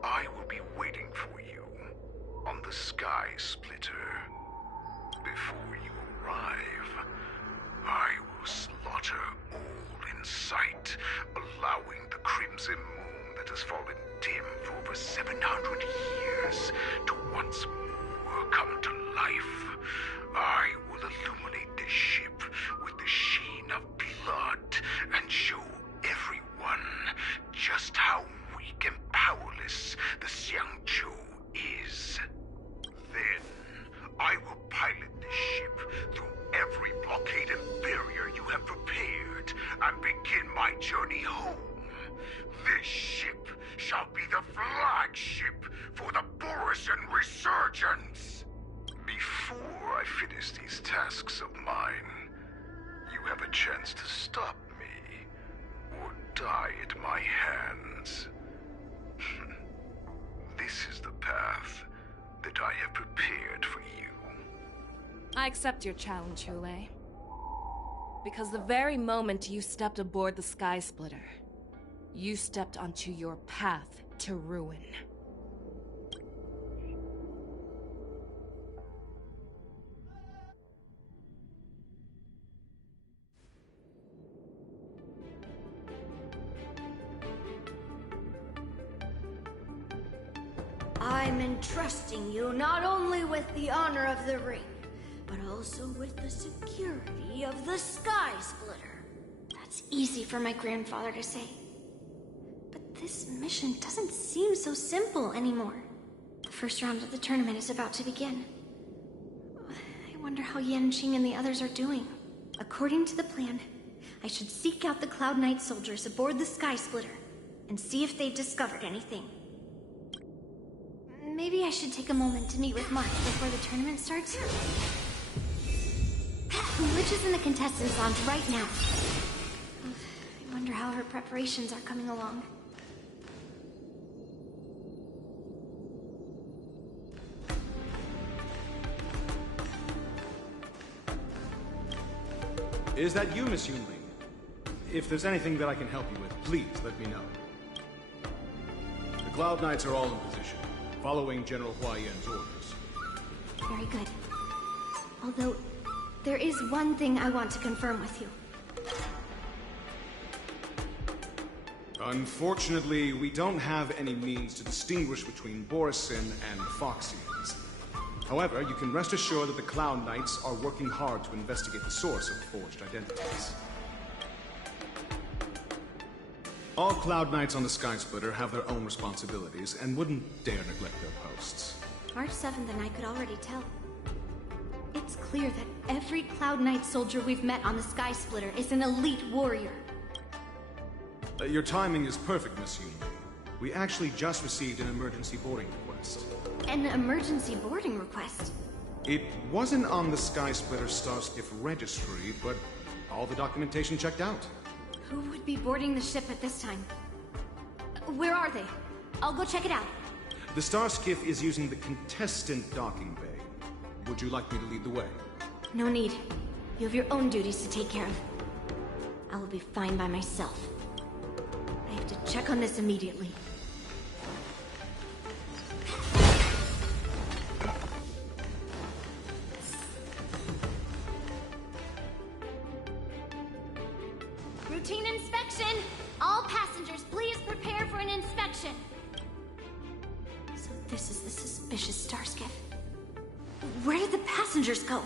I will be waiting for you on the Sky Splitter. Before you arrive, I will slaughter all in sight, allowing the crimson moon that has fallen dim for over 700 years to once more come to life. I will illuminate this ship with the sheen of blood and show everyone just how weak and powerless the Xianzhou is. Then, I will pilot this ship through every blockade and barrier you have prepared and begin my journey home. This ship shall be the flagship for the Borisin Resurgence. Before I finish these tasks of mine, you have a chance to stop me or die at my hands. This is the path that I have prepared for you. I accept your challenge, Hule. Because the very moment you stepped aboard the Sky Splitter, you stepped onto your path to ruin. I'm entrusting you not only with the honor of the ring, but also with the security of the Sky Splitter. That's easy for my grandfather to say. But this mission doesn't seem so simple anymore. The first round of the tournament is about to begin. I wonder how Yanqing and the others are doing. According to the plan, I should seek out the Cloud Knight soldiers aboard the Sky Splitter and see if they've discovered anything. Maybe I should take a moment to meet with Mark before the tournament starts. Witch is in the contestants' lounge right now. I wonder how her preparations are coming along. Is that you, Miss Yunli? If there's anything that I can help you with, please let me know. The Cloud Knights are all in position, following General Hua Yan's orders. Very good. Although, there is one thing I want to confirm with you. Unfortunately, we don't have any means to distinguish between Borisin and Foxians. However, you can rest assured that the Cloud Knights are working hard to investigate the source of the forged identities. All Cloud Knights on the Sky Splitter have their own responsibilities and wouldn't dare neglect their posts. March 7th and I could already tell. It's clear that every Cloud Knight soldier we've met on the Sky Splitter is an elite warrior. Your timing is perfect, Miss Yunli. We actually just received an emergency boarding request. An emergency boarding request? It wasn't on the Sky Splitter Starskiff registry, but all the documentation checked out. Who would be boarding the ship at this time? Where are they? I'll go check it out. The star skiff is using the contestant docking bay. Would you like me to lead the way? No need. You have your own duties to take care of. I will be fine by myself. I have to check on this immediately. Routine inspection! All passengers, please prepare for an inspection. So this is the suspicious star skiff. Where did the passengers go?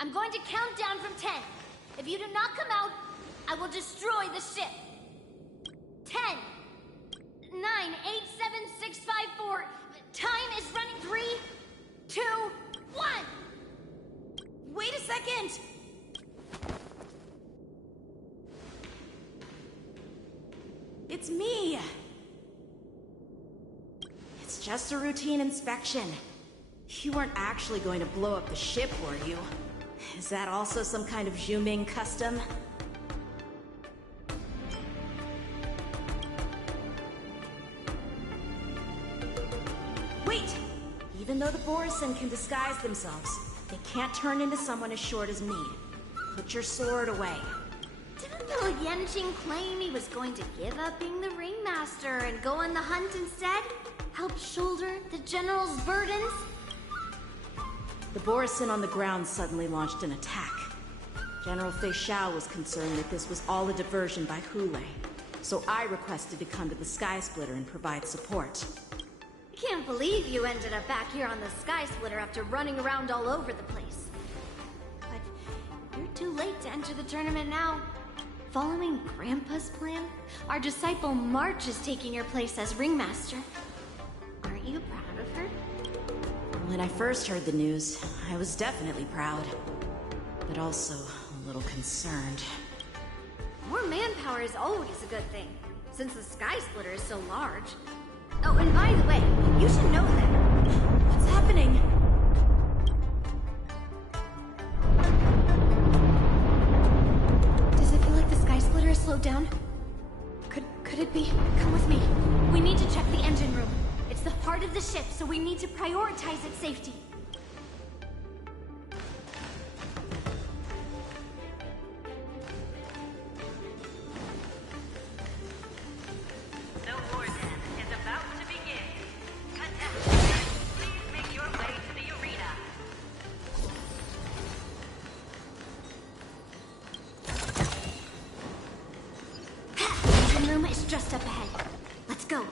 I'm going to count down from 10. If you do not come out, I will destroy the ship. 10, 9, 8, 7, 6, 5, 4. Time is running. 3, 2, 1. Wait a second! It's me! It's just a routine inspection. You weren't actually going to blow up the ship, were you? Is that also some kind of Zhu Ming custom? Wait! Even though the Borisin can disguise themselves, they can't turn into someone as short as me. Put your sword away. Didn't the Yanqing claim he was going to give up being the ringmaster and go on the hunt instead? Help shoulder the general's burdens? The Borisin on the ground suddenly launched an attack. General Fei Xiao was concerned that this was all a diversion by Hulei, so I requested to come to the Sky Splitter and provide support. I can't believe you ended up back here on the Sky Splitter after running around all over the place. But you're too late to enter the tournament now. Following Grandpa's plan, our disciple March is taking your place as ringmaster. Aren't you proud of her? When I first heard the news, I was definitely proud, but also a little concerned. More manpower is always a good thing, since the Sky Splitter is so large. Oh, and by the way, you should know that... What's happening? Does it feel like the Sky Splitter is slowed down? Could it be? Come with me. We need to check the engine room. It's the heart of the ship, so we need to prioritize its safety. The war dance is about to begin. Contestants, please make your way to the arena. The engine room is just up ahead. Let's go.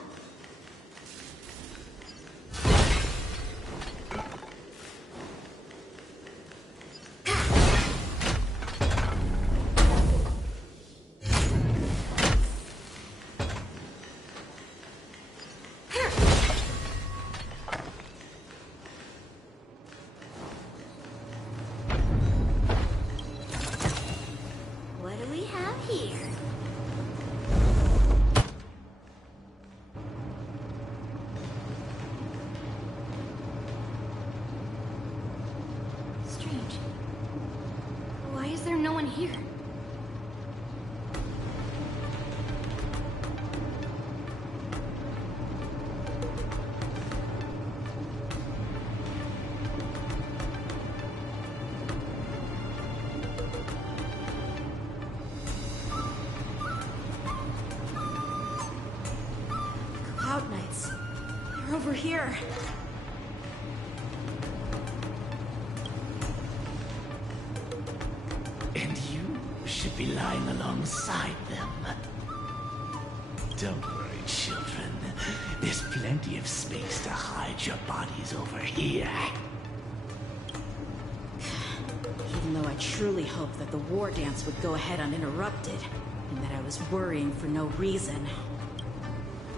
What do we have here? Strange. Why is there no one here? Cloud Knights. They're over here. And you should be lying alongside them. Don't worry, children. There's plenty of space to hide your bodies over here. Even though I truly hoped that the war dance would go ahead uninterrupted, and that I was worrying for no reason.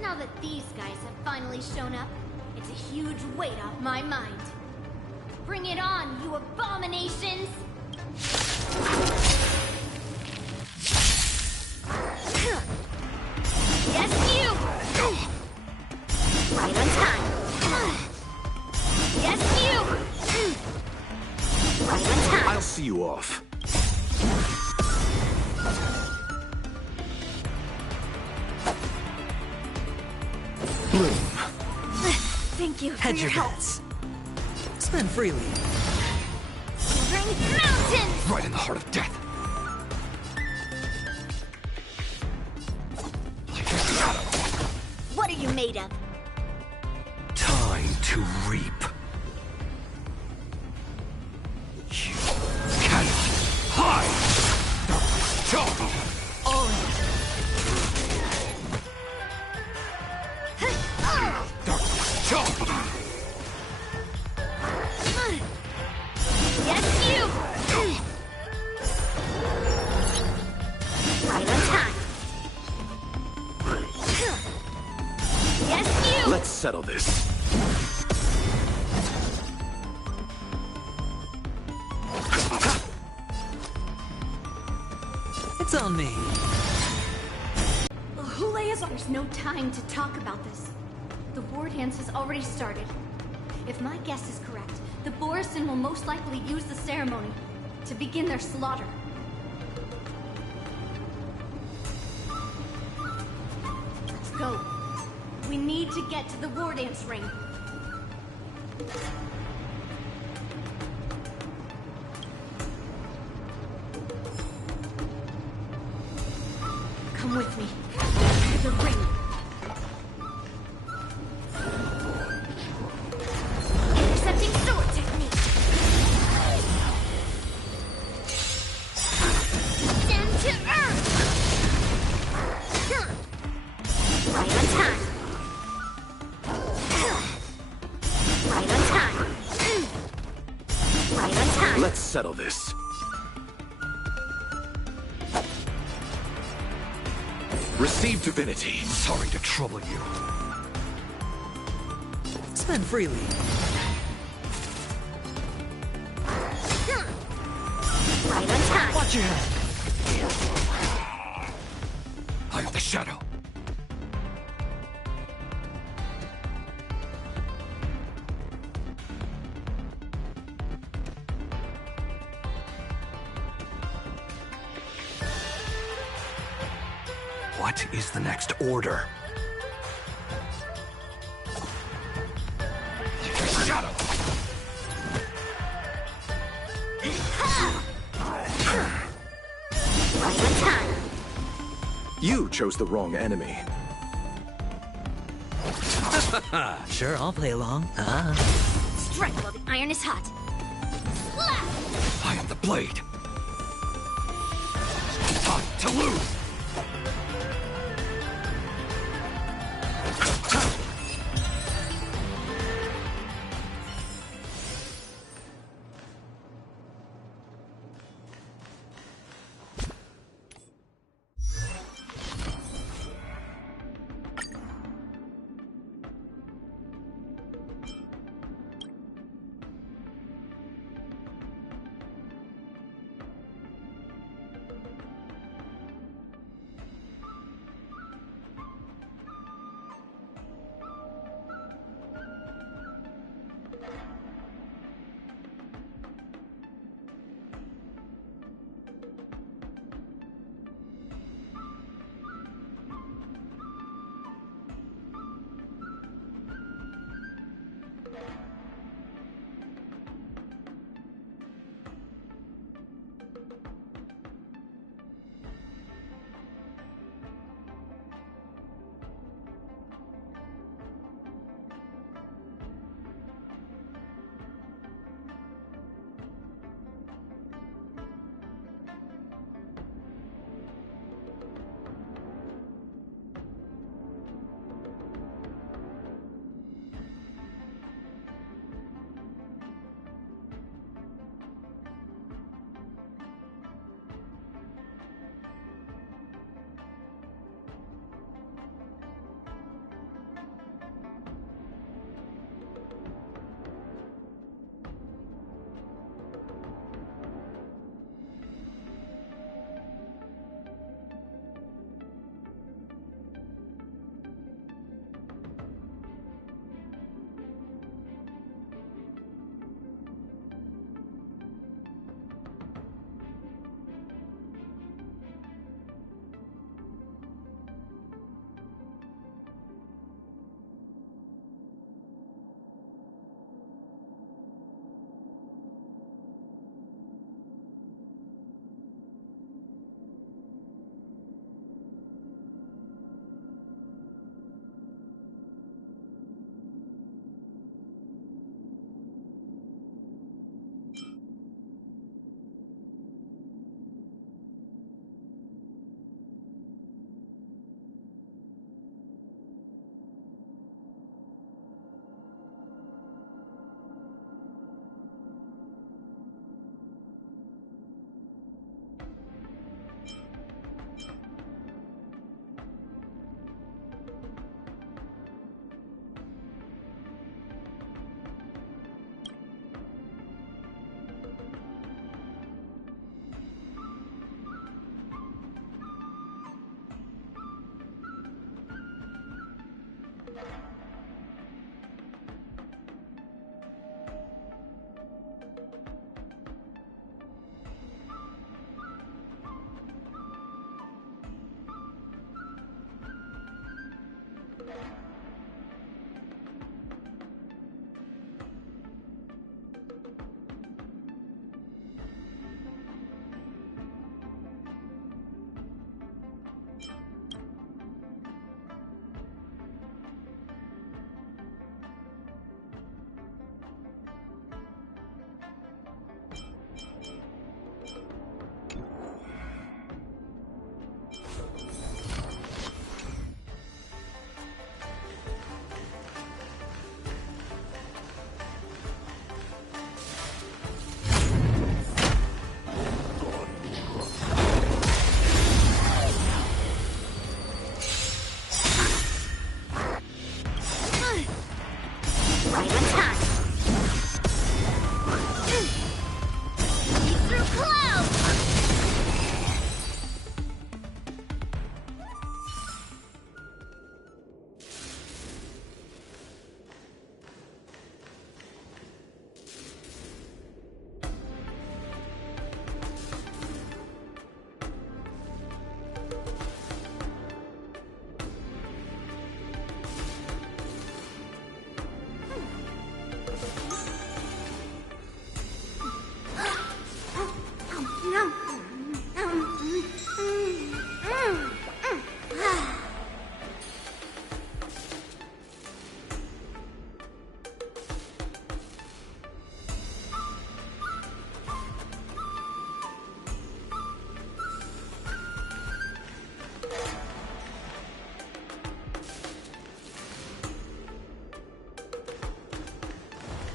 Now that these guys have finally shown up, it's a huge weight off my mind. Bring it on, you abominations! Yes, you! Right on time. Yes, you! Right on time. I'll see you off. Thank you for Hedge your your help. bets. Spend freely. Ring Mountain! Right in the heart of death. What are you made of? Time to reap. You cannot hide! Yes, you! Right on time. Yes, you! Let's settle this. It's on me. There's no time to talk about this. The war dance has already started. If my guess is correct, the Borison will most likely use the ceremony to begin their slaughter. Let's go. We need to get to the war dance ring. Come with me. To the ring. Intercepting sword technique. Down to earth. Right on time. Right on time. Right on time. Let's settle this. Receive divinity. Sorry to trouble you. Spend freely. Right on time. Watch your head. I am the shadow. What is the next order? Shadow! Right on time. You chose the wrong enemy. Sure, I'll play along. Strike while the iron is hot. Slap! I am the blade. Time to lose! Right on time. Leap through clouds!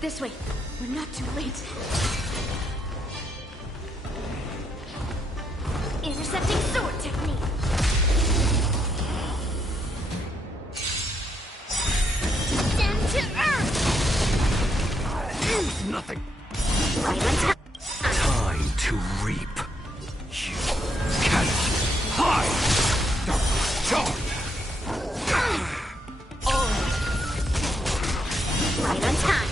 This way. We're not too late. Intercepting sword technique. Stand to earth. Nothing. Right on time. Time to reap. You cannot hide. Dark. Right on time.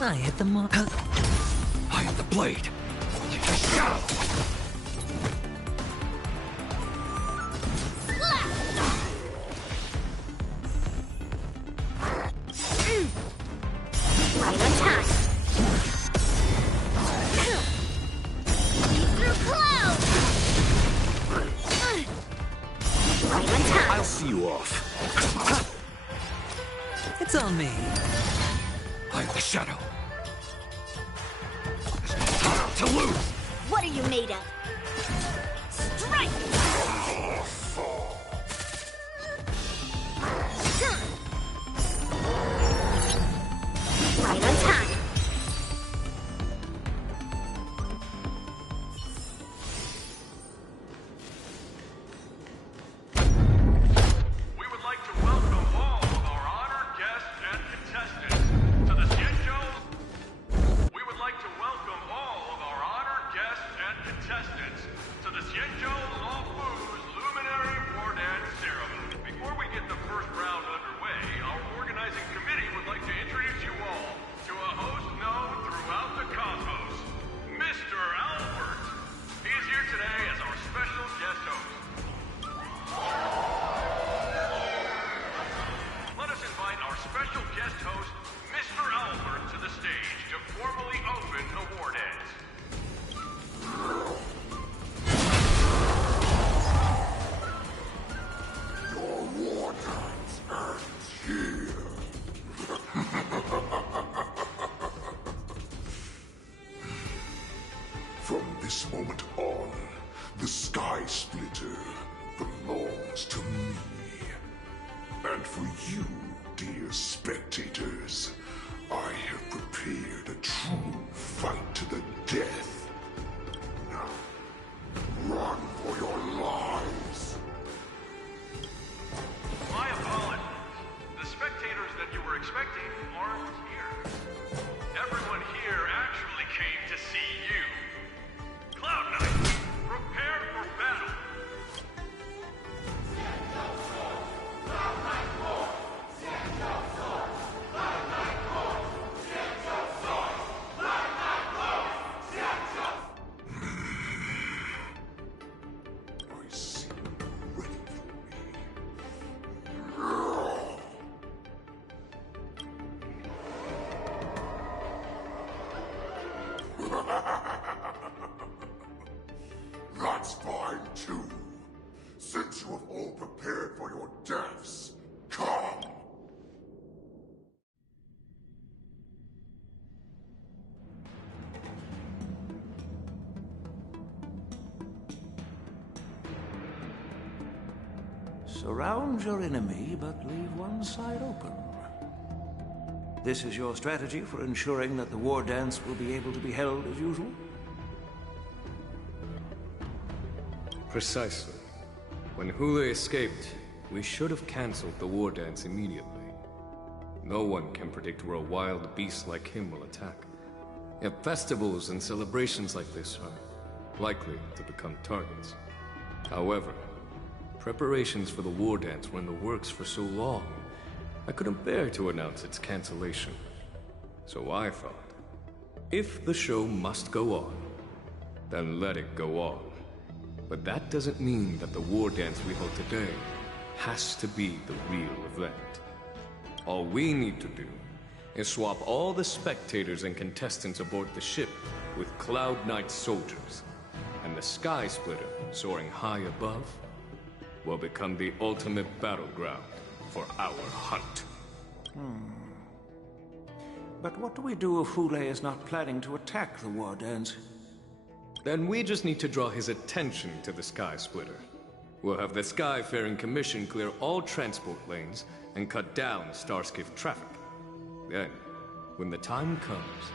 I hit the mark. I have the blade. Right on time. Leap through clouds. Right on time. I'll see you off. It's on me. I'm the shadow. To lose. What are you made of? Strike! Right on time. We would like to welcome all of our honored guests and contestants to the Xianzhou. We would like to welcome all of our honored guests and contestants to the Xianzhou Lawfu's Luminary War Dance Ceremony. Before we get the first round underway, our organizing committee would like to introduce you all to a host known throughout the cosmos, Mr. Albert. He is here today as our special guest host. Let us invite our special guest host, Mr. Albert, to the stage to formally open the war dance. Your war dance ends here. From this moment on, the Sky Splitter belongs to me. And for you, dear spectators, I have prepared a true fight to the death. Now, run for your lives. My apologies. The spectators that you were expecting aren't here. Everyone here actually came to see you. Cloud Knight, prepare for battle. I see you ready for me. That's fine too. Since you have all prepared for your deaths, come! Surround your enemy, but leave one side open. This is your strategy for ensuring that the war dance will be able to be held as usual? Precisely. When Hule escaped, We should have canceled the war dance immediately. No one can predict where a wild beast like him will attack. Yet festivals and celebrations like this are likely to become targets. However, preparations for the war dance were in the works for so long, I couldn't bear to announce its cancellation. So I thought, if the show must go on, then let it go on. But that doesn't mean that the war dance we hold today has to be the real event. All we need to do is swap all the spectators and contestants aboard the ship with Cloud Knight soldiers, and the Sky Splitter, soaring high above, will become the ultimate battleground for our hunt. But what do we do if Hule is not planning to attack the war dance? Then we just need to draw his attention to the Sky Splitter. We'll have the Skyfaring Commission clear all transport lanes and cut down Starskiff traffic. Then, when the time comes,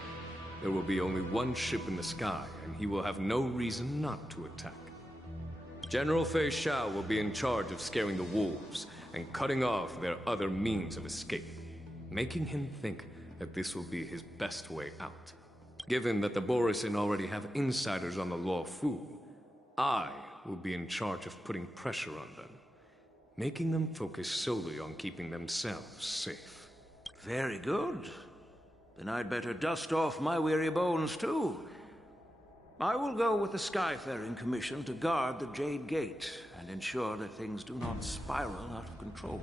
there will be only one ship in the sky, and he will have no reason not to attack. General Fei Xiao will be in charge of scaring the wolves and cutting off their other means of escape, making him think that this will be his best way out. Given that the Borisin already have insiders on the Luo Fu, I will be in charge of putting pressure on them, making them focus solely on keeping themselves safe. Very good. Then I'd better dust off my weary bones too. I will go with the Skyfaring Commission to guard the Jade Gate and ensure that things do not spiral out of control.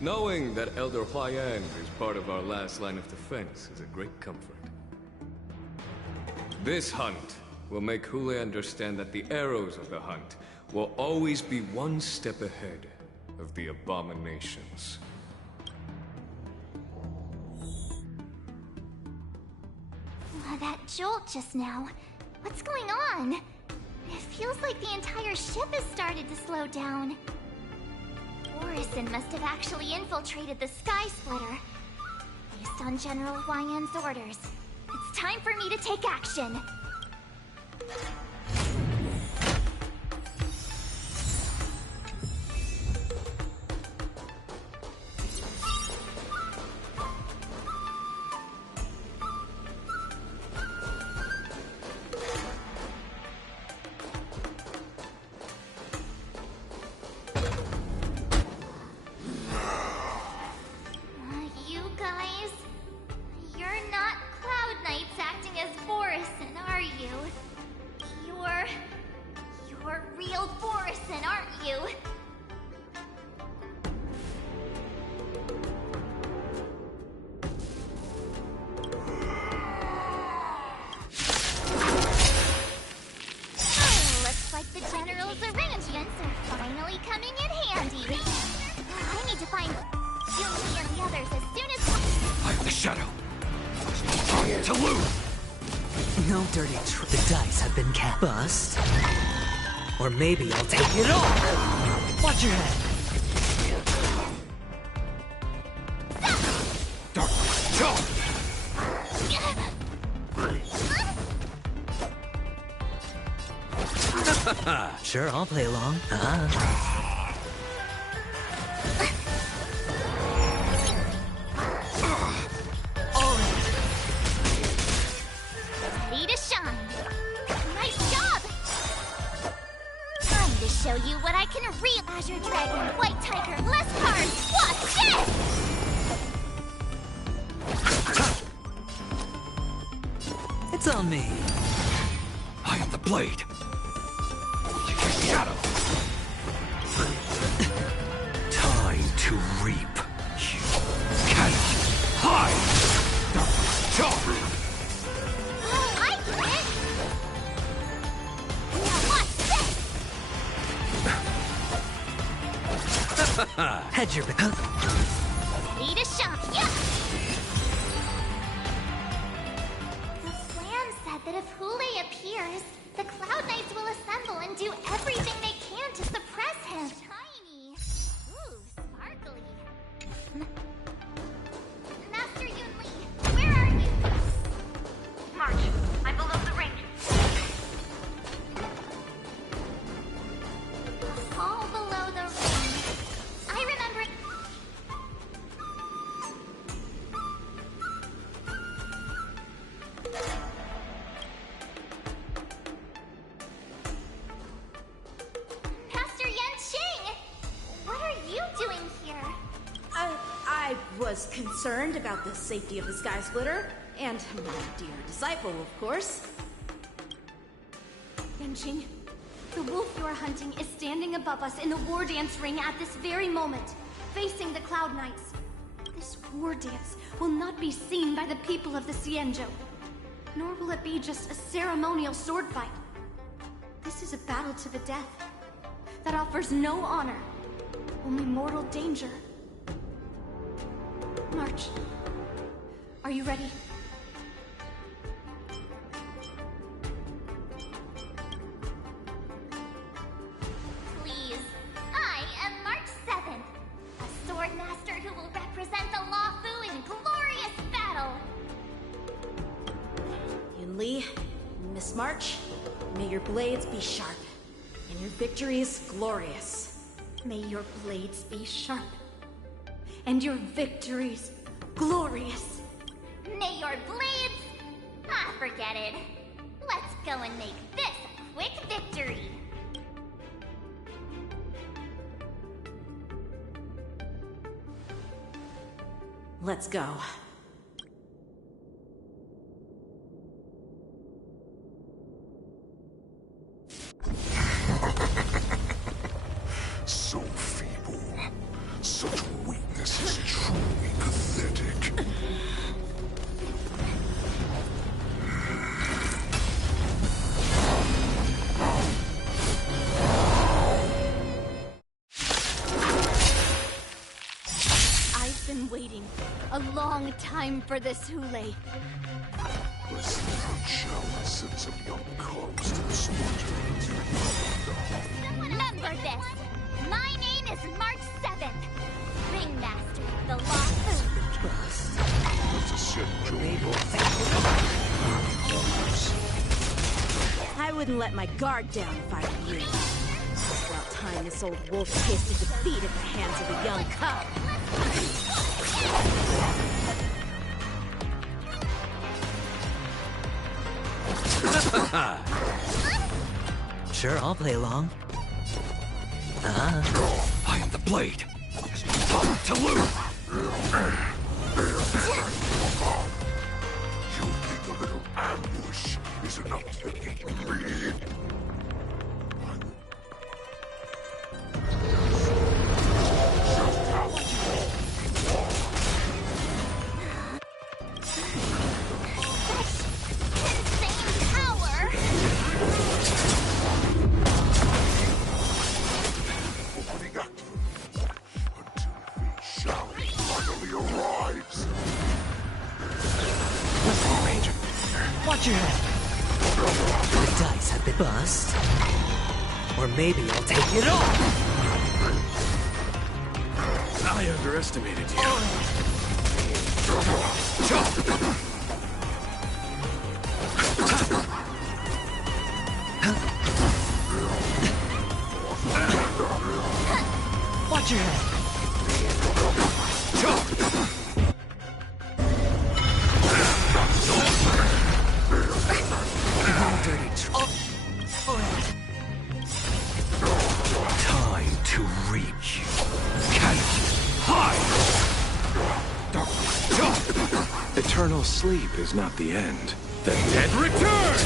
Knowing that Elder Huayan is part of our last line of defense is a great comfort. This hunt will make Hule understand that the arrows of the hunt will always be one step ahead of the abominations. That jolt just now. What's going on? It feels like the entire ship has started to slow down. Borisin must have actually infiltrated the Sky Splitter. Based on General Huayan's orders, it's time for me to take action. Bust. Or maybe I'll take it all! Watch your head! Sure, I'll play along. Ready to shine. Nice job! Time to show you what I can Azure Dragon, White Tiger, less cards! Watch this! It's on me. I am the blade. Shadow. Time to reap. You cannot hide. I get it! Now watch this! Hedge your bet. Ready to shine, yeah! The plan said that if Hule appears, the Cloud Knights will assemble and do everything they can to suppress him. Shiny. Ooh, sparkly. Master Yunli, where are you? March, I'm below the ring. was concerned about the safety of the Sky Splitter, and my dear disciple, of course. Yanqing, the wolf you're hunting is standing above us in the war dance ring at this very moment, facing the Cloud Knights. This war dance will not be seen by the people of the Xianzhou, nor will it be just a ceremonial sword fight. This is a battle to the death that offers no honor, only mortal danger. March. Are you ready? Please. I am March 7th, a sword master who will represent the Luofu in glorious battle. Yunli, Miss March, may your blades be sharp, and your victories glorious. May your blades be sharp, and your victories glorious. May your blades... forget it. Let's go and make this a quick victory. Let's go. So feeble. Such weakness is truly pathetic. I've been waiting a long time for this, Hule. Let's not challenge send some young cubs to the slaughter. Remember this. My name is March 7th. Ringmaster, the Luofu. I wouldn't let my guard down if I were you. It's about time this old wolf tasted defeat at the hands of a young cub. Sure, I'll play along. I am the blade. To lose. You think a little ambush is enough to defeat me? Watch your head. The dice have been bust. Or maybe I'll take it all. I underestimated you. Watch your head. Time to reach. Can hide. Eternal sleep is not the end. The dead return!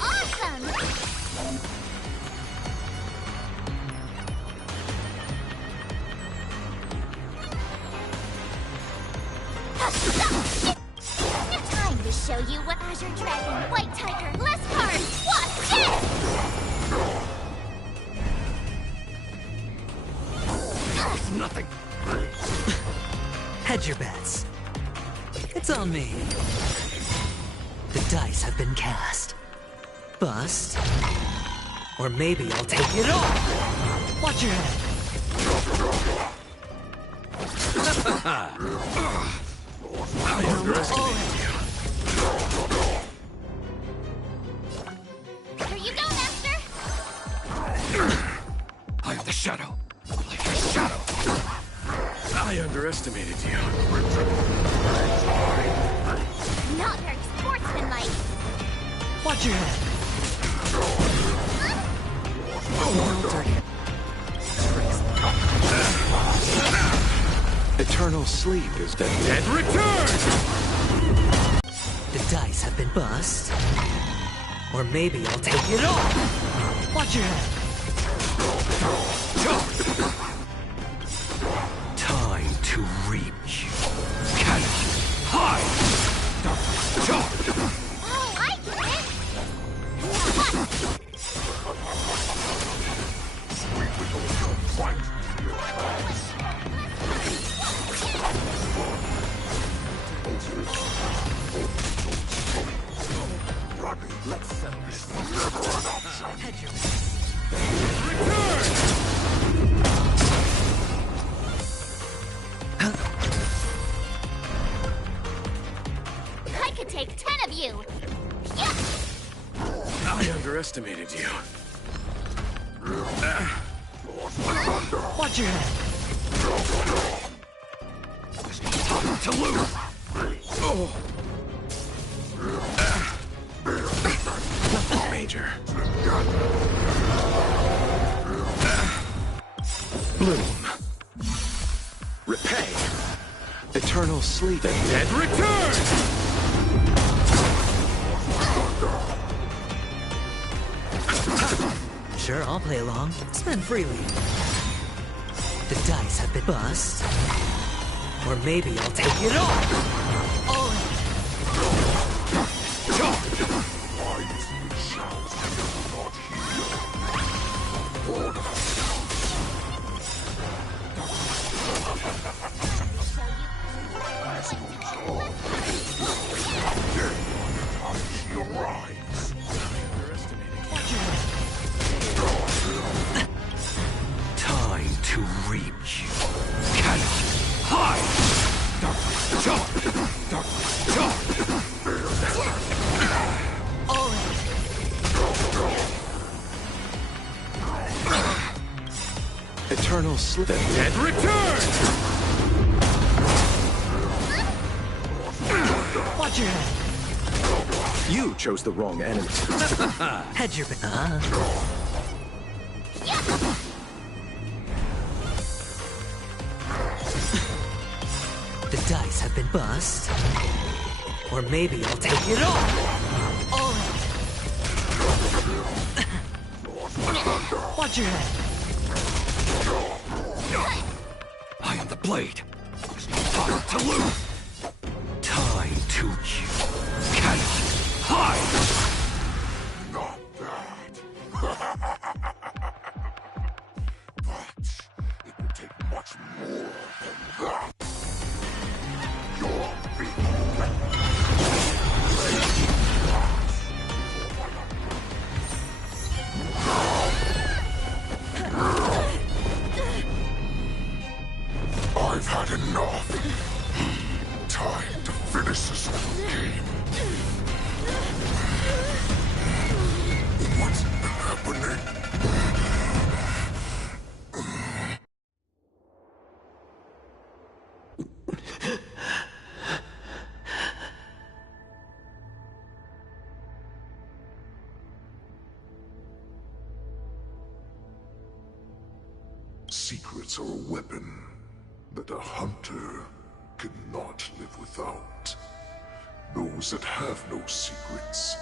Awesome! Time to show you what Azure Dragon, White Tiger, less cards, what's this? Nothing. Hedge your bets. It's on me. The dice have been cast. Bust. Or maybe I'll take it all. Watch your head. I underestimated you. Here you go, Master! I am the shadow. Like a shadow. I underestimated you. Not very sportsmanlike. Watch your head. Eternal sleep is the dead Return! The dice have been bust. Or maybe I'll take it all. Watch your head. Time to reap. Catch. Hide! Oh, I get it! Let's settle this. Never an option. I could take 10 of you! Yeah! I underestimated you. Watch your head. To lose! Oh. Major. Bloom. Repay. Eternal sleep. The dead return! Sure, I'll play along. Spend freely. The dice have been bust. Or maybe I'll take it all. All in. Time to reap. Catch. Hide! All in. Eternal sleep. The dead return! Watch your head. You chose the wrong enemy. Head your The dice have been bust. Or maybe I'll take it all. All in. Watch your head. I am the blade. Time to lose. Time to catch. Hide! Not bad. But it will take much more than that. You're being I've had enough. Time to finish this game. What's happening? Secrets are a weapon that a hunter cannot live without. Those that have no secrets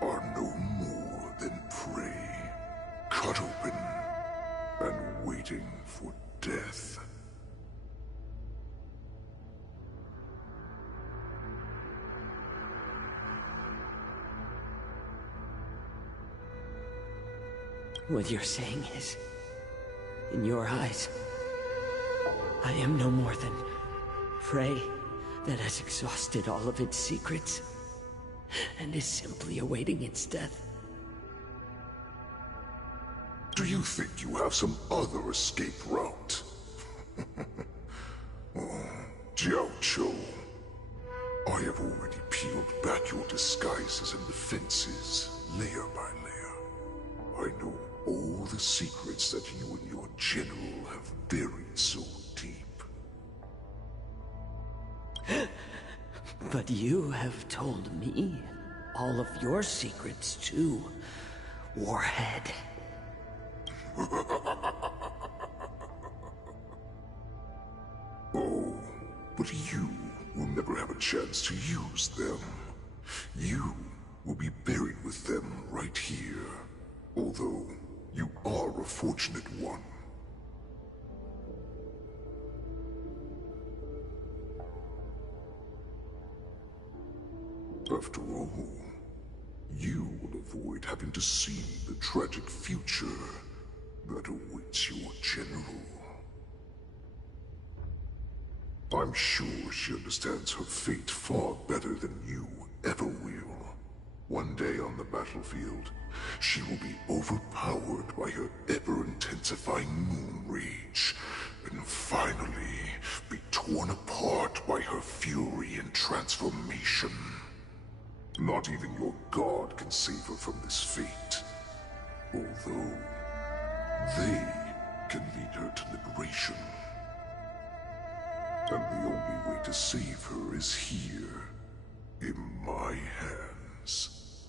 are no more than prey, cut open and waiting for death. What you're saying is, in your eyes, I am no more than prey that has exhausted all of its secrets and is simply awaiting its death. Do you think you have some other escape route? Oh, Jiao Cho, I have already peeled back your disguises and defenses, layer by layer. I know all the secrets that you and your general have buried so deep. But you have told me all of your secrets too, Warhead. Oh, but you will never have a chance to use them. You will be buried with them right here, although you are a fortunate one. After all, you will avoid having to see the tragic future that awaits your general. I'm sure she understands her fate far better than you ever will. One day on the battlefield, she will be overpowered by her ever-intensifying moon rage, and finally be torn apart by her fury and transformation. Not even your god can save her from this fate, although they can lead her to liberation. And the only way to save her is here, in my hands.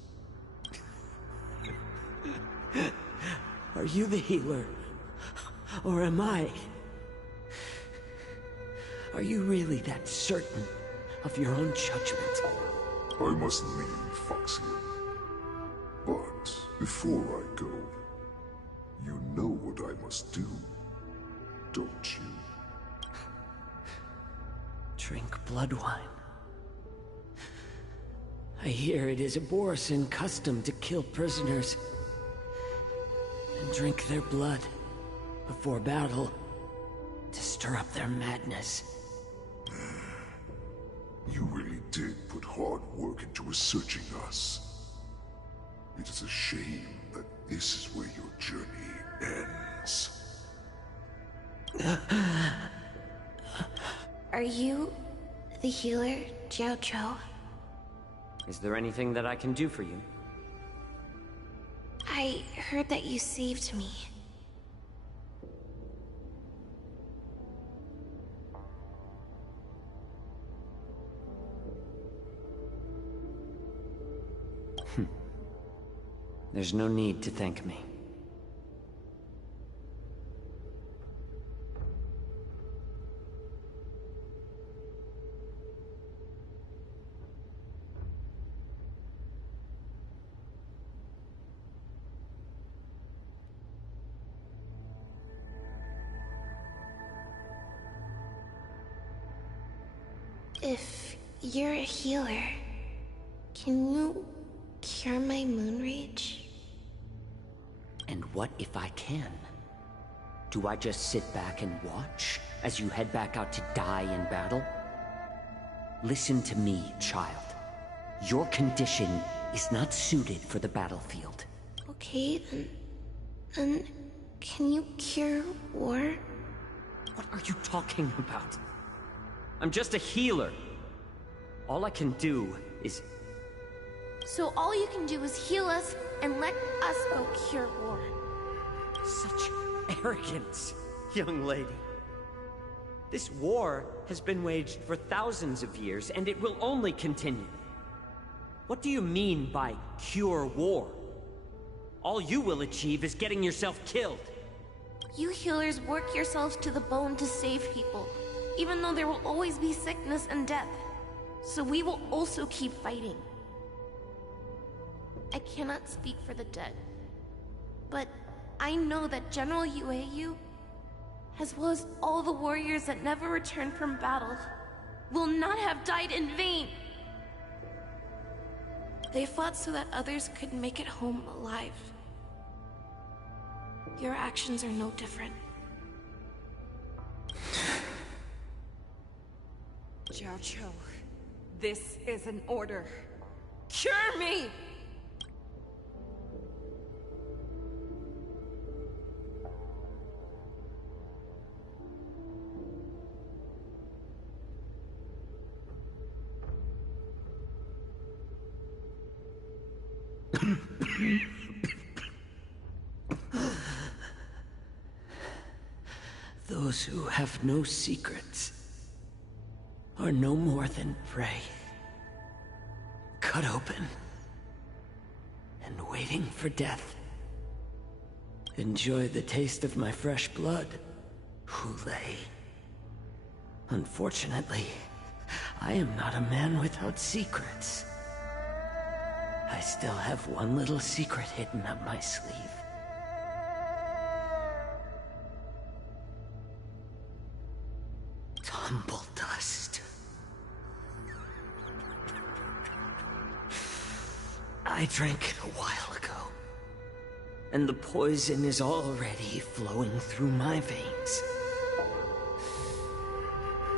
Are you the healer? Or am I? Are you really that certain of your own judgment? I must leave, Foxian. But before I go, you know what I must do, don't you? Drink blood wine. I hear it is a Borisin custom to kill prisoners and drink their blood before battle to stir up their madness. You really did put hard work into researching us. It is a shame that this is where your journey ends. Are you the healer, Jiao Zhou? Is there anything that I can do for you? I heard that you saved me. There's no need to thank me. If you're a healer, can you cure my moon rage? And what if I can? Do I just sit back and watch as you head back out to die in battle? Listen to me, child. Your condition is not suited for the battlefield. Okay, then can you cure war? What are you talking about? I'm just a healer. All I can do is... So all you can do is heal us and let us go cure war. Such arrogance, young lady. This war has been waged for thousands of years, and it will only continue. What do you mean by cure war? All you will achieve is getting yourself killed. You healers work yourselves to the bone to save people, even though there will always be sickness and death. So we will also keep fighting. I cannot speak for the dead, but I know that General Yueyu, as well as all the warriors that never returned from battle, will not have died in vain. They fought so that others could make it home alive. Your actions are no different. Jiao Zhou, this is an order. Cure me! Those who have no secrets are no more than prey. Cut open and waiting for death. Enjoy the taste of my fresh blood, Hulei. Unfortunately, I am not a man without secrets. I still have one little secret hidden up my sleeve. Tumble dust. I drank it a while ago, and the poison is already flowing through my veins.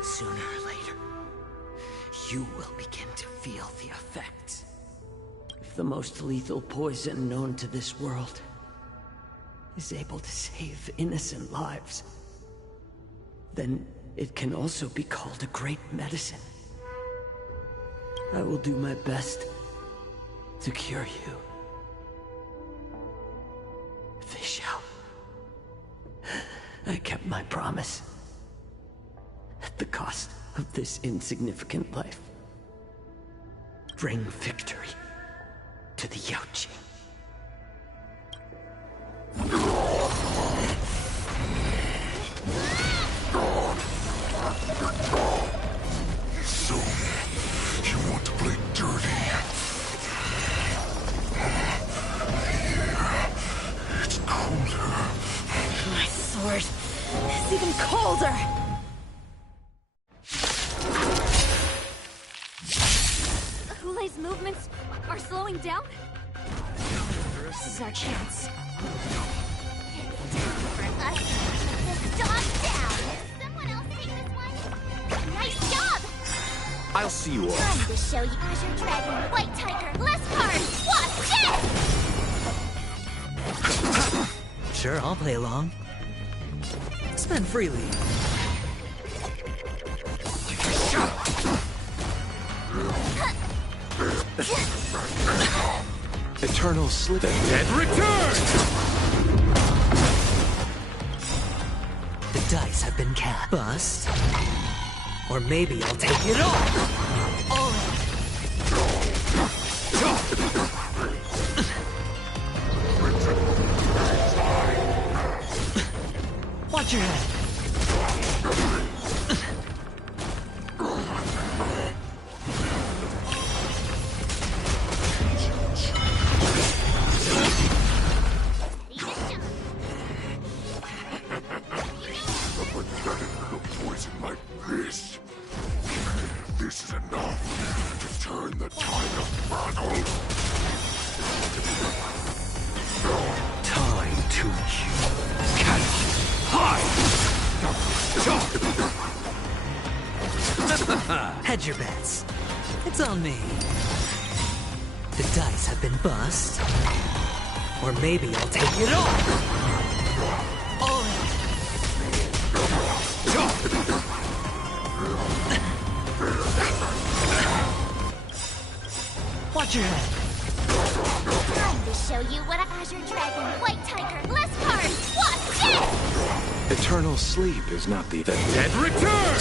Sooner or later, you will begin to feel the effects. If the most lethal poison known to this world is able to save innocent lives, then it can also be called a great medicine. I will do my best to cure you. Fish out. I kept my promise. At the cost of this insignificant life. Bring victory to the Yaoqing. So, you want to play dirty? Yeah, it's colder. My sword is even colder! Hulei's movements are slowing down? This is our chance. Us to put this dog down! Someone else take this one? Nice job! I'll see you off. Time to show you Azure Dragon, White Tiger, less cards! Watch this! Sure, I'll play along. Spend freely. Eternal slip. The dead return! The dice have been cast. Bust. Or maybe I'll take it all. Watch your head. Poison like this. This is enough to turn the tide of battle. Time to catch, hide. Hedge your bets. It's on me. The dice have been bust. Or maybe I'll take it all. Watch your head. Time to show you what Azure Dragon, White Tiger, less cards! Watch this! Eternal sleep is not the dead return!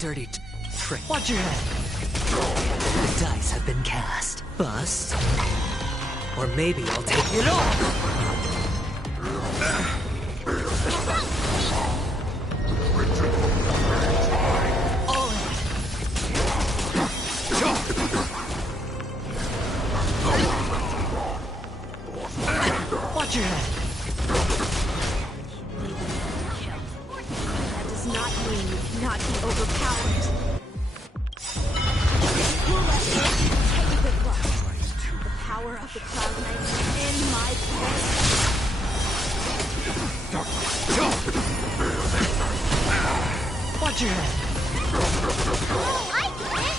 Dirty trick. Watch your head. The dice have been cast. Bust. Or maybe I'll take it all. Watch your head. That does not mean you cannot be overpowered. Take a good look. The power of the Cloud Knights is in my blood. Watch your head. I like it!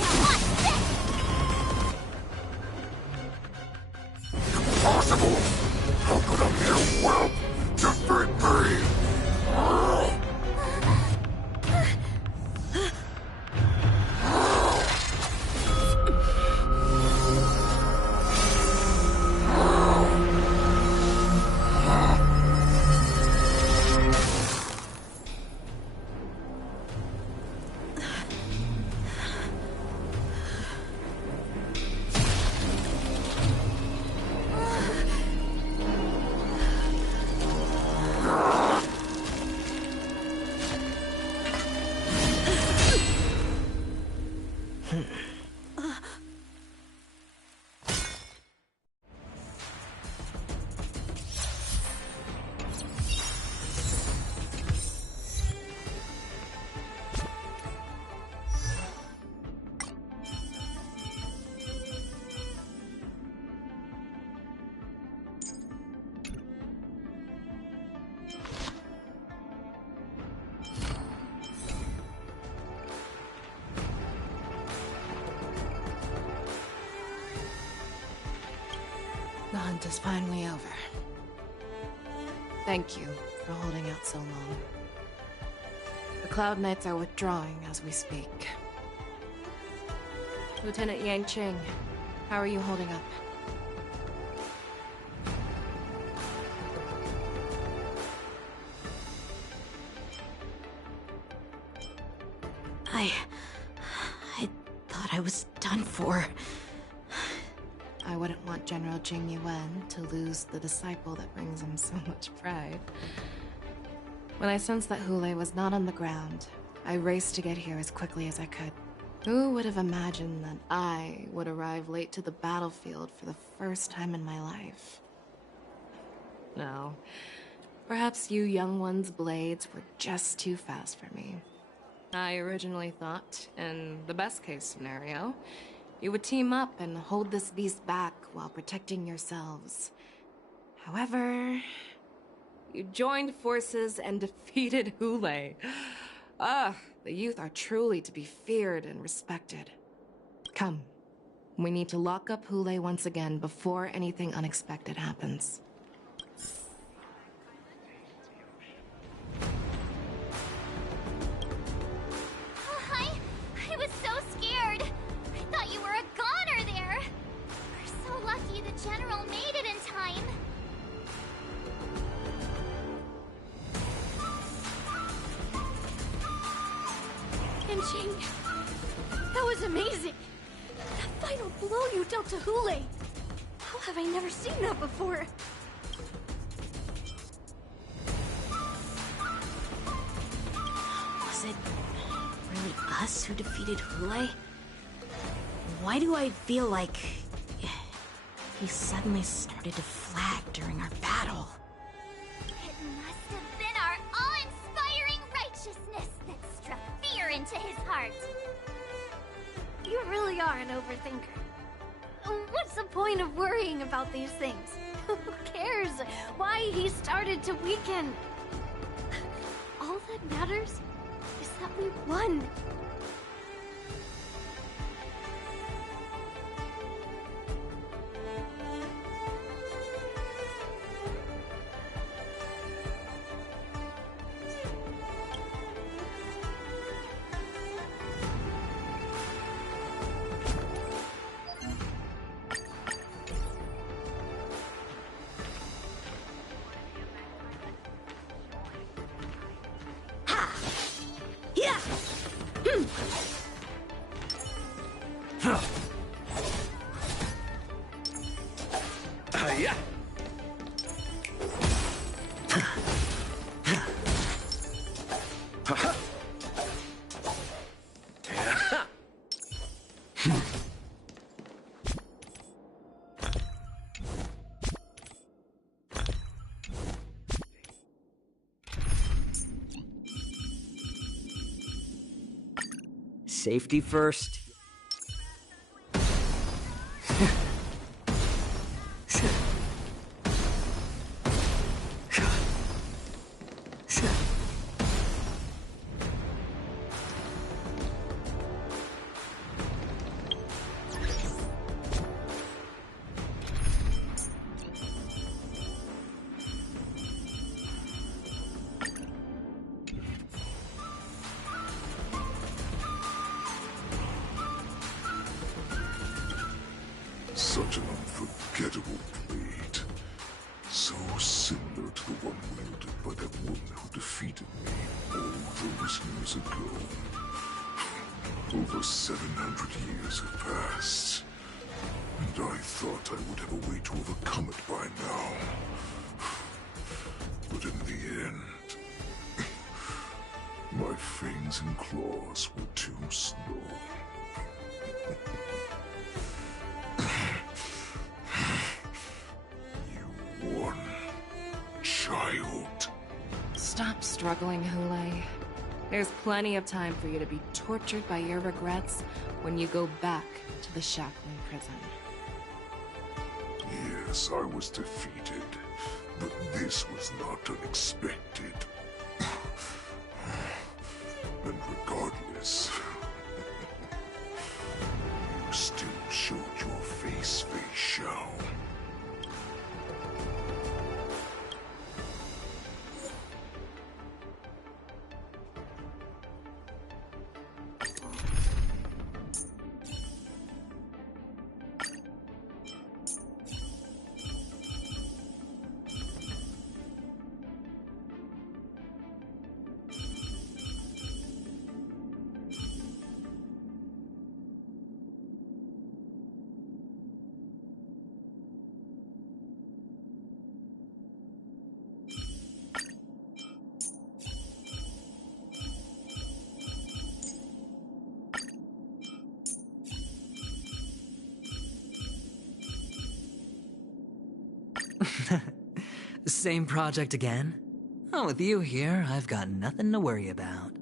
Now watch this! Impossible! How could a mere whelp defeat me? hunt is finally over. Thank you for holding out so long. The Cloud Knights are withdrawing as we speak. Lieutenant Yanqing, how are you holding up? I thought I was done for. I wouldn't want General Jing Yuan to lose the disciple that brings him so much pride. When I sensed that Hule was not on the ground, I raced to get here as quickly as I could. Who would have imagined that I would arrive late to the battlefield for the first time in my life? No. Perhaps you young ones' blades were just too fast for me. I originally thought, in the best-case scenario, you would team up and hold this beast back while protecting yourselves. However, you joined forces and defeated Hule. The youth are truly to be feared and respected. Come, we need to lock up Hule once again before anything unexpected happens. I was so scared. I thought you were a goner there. We're so lucky the General made it in time. Yanqing, that was amazing. That final blow you dealt to Hule. How have I never seen that before? Was it really us who defeated Hule? Why do I feel like he suddenly started to flag during our battle? It must have been our awe-inspiring righteousness that struck fear into his heart. You really are an overthinker. What's the point of worrying about these things? Who cares why he started to weaken? All that matters is that we won. Yeah. Safety first. Such an unforgettable blade. So similar to the one wielded by that woman who defeated me all those years ago. Over 700 years have passed, and I thought I would have a way to overcome it by now. But in the end, my fangs and claws were too slow. Child. Stop struggling, Hule. There's plenty of time for you to be tortured by your regrets when you go back to the Shackling prison. Yes, I was defeated, but this was not unexpected. And regardless, you still showed your face, Fei Xiao. Same project again? Oh, with you here, I've got nothing to worry about.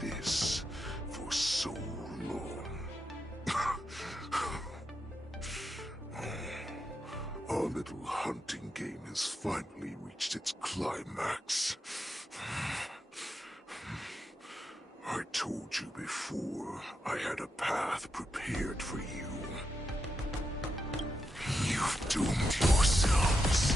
This for so long. Our little hunting game has finally reached its climax. I told you before, I had a path prepared for you. You've doomed yourselves.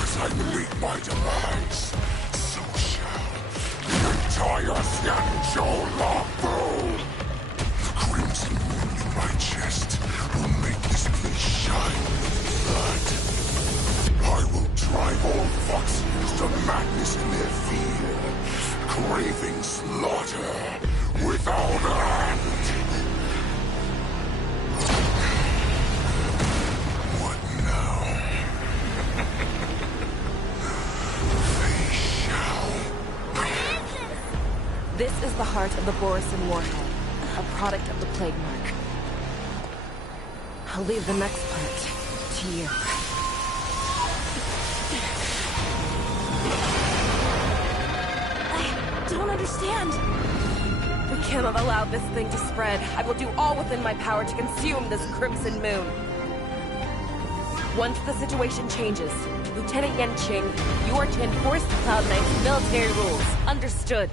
As I meet my demise, so shall the entire Xianzhou Lawful. The crimson moon in my chest will make this place shine with blood. I will drive all Foxians to madness in their fear, craving slaughter without end. This is the heart of the Borisin warhead, a product of the plague mark. I'll leave the next part to you. I don't understand. We cannot allow this thing to spread. I will do all within my power to consume this crimson moon. Once the situation changes, Lieutenant Yanqing, you are to enforce the Cloud Knight's military rules. Understood.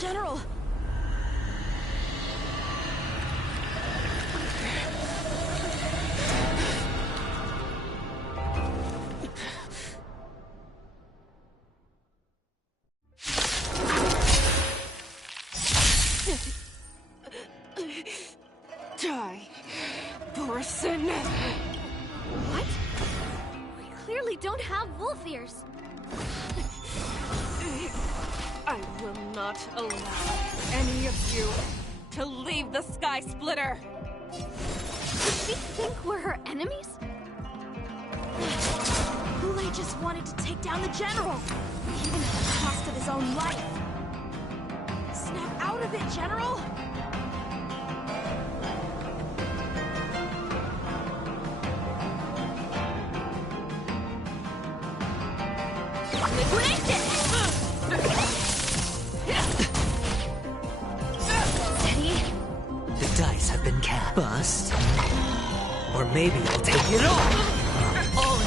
General! Die, Borisin! What? We clearly don't have wolf ears. I will not allow any of you to leave the Sky Splitter! Does she think we're her enemies? Hule just wanted to take down the General, even at the cost of his own life. Snap out of it, General! The been cast. Bust. Or maybe I'll take it all. All in.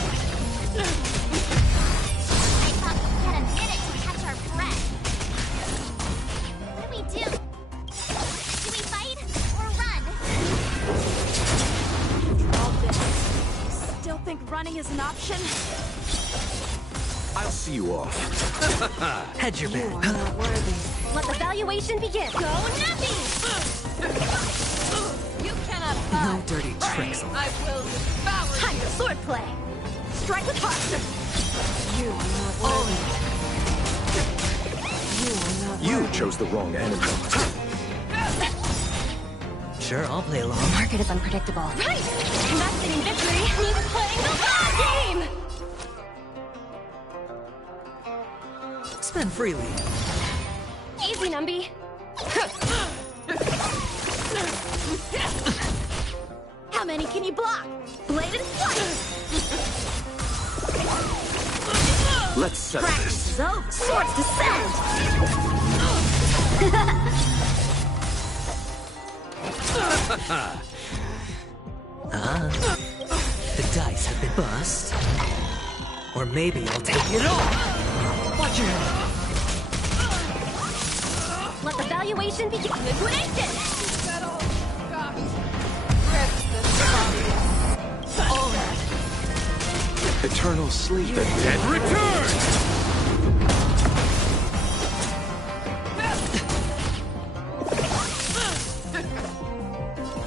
I thought we'd get a minute to catch our breath. What do we do? Do we fight or run? All this. Still think running is an option? I'll see you off. Hedge your bet. You are not worthy. Let the valuation begin. Go Nappy! You cannot No hide. dirty tricks. I will devour Time you. for swordplay. Strike with heart. You are not worthy. You are not You worthy. chose the wrong enemy. Sure, I'll play along. Market is unpredictable. Right! Masking victory means playing the long game! Spend freely. Easy, Numby. How many can you block? Blade and flight. Let's settle Practice this. is over. Swords descend. The dice have been bust. Or maybe I'll take it all. Watch your head. Let the valuation begin. Liquidation. Eternal sleep. The dead return!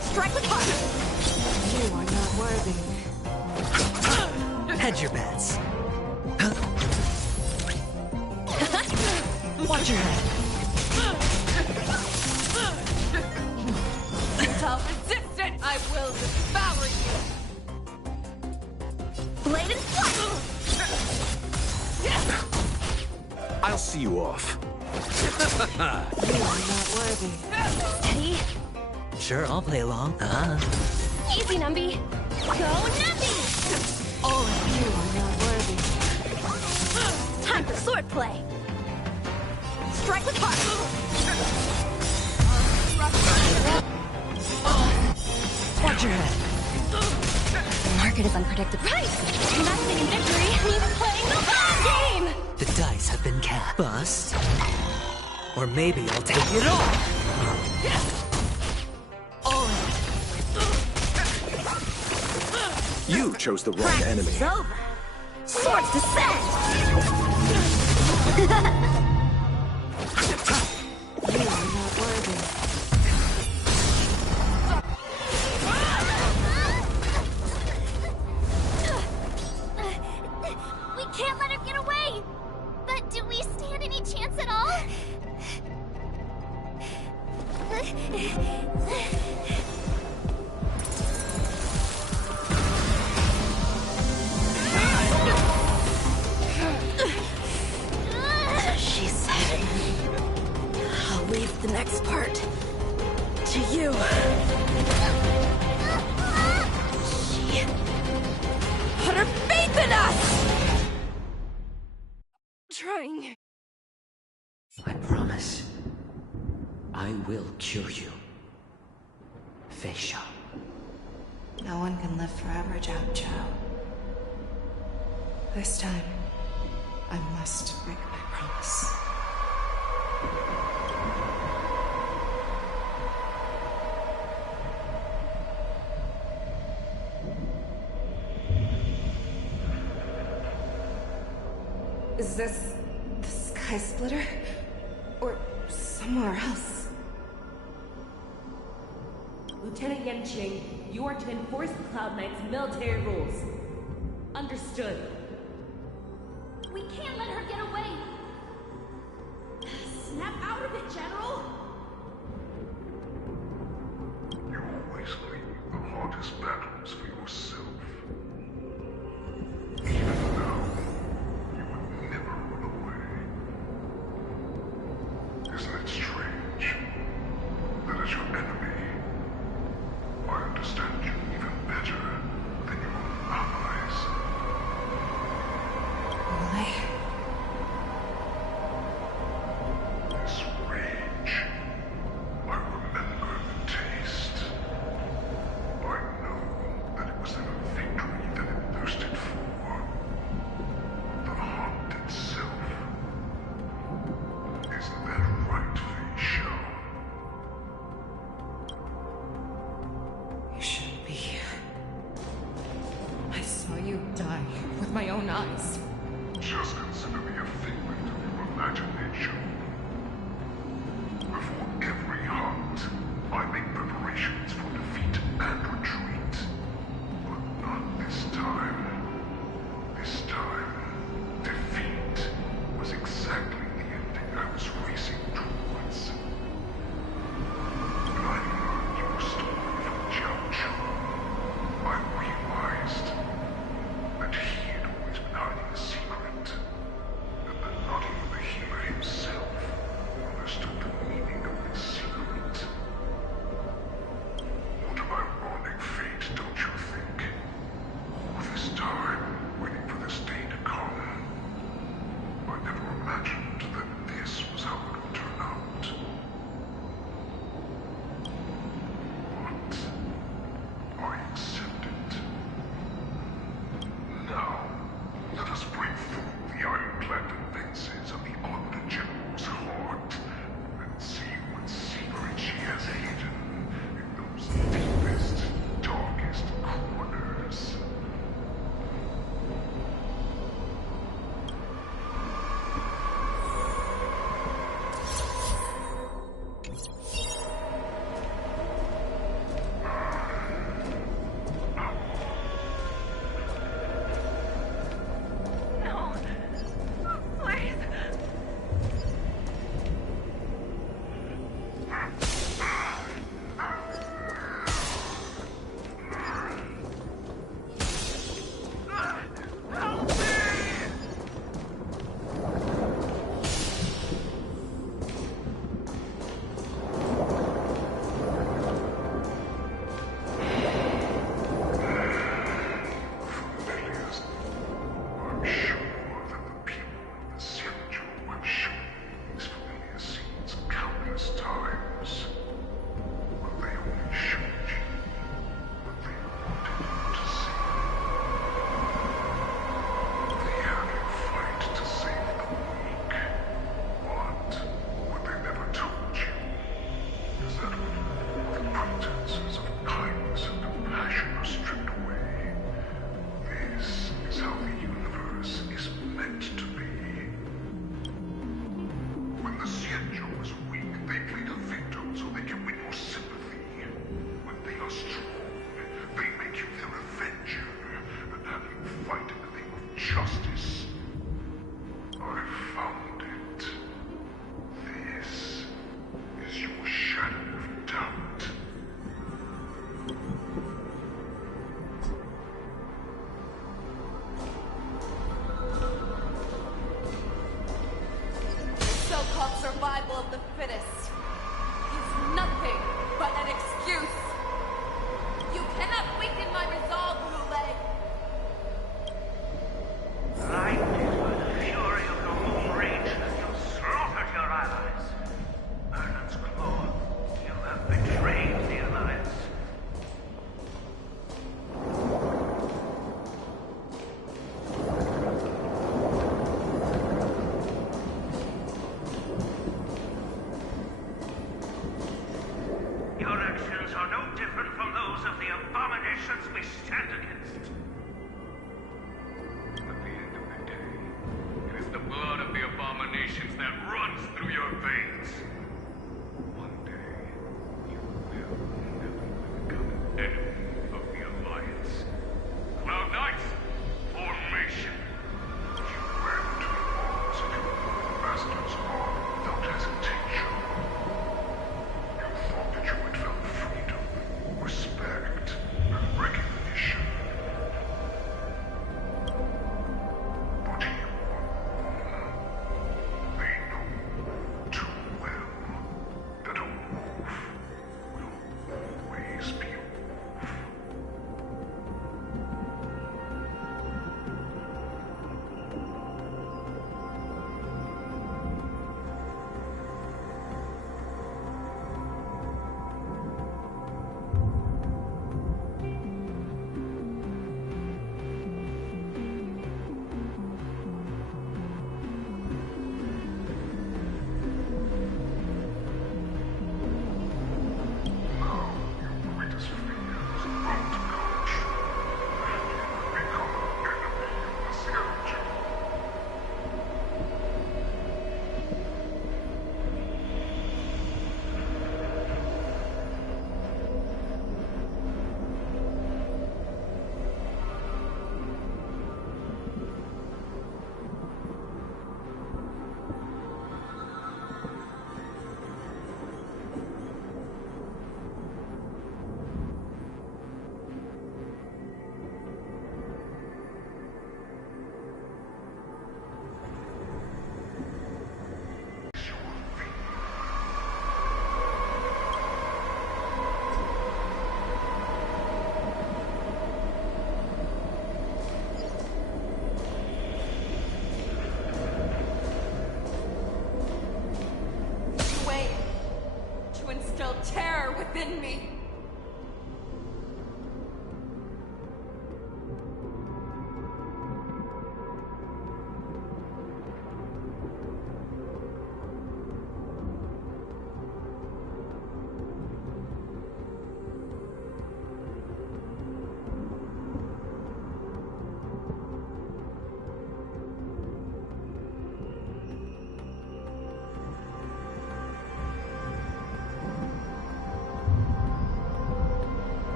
Strike with heart. You are not worthy. Hedge your bets. Watch your head. Without resistance, I will devour you. Blade and flight. I'll see you off. You are not worthy. Steady. Sure, I'll play along. Easy, Numby. Go Nappy! You are not worthy. Time for swordplay. Strike with heart. Watch your head. The market is unpredictable. Right! Masking victory means playing the long game! The dice have been cast. Bust. Or maybe I'll take it all. All in. You chose the wrong Practice enemy. is over. Swords descend. You are not worthy. We can't let her get away! But do we stand any chance at all? She said, I'll leave the next part to you. She put her faith in us! Trying. I promise. I will cure you. Feisha. No one can live forever, Zhao Zhao. This time, I must break my promise. Is this the Sky Splitter? Or somewhere else? Lieutenant Yanqing, you are to enforce the Cloud Knight's military rules. Understood. We can't let her get away! Snap out of it, General! You always leave the hardest battles for yourself. Even now, you would never run away. Isn't it strange? That as your enemy, I understand you even better than your own allies. Why? This rage die with my own eyes. Just consider me a figment of your imagination. Before every hunt, I make preparations for defeat and retreat. But not this time. This time, defeat was exactly the ending I was racing towards. When I learned your story from Jiao Chu, I realized that he had always been hiding a secret, and that not even the healer himself understood the meaning of this secret. What an ironic fate, don't you think? All this time, waiting for this day to come. I never imagined that this was how it would turn out. But I accepted. Now, let us break through the ironclad defenses of the Auditor General's heart and see what secret she has hidden in those deepest, darkest corners. No. Please. Help me! Familiars, I'm sure that the people of the Xianzhou have shown these familiar scenes countless times. But they only showed you what they wanted you to see. They had you fight to save the weak. But what they never told you is that when all the pretenses of kindness and compassion are stripped away, this is how the universe is meant to be. When the Xianzhou is weak, they play the victim so they can win your sympathy. When they are strong, they make you their avenger and have you fight in the name of justice. I found it. This is your shadow of doubt. So-called survival of the fittest is nothing but an excuse. You cannot weaken my resolve, Lulei. Blinded by the fury of your own rage, you slaughtered your allies. Ernan's claw, you have betrayed the Alliance. Your actions are no different from those of the abominations we stand against. At the end of the day, it is the blood of the abominations that runs through your veins. One day, you will inevitably become an enemy of the Alliance. Cloud Knights, formation. You went to the walls of your master's arm without hesitation. You thought that you had found freedom, respect, and recognition. But you were wrong. They know too well.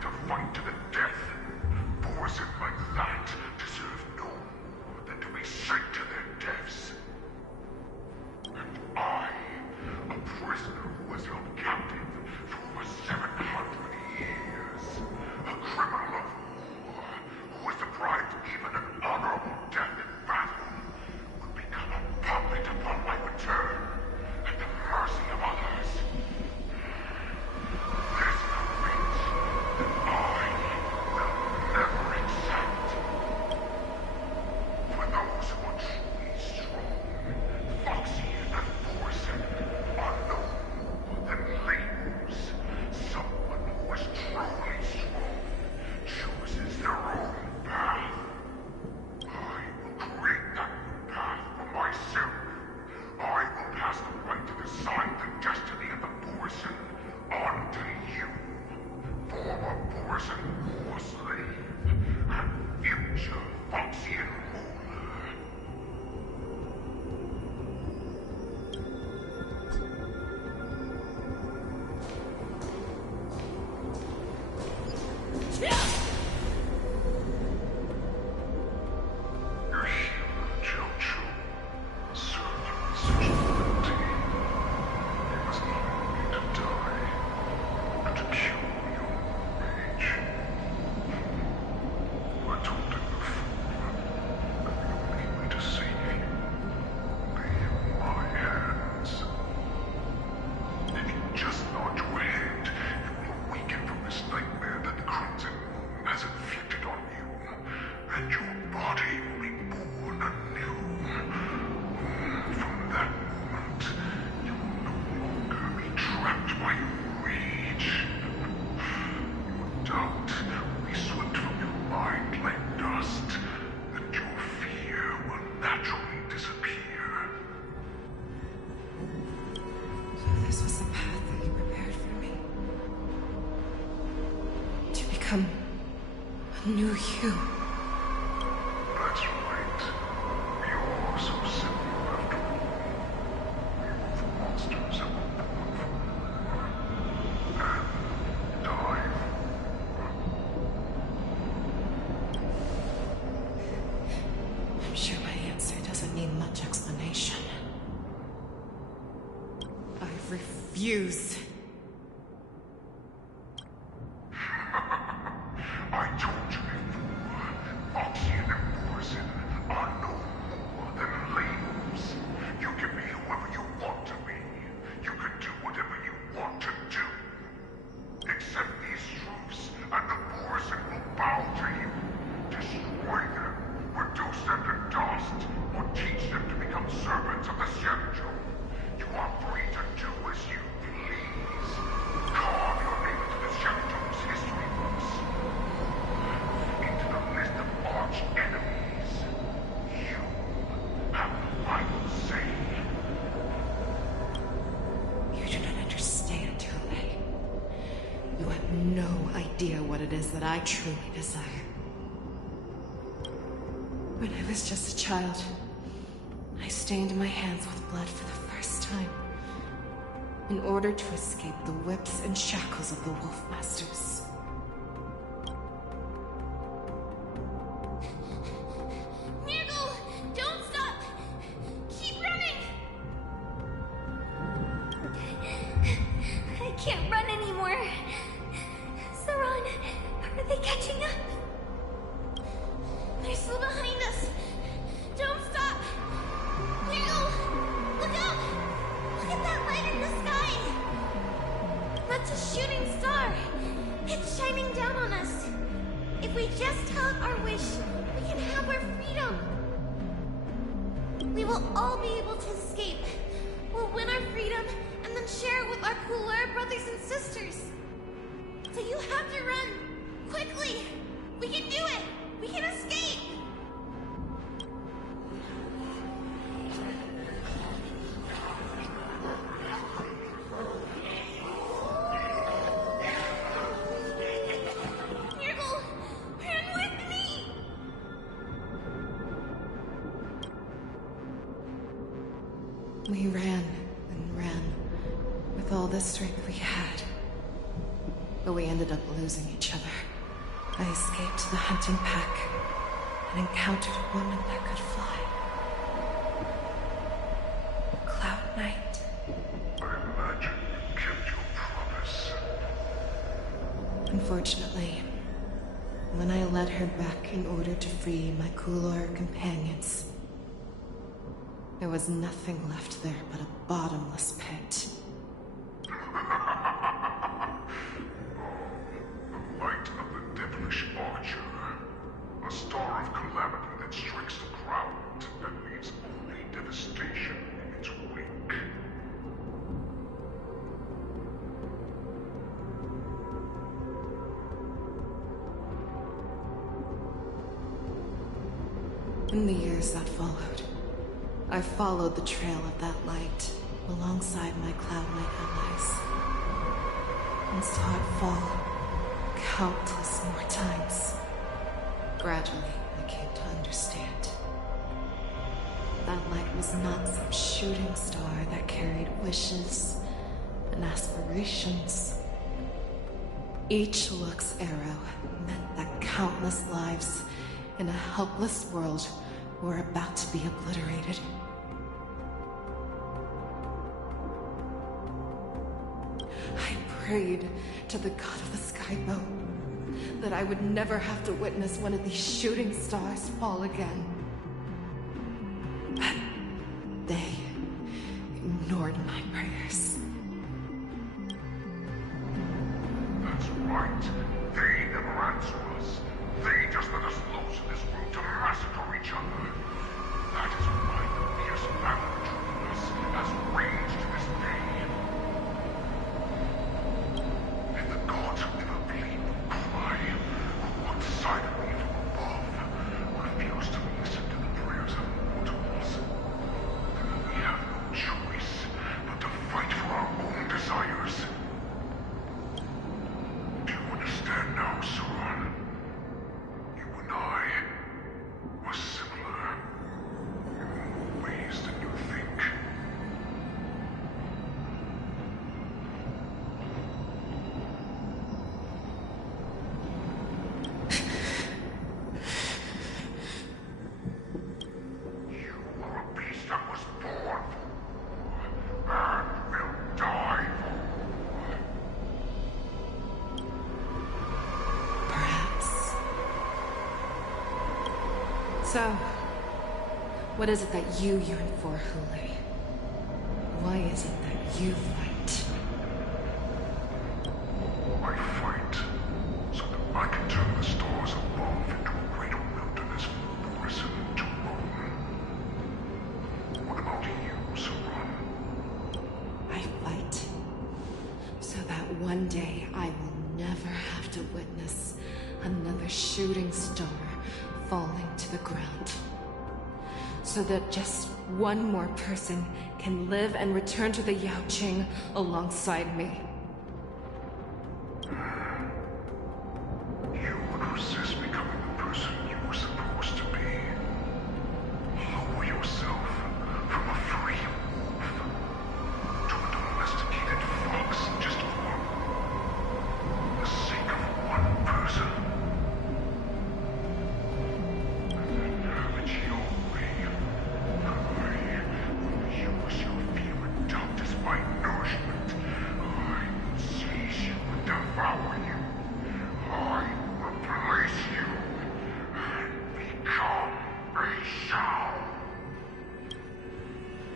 to fight to the death. Borzin like that deserve no more than to be sent to their deaths. And I, a prisoner who was held captive for over 700 years, a criminal of war who was deprived even an honorable death in battle, would become a puppet upon my return at the mercy of others. This is a fate that I will never accept. For those who are truly strong, Foxy and Borzin are no more than labels. Someone who is truly strong chooses their own path. I will create that new path for myself. I will pass the right to decide the destiny of the Borzin on to you, former Borzin war slave and future Foxian ruler. You're here, Jojo. Serve you with such loyalty. You must allow me to die, and to cure your rage. I told him before that the only way to save you will be in my hands. If you just nod your head, you will awaken from this nightmare that the Crimson Moon has inflicted on you, and your body will be born anew. From that moment, you will no longer be trapped by your rage. Your doubt will be swept from your mind like dust, and your fear will naturally disappear. So this was the path that you prepared for me. To become a new you. That's right. We are so simple after all. We were the monsters that were born for war and die for war. I'm sure my answer doesn't need much explanation. I refuse. I told you before, Foxian and Borzin are no more than labels. You can be whoever you want to be. You can do whatever you want to do. Accept these truths, and the Borzin will bow to you. Destroy them, reduce them to dust, or teach them to become servants of the Xianzhou. You are free to do as you please. Carve your name into the Xianzhou's history books. Into the list of arch enemies. You have the final say. You do not understand, Hule. You have no idea what it is that I truly desire. When I was just a child, I stained my hands with blood for the first time, in order to escape the whips and shackles of the Wolf Masters. Nurgle, don't stop! Keep running! I can't run anymore. Sauron, are they catching up? They're still behind us. Don't stop! Nurgle, look up! Look at that light in the sky! That's a shooting star. It's shining down on us. If we just tell it our wish, we can have our freedom. We will all be able to escape. We'll win our freedom and then share it with our cooler brothers and sisters. So you have to run. Quickly! We can do it! We can escape! Nurgle, run with me! We ran and ran with all the strength we had. but we ended up losing each other. I escaped the hunting pack and encountered a woman that could fly. Cloud Knight. I imagine you kept your promise. Unfortunately, when I led her back in order to free my Kulor companions, there was nothing left there but a bottomless pit. The light of the devilish archer. A star of calamity that strikes the ground and leaves only devastation in its wake. In the years that followed, I followed the trail of that light alongside my Cloud Knight allies, and saw it fall countless more times. Gradually, I came to understand. That light was not some shooting star that carried wishes and aspirations. Each Luck's arrow meant that countless lives in a helpless world were about to be obliterated. I prayed to the god of the skyboat that I would never have to witness one of these shooting stars fall again. But they ignored my prayers. That's right. They never answer us. They just let us loose in this world to massacre each other. That is why the fierce battle between us has raged to this day. And the gods who never bleed will cry, who looked silently from above, refuse to listen to the prayers of mortals. Then we have no choice but to fight for our own desires. Do you understand now, Sauron? You and I are similar in more ways than you think. You are a beast that was born for and will die Perhaps. So, what is it that you yearn for, Hule? Why is it that you fight? I fight so that I can turn the stars above into a greater wilderness for Borisson to roam. What about you, Sauron? I fight so that one day I will never have to witness another shooting star falling to the ground. So that just one more person can live and return to the Yaoqing alongside me. You would resist becoming the person you were supposed to be. Lower yourself from a free wolf to a domesticated fox just for the sake of one person. And then have it your way. I will use your fear and doubt as my nourishment. I will seize you and devour you. I will replace you and become a shell.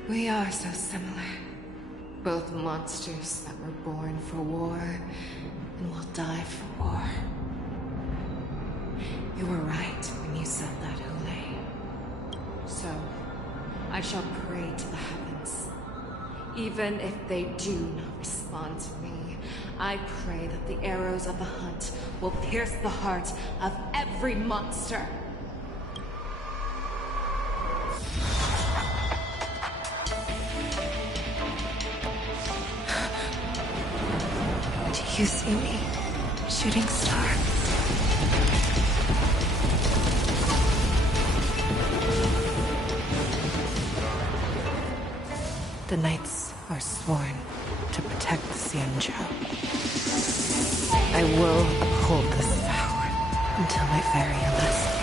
We are so similar. Both monsters that were born for war and will die for war. You were right when you said that, Hule. So, I shall pray to the heavens. Even if they do not respond to me, I pray that the arrows of the hunt will pierce the heart of every monster. Do you see me, shooting star? The knights are sworn to protect the Xianzhou. I will uphold this vow until my very last day.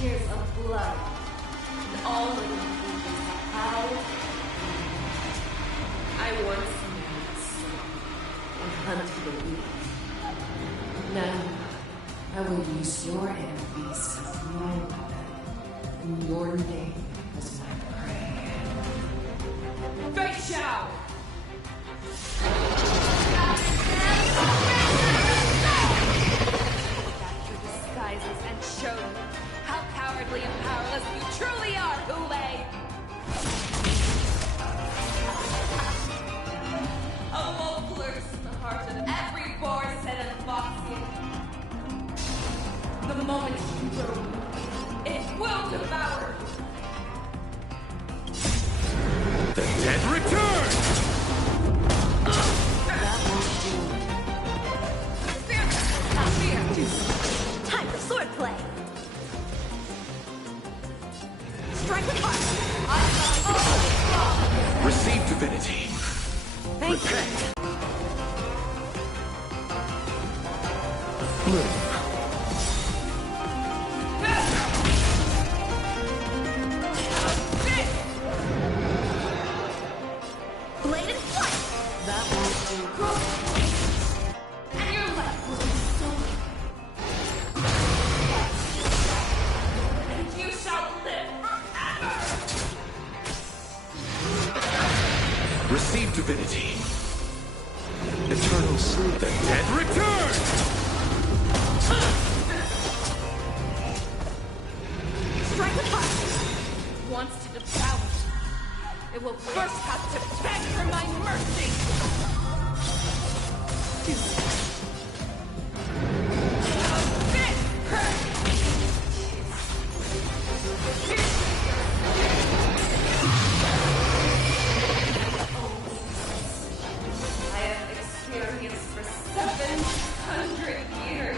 Tears of blood, and all the conclusions of how I once knew this and hunted the weak. Now, I will use your enemies as my weapon, and your name as my prey. Fei Xiao! Disguises and show them how cowardly and powerless you truly are, Hule! A wolf lurks in the heart of every Borson and Foxian. The moment you grow, it will devour. The dead return! That won't do. Fear! Not fear! Time for swordplay! Strike with heart! Receive divinity. Thank Repent. Blade and flight! That won't do. And your life will be stolen. And you shall live forever! Receive divinity. Eternal sleep. The dead return! Strike with heart! Wants to devour. It will first have to beg for my mercy! I have experienced for 700 years.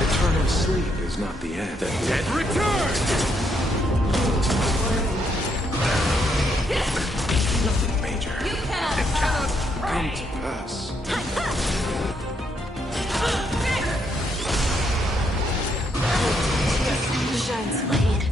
Eternal sleep is not the end. The dead return! Nothing major. You cannot It cannot come pray. to pass. Shines blade.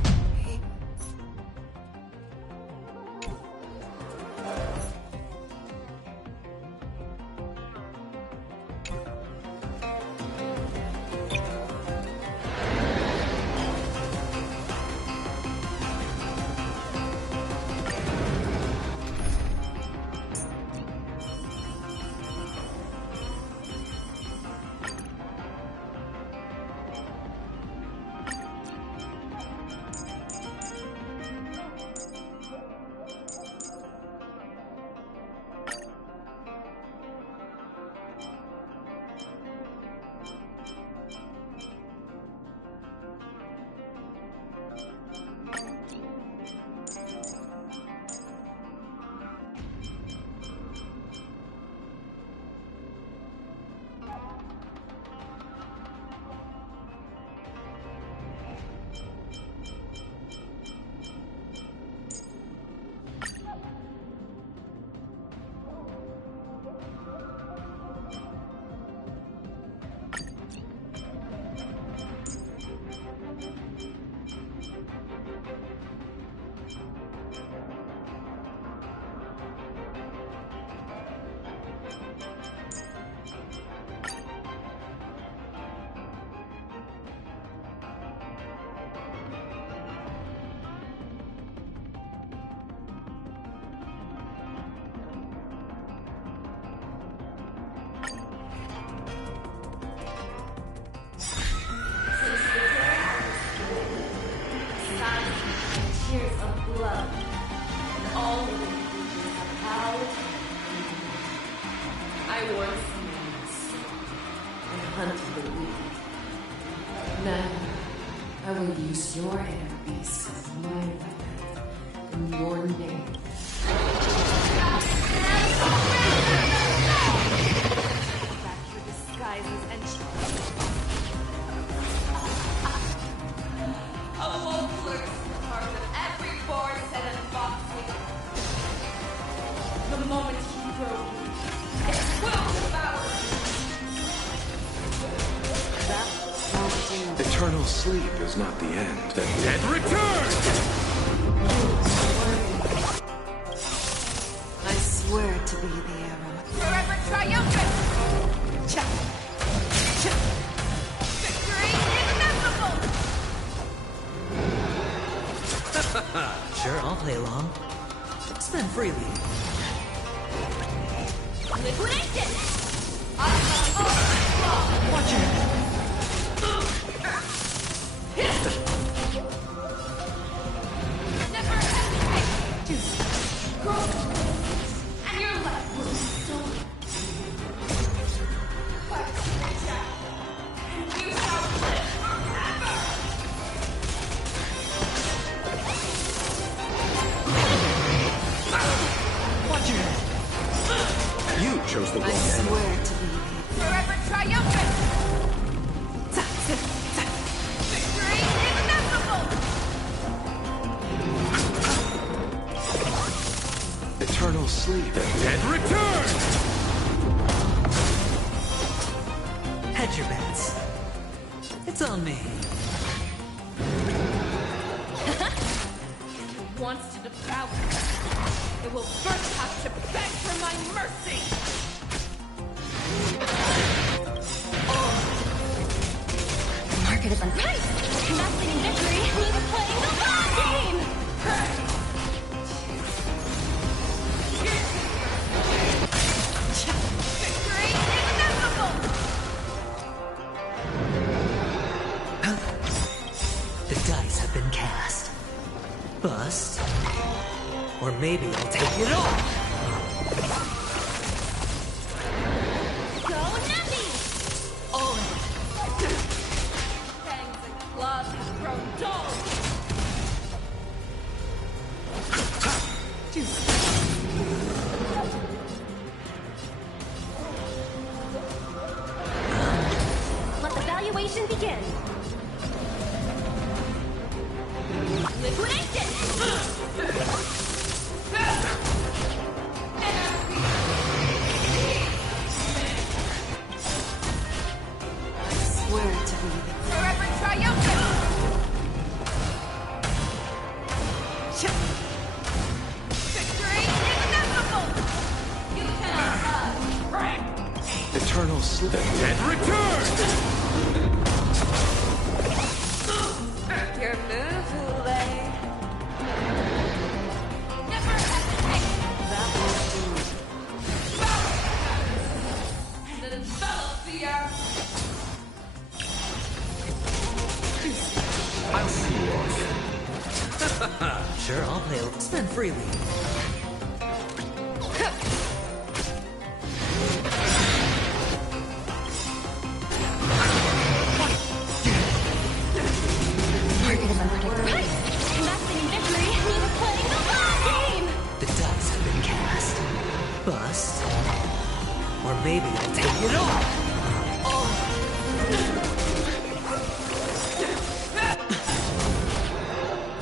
hunt for the weak. Now, I will use your inner beast as my weapon in your name. Back your disguises and a wolf lurks in the heart of every Borson and Foxy. The moment he grows weak, it will devour. That won't do. Eternal sleep is not the end. The dead return! I swear to be the arrow. Forever triumphant! Victory inevitable! Sure, I'll play along. Spend freely. Liquidation! Watch it! Never hesitate! And your life will be stolen. But you shall live forever! Watch your head! You chose the wrong I end. swear to be Forever triumphant! Victory inevitable! Eternal sleep. The dead return! Hedge your bets. It's on me. If it wants to devour, it will first have to beg for my mercy! The market is unpriced! Investing in victory means playing the long game! Victory inevitable! The dice have been cast. Bust. Or maybe I'll take it all. Go Navi! All Fangs and claws have grown dull! Let the valuation begin! Liquidation! I swear to be the Forever triumphant! Victory inevitable! You cannot Eternal sleep. The dead return! Your move, Hule. never hesitate! that won't do. And it envelops the earth! I'll see you off. Sure, I'll play. Spend freely. Market is unpredictable. Investing in victory means playing the long game! The dice have been cast. Bust. Or maybe I'll take it all.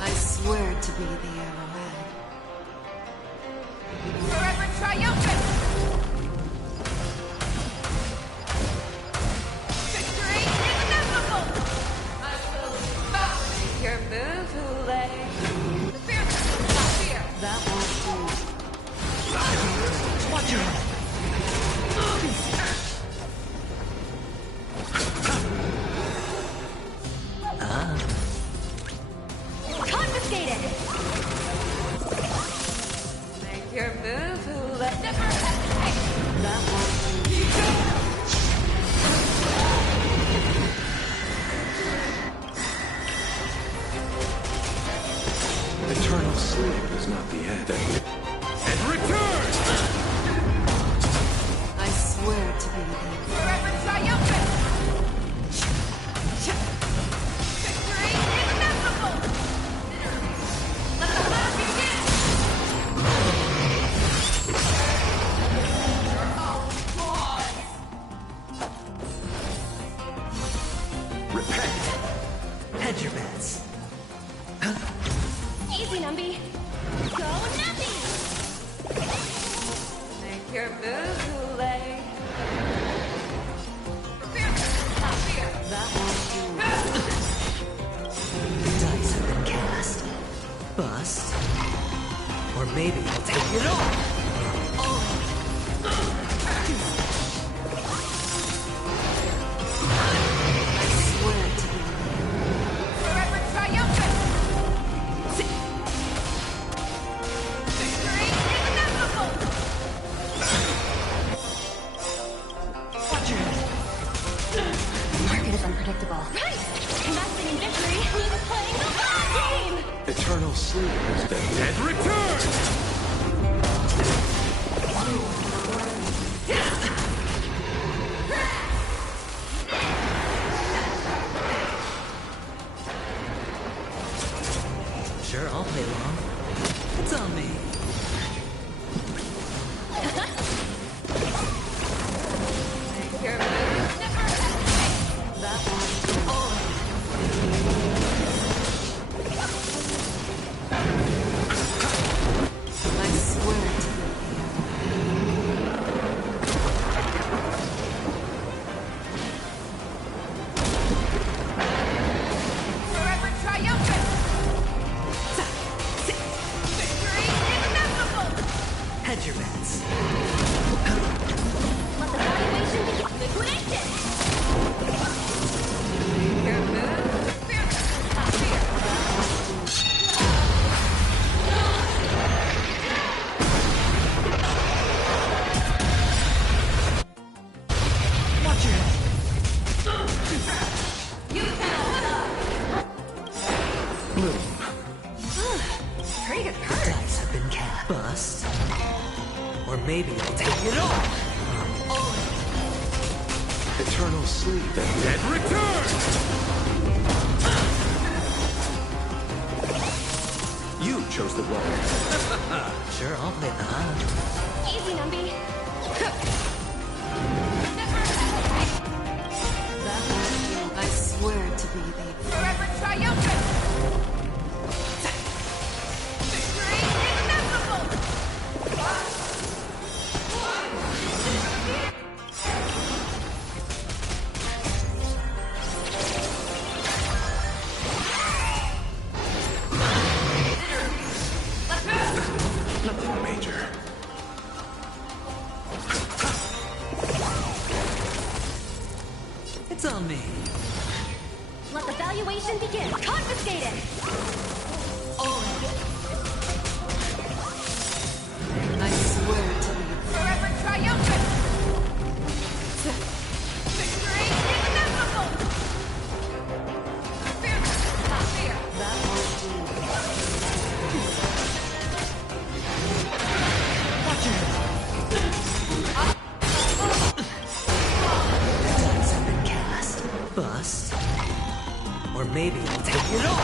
I swear to be the arrowhead. Forever triumphant! Repent! Hedge your bets. Easy, Numby. Go Numby! Make your move, Hule. That won't do. The dice have been cast. Bust. Or maybe I'll take it all. I swear to you. Forever triumphant! Victory is inevitable! Watch your head. Market is unpredictable. Right! Investing in victory means playing the long game! Eternal sleep is the dead return! Sure, I'll play along. It's on me. Make your move, never hesitate! That one. I swear to Forever triumphant! Victory is inevitable! hedge your bets. Let the valuation begin. Liquidation! Make your move, fearless, not fear! Watch your head. You cannot Bloom. Pretty good The card. dice have been cast. Bust. Or maybe I'll take it all. Eternal sleep. The dead Return! You chose the role. Sure, I'll play the hunt. Easy, Numby. Never hesitate! That one. I swear to be the... Forever triumphant! Victory is inevitable! nothing major. It's on me. Let the valuation begin. Confiscate it! I swear to be... Forever triumphant! Victory is inevitable! Fearless, not fear! That won't do. Watch your head. The dice have been cast. Bust. Or maybe I'll take it all.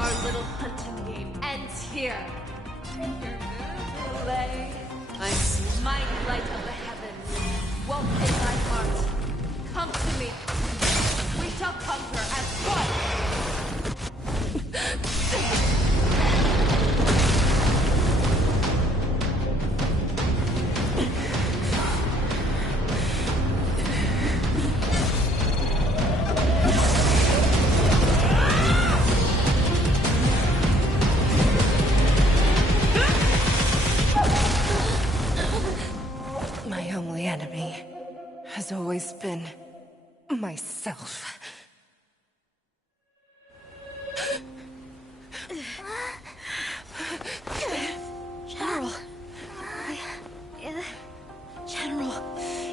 Our little hunting game ends here. Your move, Lay. I see. Mighty light of the heavens, woke in thy heart. Come to me. We shall conquer as one. My only enemy has always been myself. General. General,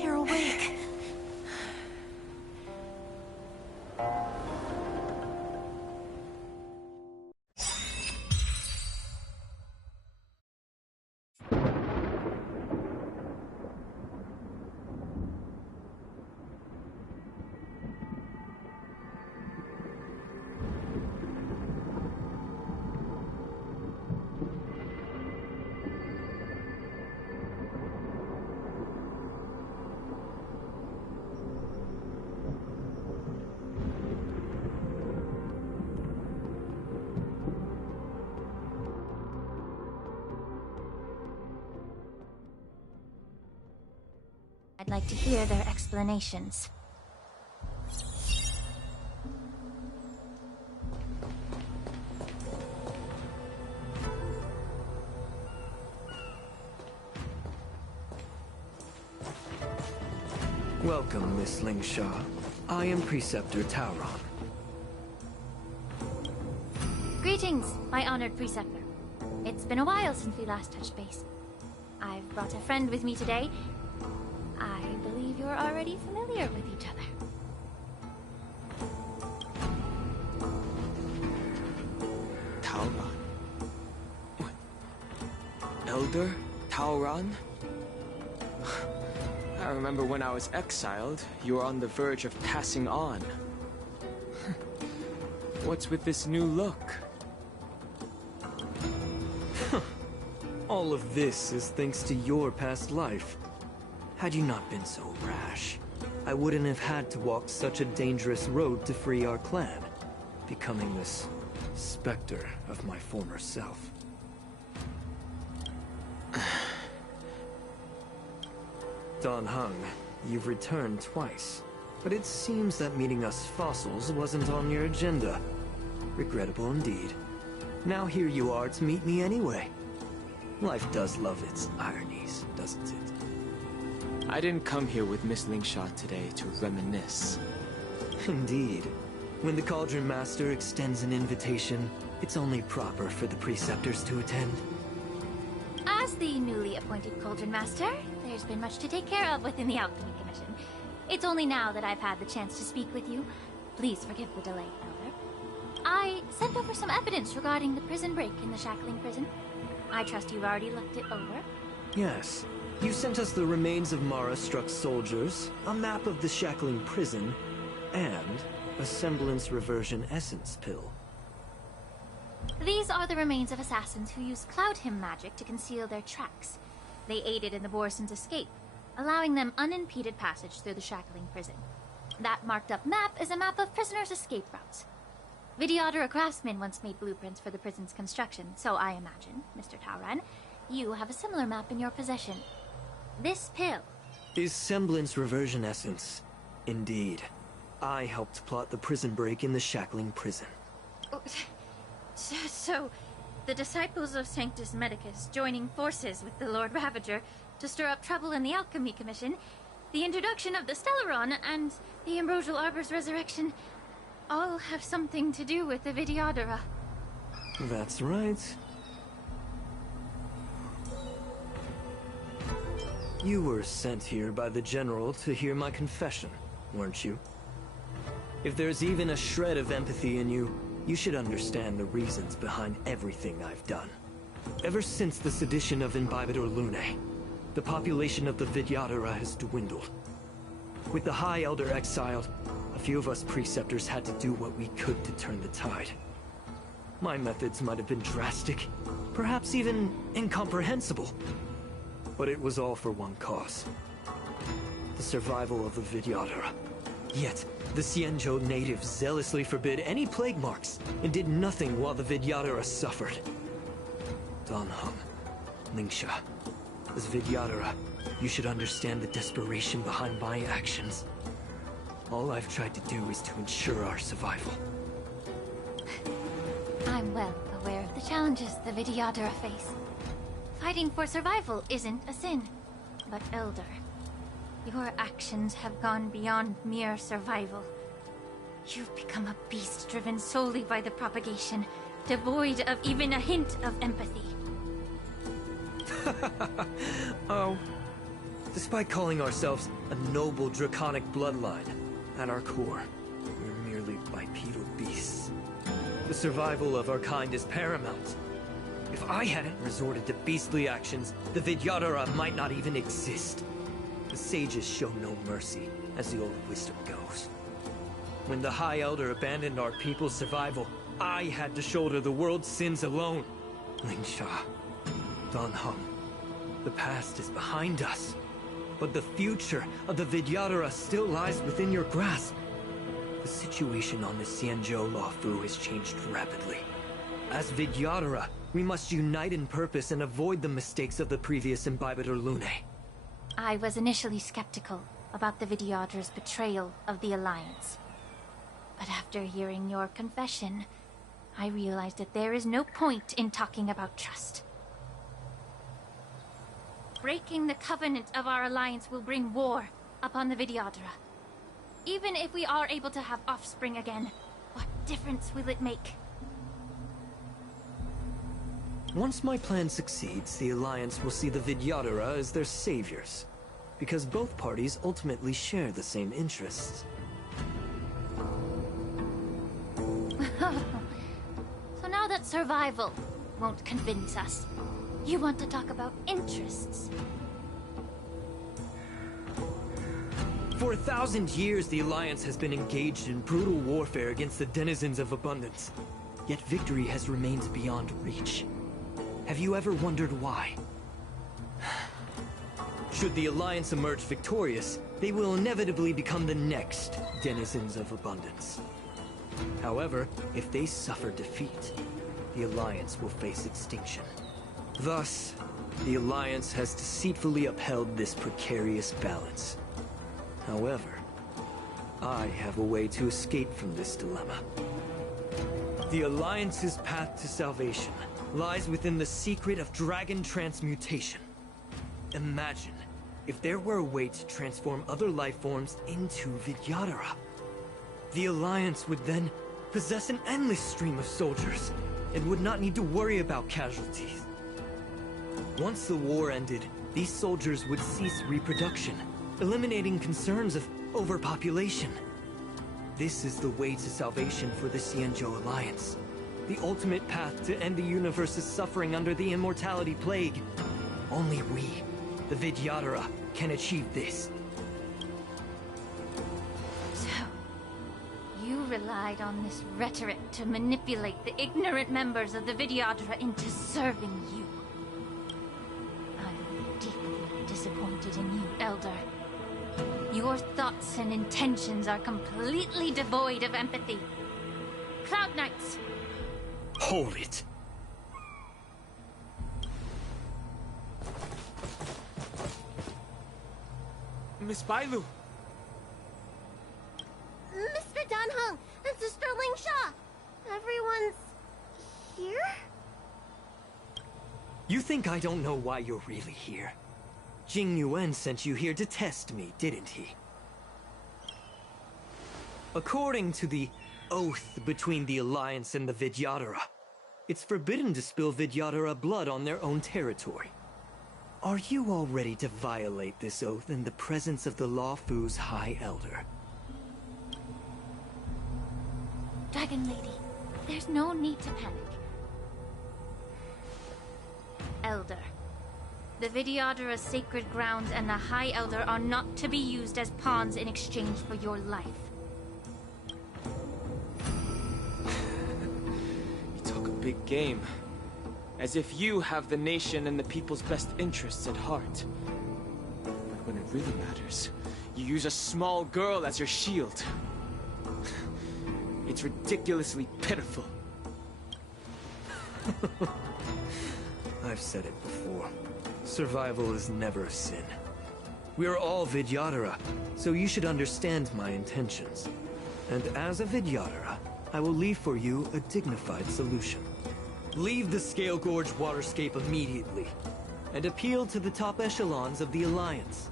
you're awake. I'd like to hear their explanations. Welcome, Miss Lingsha. I am Preceptor Tauron. Greetings, my honored Preceptor. It's been a while since we last touched base. I've brought a friend with me today. I believe you're already familiar with each other. Tauron? What? Elder Tauron? I remember when I was exiled, you were on the verge of passing on. What's with this new look? All of this is thanks to your past life. Had you not been so rash, I wouldn't have had to walk such a dangerous road to free our clan, becoming this specter of my former self. Dan Heng, you've returned twice, but it seems that meeting us fossils wasn't on your agenda. Regrettable indeed. Now here you are to meet me anyway. Life does love its ironies, doesn't it? I didn't come here with Miss Lingsha today to reminisce. Indeed. When the Cauldron Master extends an invitation, it's only proper for the Preceptors to attend. As the newly appointed Cauldron Master, there's been much to take care of within the Alchemy Commission. It's only now that I've had the chance to speak with you. Please forgive the delay, Elder. I sent over some evidence regarding the prison break in the Shackling prison. I trust you've already looked it over. Yes. You sent us the remains of Mara-struck soldiers, a map of the Shackling prison, and a semblance reversion essence pill. These are the remains of assassins who used Cloud Hymn magic to conceal their tracks. They aided in the Borison's escape, allowing them unimpeded passage through the Shackling prison. That marked-up map is a map of prisoners' escape routes. Vidyadhara craftsmen once made blueprints for the prison's construction, so I imagine, Mr. Tauron, you have a similar map in your possession. This pill is semblance reversion essence. Indeed. I helped plot the prison break in the Shackling prison. So, the disciples of Sanctus Medicus joining forces with the Lord Ravager to stir up trouble in the Alchemy Commission, the introduction of the Stellaron, and the Ambrosial Arbor's resurrection all have something to do with the Vidyadhara. That's right. You were sent here by the General to hear my confession, weren't you? If there's even a shred of empathy in you, you should understand the reasons behind everything I've done. Ever since the sedition of Imbibitor Lunae, the population of the Vidyadhara has dwindled. With the High Elder exiled, a few of us Preceptors had to do what we could to turn the tide. My methods might have been drastic, perhaps even incomprehensible. But it was all for one cause. The survival of the Vidyadhara. Yet, the Xianzhou natives zealously forbid any plague marks, and did nothing while the Vidyadhara suffered. Dan Heng, Lingsha, as Vidyadhara, you should understand the desperation behind my actions. All I've tried to do is to ensure our survival. I'm well aware of the challenges the Vidyadhara face. Fighting for survival isn't a sin. But Elder, your actions have gone beyond mere survival. You've become a beast driven solely by the propagation, devoid of even a hint of empathy. Oh. Despite calling ourselves a noble draconic bloodline, at our core, we're merely bipedal beasts. The survival of our kind is paramount. If I hadn't resorted to beastly actions, the Vidyadhara might not even exist. The sages show no mercy, as the old wisdom goes. When the High Elder abandoned our people's survival, I had to shoulder the world's sins alone. Lingsha, Dan Heng, the past is behind us. But the future of the Vidyadhara still lies within your grasp. The situation on the Xianzhou Luofu has changed rapidly. As Vidyadhara, we must unite in purpose and avoid the mistakes of the previous Imbibitor Lunae. I was initially skeptical about the Vidyadra's betrayal of the Alliance. But after hearing your confession, I realized that there is no point in talking about trust. Breaking the covenant of our alliance will bring war upon the Vidyadhara. Even if we are able to have offspring again, what difference will it make? Once my plan succeeds, the Alliance will see the Vidyadhara as their saviors, because both parties ultimately share the same interests. So now that survival won't convince us, you want to talk about interests. For 1,000 years, the Alliance has been engaged in brutal warfare against the denizens of abundance. Yet victory has remained beyond reach. Have you ever wondered why? Should the Alliance emerge victorious, they will inevitably become the next denizens of abundance. However, if they suffer defeat, the Alliance will face extinction. Thus, the Alliance has deceitfully upheld this precarious balance. However, I have a way to escape from this dilemma. The Alliance's path to salvation lies within the secret of dragon transmutation. Imagine if there were a way to transform other life forms into Vidyadhara. The Alliance would then possess an endless stream of soldiers, and would not need to worry about casualties. Once the war ended, these soldiers would cease reproduction, eliminating concerns of overpopulation. This is the way to salvation for the Xianzhou Alliance. The ultimate path to end the universe's suffering under the immortality plague. Only we, the Vidyadhara, can achieve this. So, you relied on this rhetoric to manipulate the ignorant members of the Vidyadhara into serving you. I'm deeply disappointed in you, Elder. Your thoughts and intentions are completely devoid of empathy. Cloud Knights! Hold it! Miss Bailu! Mr. Danheng and Sister Lingsha! Everyone's here? You think I don't know why you're really here? Jing Yuan sent you here to test me, didn't he? According to the oath between the Alliance and the Vidyadhara, it's forbidden to spill Vidyadhara blood on their own territory. Are you all ready to violate this oath in the presence of the Luofu's High Elder? Dragon Lady, there's no need to panic. Elder, the Vidyadhara's sacred grounds and the High Elder are not to be used as pawns in exchange for your life. You talk a big game. As if you have the nation and the people's best interests at heart. But when it really matters, you use a small girl as your shield. It's ridiculously pitiful. I've said it before. Survival is never a sin. We are all Vidyadhara, so you should understand my intentions. And as a Vidyadhara, I will leave for you a dignified solution. Leave the Scale Gorge waterscape immediately, and appeal to the top echelons of the Alliance.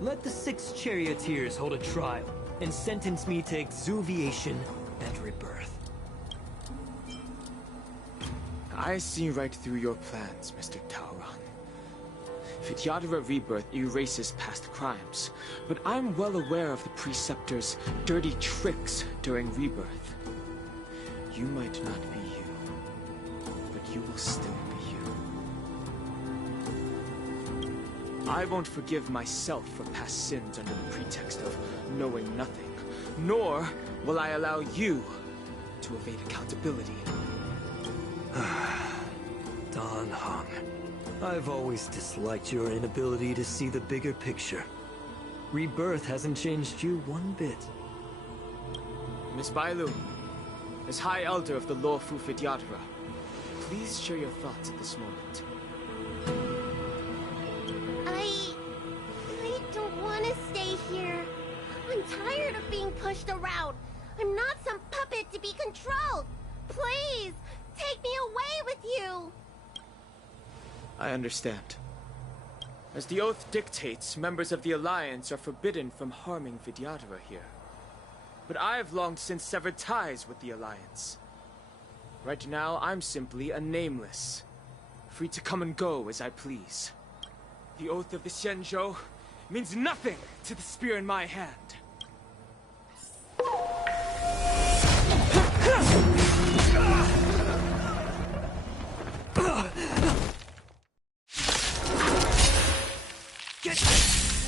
Let the 6 charioteers hold a trial, and sentence me to exuviation and rebirth. I see right through your plans, Mr. Taoran. Vidyadhara rebirth erases past crimes, but I'm well aware of the Preceptor's dirty tricks during rebirth. You might not be you, but you will still be you. I won't forgive myself for past sins under the pretext of knowing nothing, nor will I allow you to evade accountability. Dan Heng, I've always disliked your inability to see the bigger picture. Rebirth hasn't changed you one bit. Miss Bailu, as High Elder of the Luofu Vidyadhara, please share your thoughts at this moment. pushed around. I'm not some puppet to be controlled. Please, take me away with you. I understand. As the oath dictates, members of the Alliance are forbidden from harming Vidyadhara here. But I've long since severed ties with the Alliance. Right now, I'm simply a nameless, free to come and go as I please. The oath of the Xianzhou means nothing to the spear in my hand.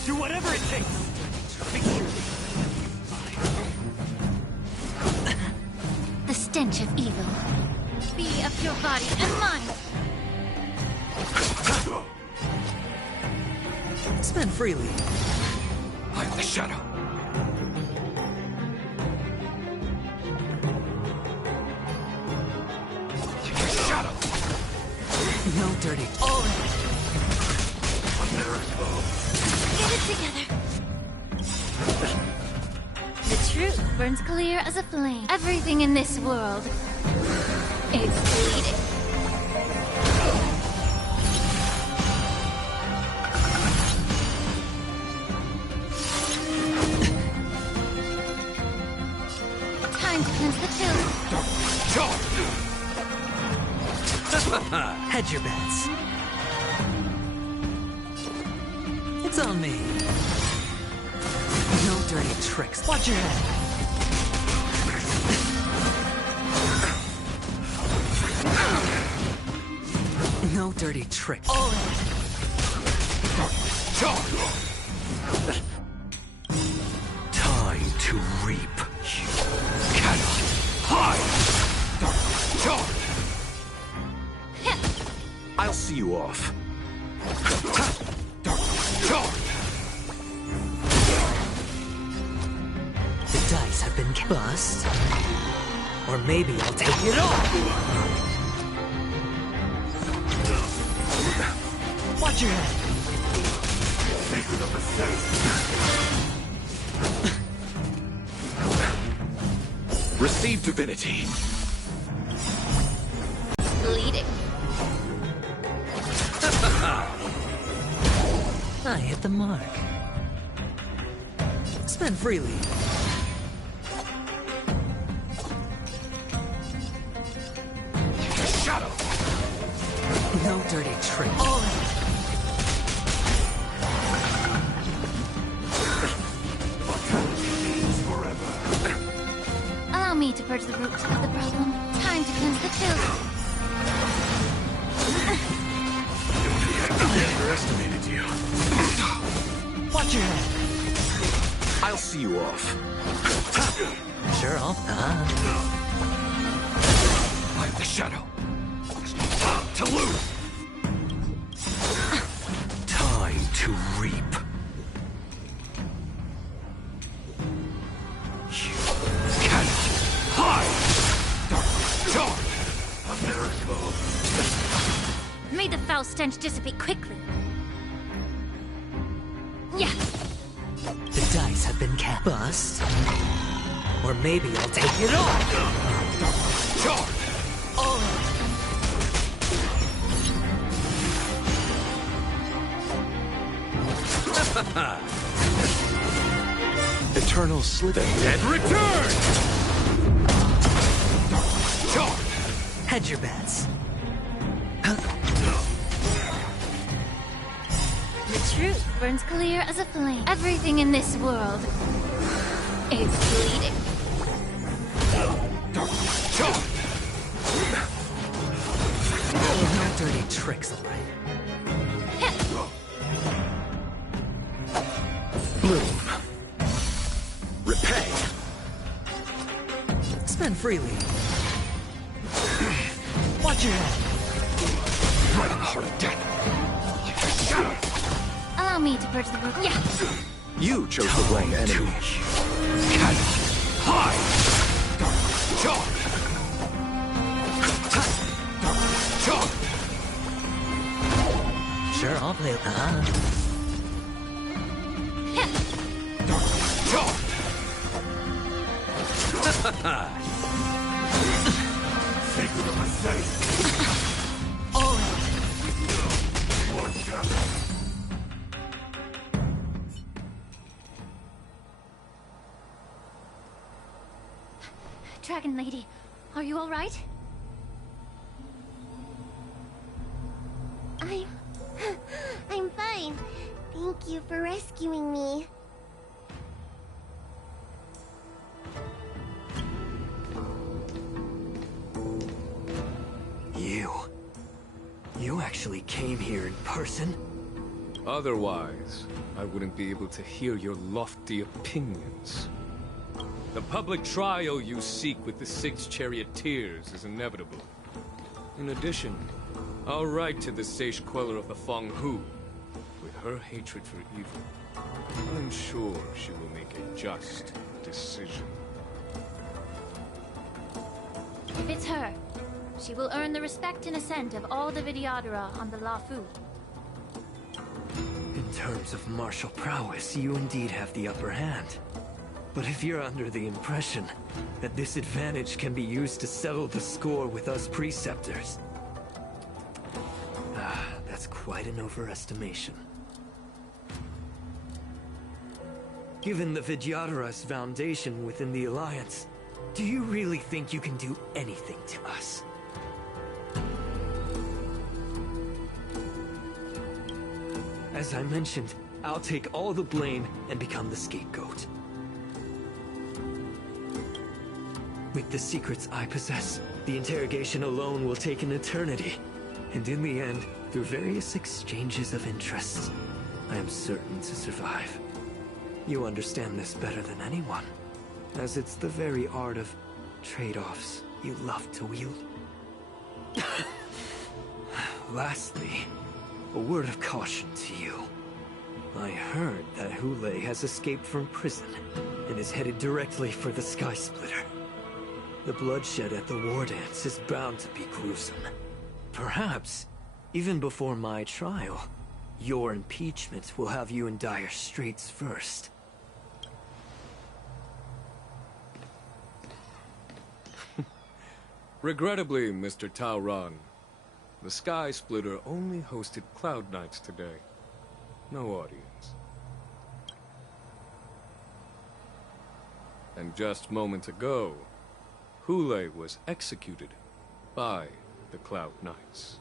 Do whatever it takes! The stench of evil. Be of your body and mind. Spend freely. I have the shadow. Shadow! No dirty. Get it together. The truth burns clear as a flame. Everything in this world is bleeding. Time to cleanse the filth. Hedge your bets. It's on me. No dirty tricks. Watch your head. No dirty tricks. Time to reap. You cannot hide. I'll see you off. The dice have been bust. Or maybe I'll take it all. Watch your head. Receive divinity. Bleeding. I hit the mark. Spend freely. Shadow! No dirty trick. Allow me to purge the root of the problem. Time to cleanse the filth. I underestimated you. Watch your head. I'll see you off. Sure, I'll I have the shadow. To lose. Time to reap. You cannot hide. Dark. A miracle. May the foul stench dissipate quickly. Yeah. The dice have been cast. Bust. Or maybe I'll take it all. Dark. Eternal sleep. The dead return! Dark. Hedge your bets. The truth burns clear as a flame. Everything in this world is bleeding. No dirty tricks, all right. Bloom. Repay. Spend freely. Watch your head. Right in the heart of death. Shadow. Allow me to purge the root. Yeah. You chose the wrong enemy. Cannot hide. Dark. Sure, I'll play with Secret of a safe. Dragon Lady, are you alright? I'm fine. Thank you for rescuing me. You actually came here in person? Otherwise, I wouldn't be able to hear your lofty opinions. The public trial you seek with the 6 charioteers is inevitable. In addition, I'll write to the Sage Queller of the Feng Hu. With her hatred for evil, I'm sure she will make a just decision. If it's her, she will earn the respect and assent of all the Vidyadhara on the Lafu. In terms of martial prowess, you indeed have the upper hand. But if you're under the impression that this advantage can be used to settle the score with us preceptors, that's quite an overestimation. Given the Vidyadhara's foundation within the Alliance, do you really think you can do anything to us? As I mentioned, I'll take all the blame and become the scapegoat. With the secrets I possess, the interrogation alone will take an eternity. And in the end, through various exchanges of interests, I am certain to survive. You understand this better than anyone, as it's the very art of trade-offs you love to wield. Lastly, a word of caution to you. I heard that Hule has escaped from prison and is headed directly for the Sky Splitter. The bloodshed at the war dance is bound to be gruesome. Perhaps, even before my trial, your impeachment will have you in dire straits first. Regrettably, Mr. Taoran, the Sky Splitter only hosted Cloud Knights today. No audience. And just moments ago, Hule was executed by the Cloud Knights.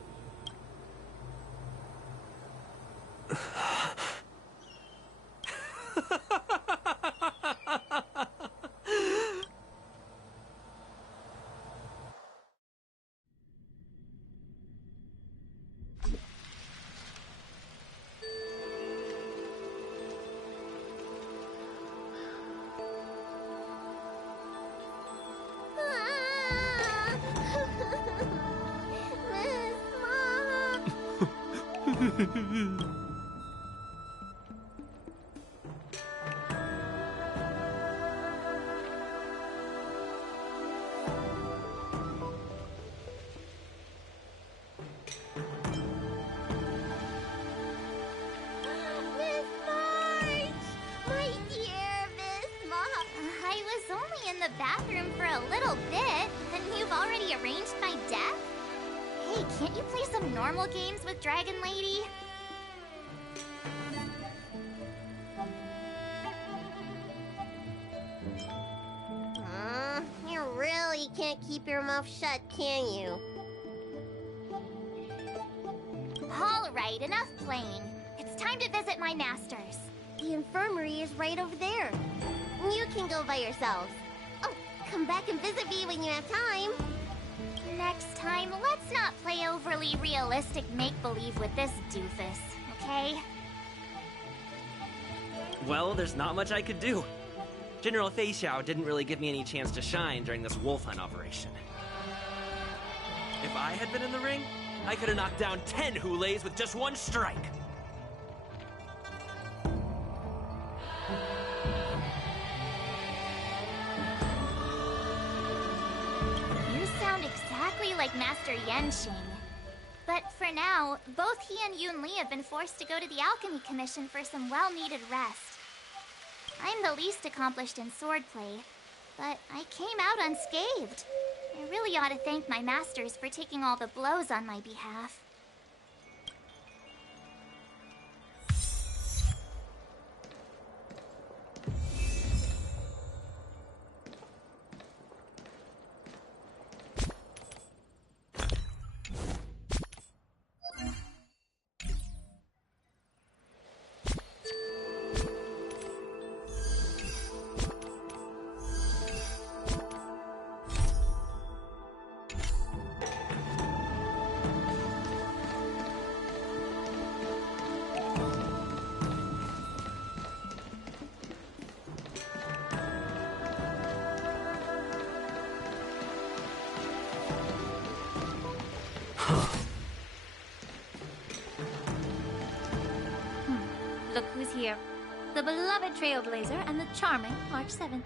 The bathroom for a little bit, and you've already arranged my death? Hey, can't you play some normal games with Dragon Lady? You really can't keep your mouth shut, can you? Alright, enough playing. It's time to visit my masters. The infirmary is right over there. You can go by yourselves. Come back and visit me when you have time. Next time, let's not play overly realistic make-believe with this doofus, okay? Well, there's not much I could do. General Fei Xiao didn't really give me any chance to shine during this wolf hunt operation. If I had been in the ring, I could have knocked down 10 Huleis with just one strike. Exactly like Master Yanqing. But for now, both he and Yun Li have been forced to go to the Alchemy Commission for some well-needed rest. I'm the least accomplished in swordplay, but I came out unscathed. I really ought to thank my masters for taking all the blows on my behalf. Look who's here. The beloved Trailblazer and the charming March 7th.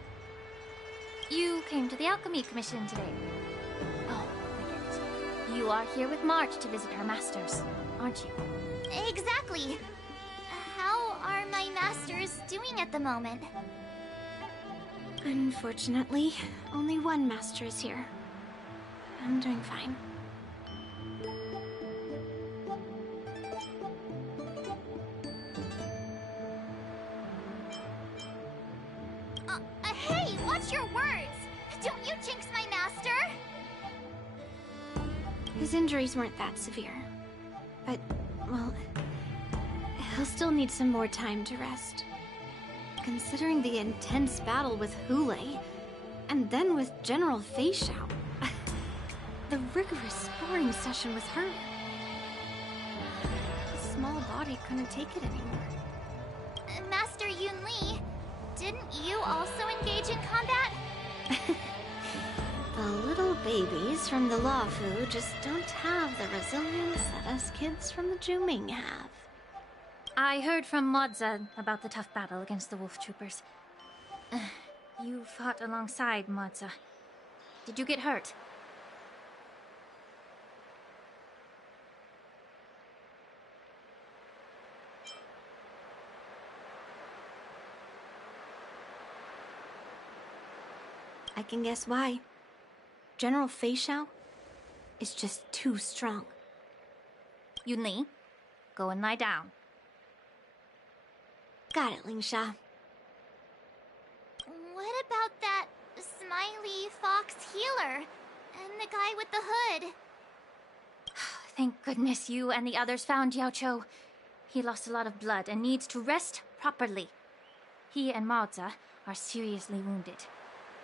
You came to the Alchemy Commission today. Oh, I get it. You are here with March to visit her masters, aren't you? Exactly. How are my masters doing at the moment? Unfortunately, only one master is here. I'm doing fine. Hey, watch your words! Don't you jinx my master! His injuries weren't that severe. But, well, he'll still need some more time to rest. Considering the intense battle with Hule, and then with General Fei Xiao, the rigorous sparring session with her. His small body couldn't take it anymore. Master Yun Li, didn't you also engage in combat? The little babies from the Luofu just don't have the resilience that us kids from the Juming have. I heard from Modza about the tough battle against the wolf troopers. You fought alongside Modza. Did you get hurt? I can guess why. General Fei Xiao is just too strong. Yun Li, go and lie down. Got it, Ling Sha. What about that smiley fox healer? And the guy with the hood? Thank goodness you and the others found Yao Cho. He lost a lot of blood and needs to rest properly. He and Maoza are seriously wounded.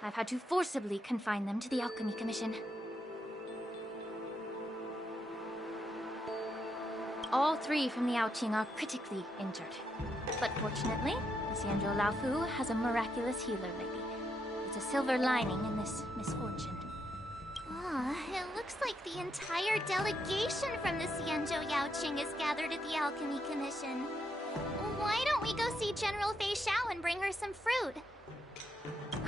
I've had to forcibly confine them to the Alchemy Commission. All three from the Yaoqing are critically injured. But fortunately, the Xianzhou Laofu has a miraculous healer lady. There's a silver lining in this misfortune. It looks like the entire delegation from the Xianzhou Yaoqing is gathered at the Alchemy Commission. Why don't we go see General Fei Xiao and bring her some fruit?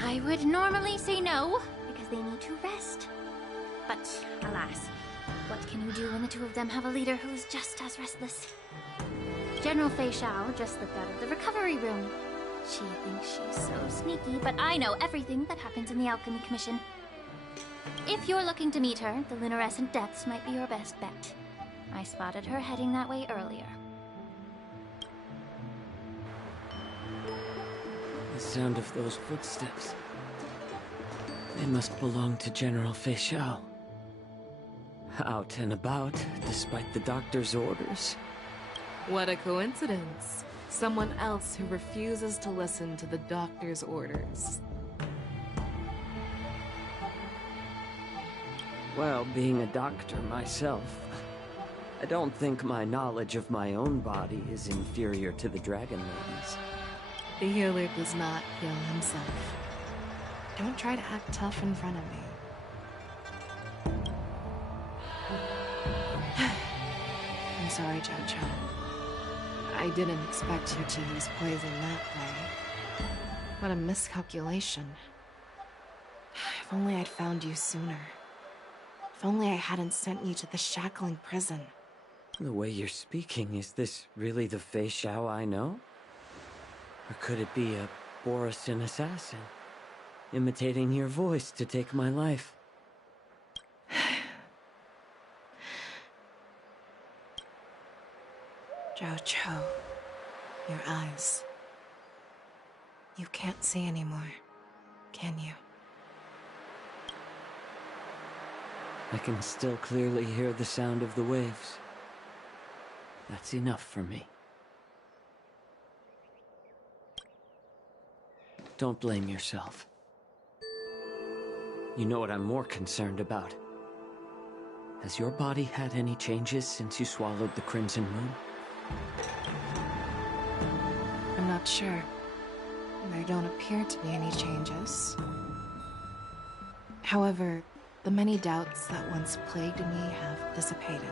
I would normally say no, because they need to rest. But, alas, what can you do when the two of them have a leader who's just as restless? General Fei Xiao just slipped out of the recovery room. She thinks she's so sneaky, but I know everything that happens in the Alchemy Commission. If you're looking to meet her, the Lunarescent Depths might be your best bet. I spotted her heading that way earlier. The sound of those footsteps. They must belong to General Fei Xiao. Out and about, despite the doctor's orders. What a coincidence. Someone else who refuses to listen to the doctor's orders. Well, being a doctor myself, I don't think my knowledge of my own body is inferior to the Dragon Lady's. The healer does not heal himself. Don't try to act tough in front of me. I'm sorry, Jojo. I didn't expect you to use poison that way. What a miscalculation. If only I'd found you sooner. If only I hadn't sent you to the shackling prison. The way you're speaking, is this really the Fei Xiao I know? Or could it be a Borisin assassin? imitating your voice to take my life. Jojo, your eyes. You can't see anymore, can you? I can still clearly hear the sound of the waves. That's enough for me. Don't blame yourself. You know what I'm more concerned about? Has your body had any changes since you swallowed the Crimson Moon? I'm not sure. There don't appear to be any changes. However, the many doubts that once plagued me have dissipated.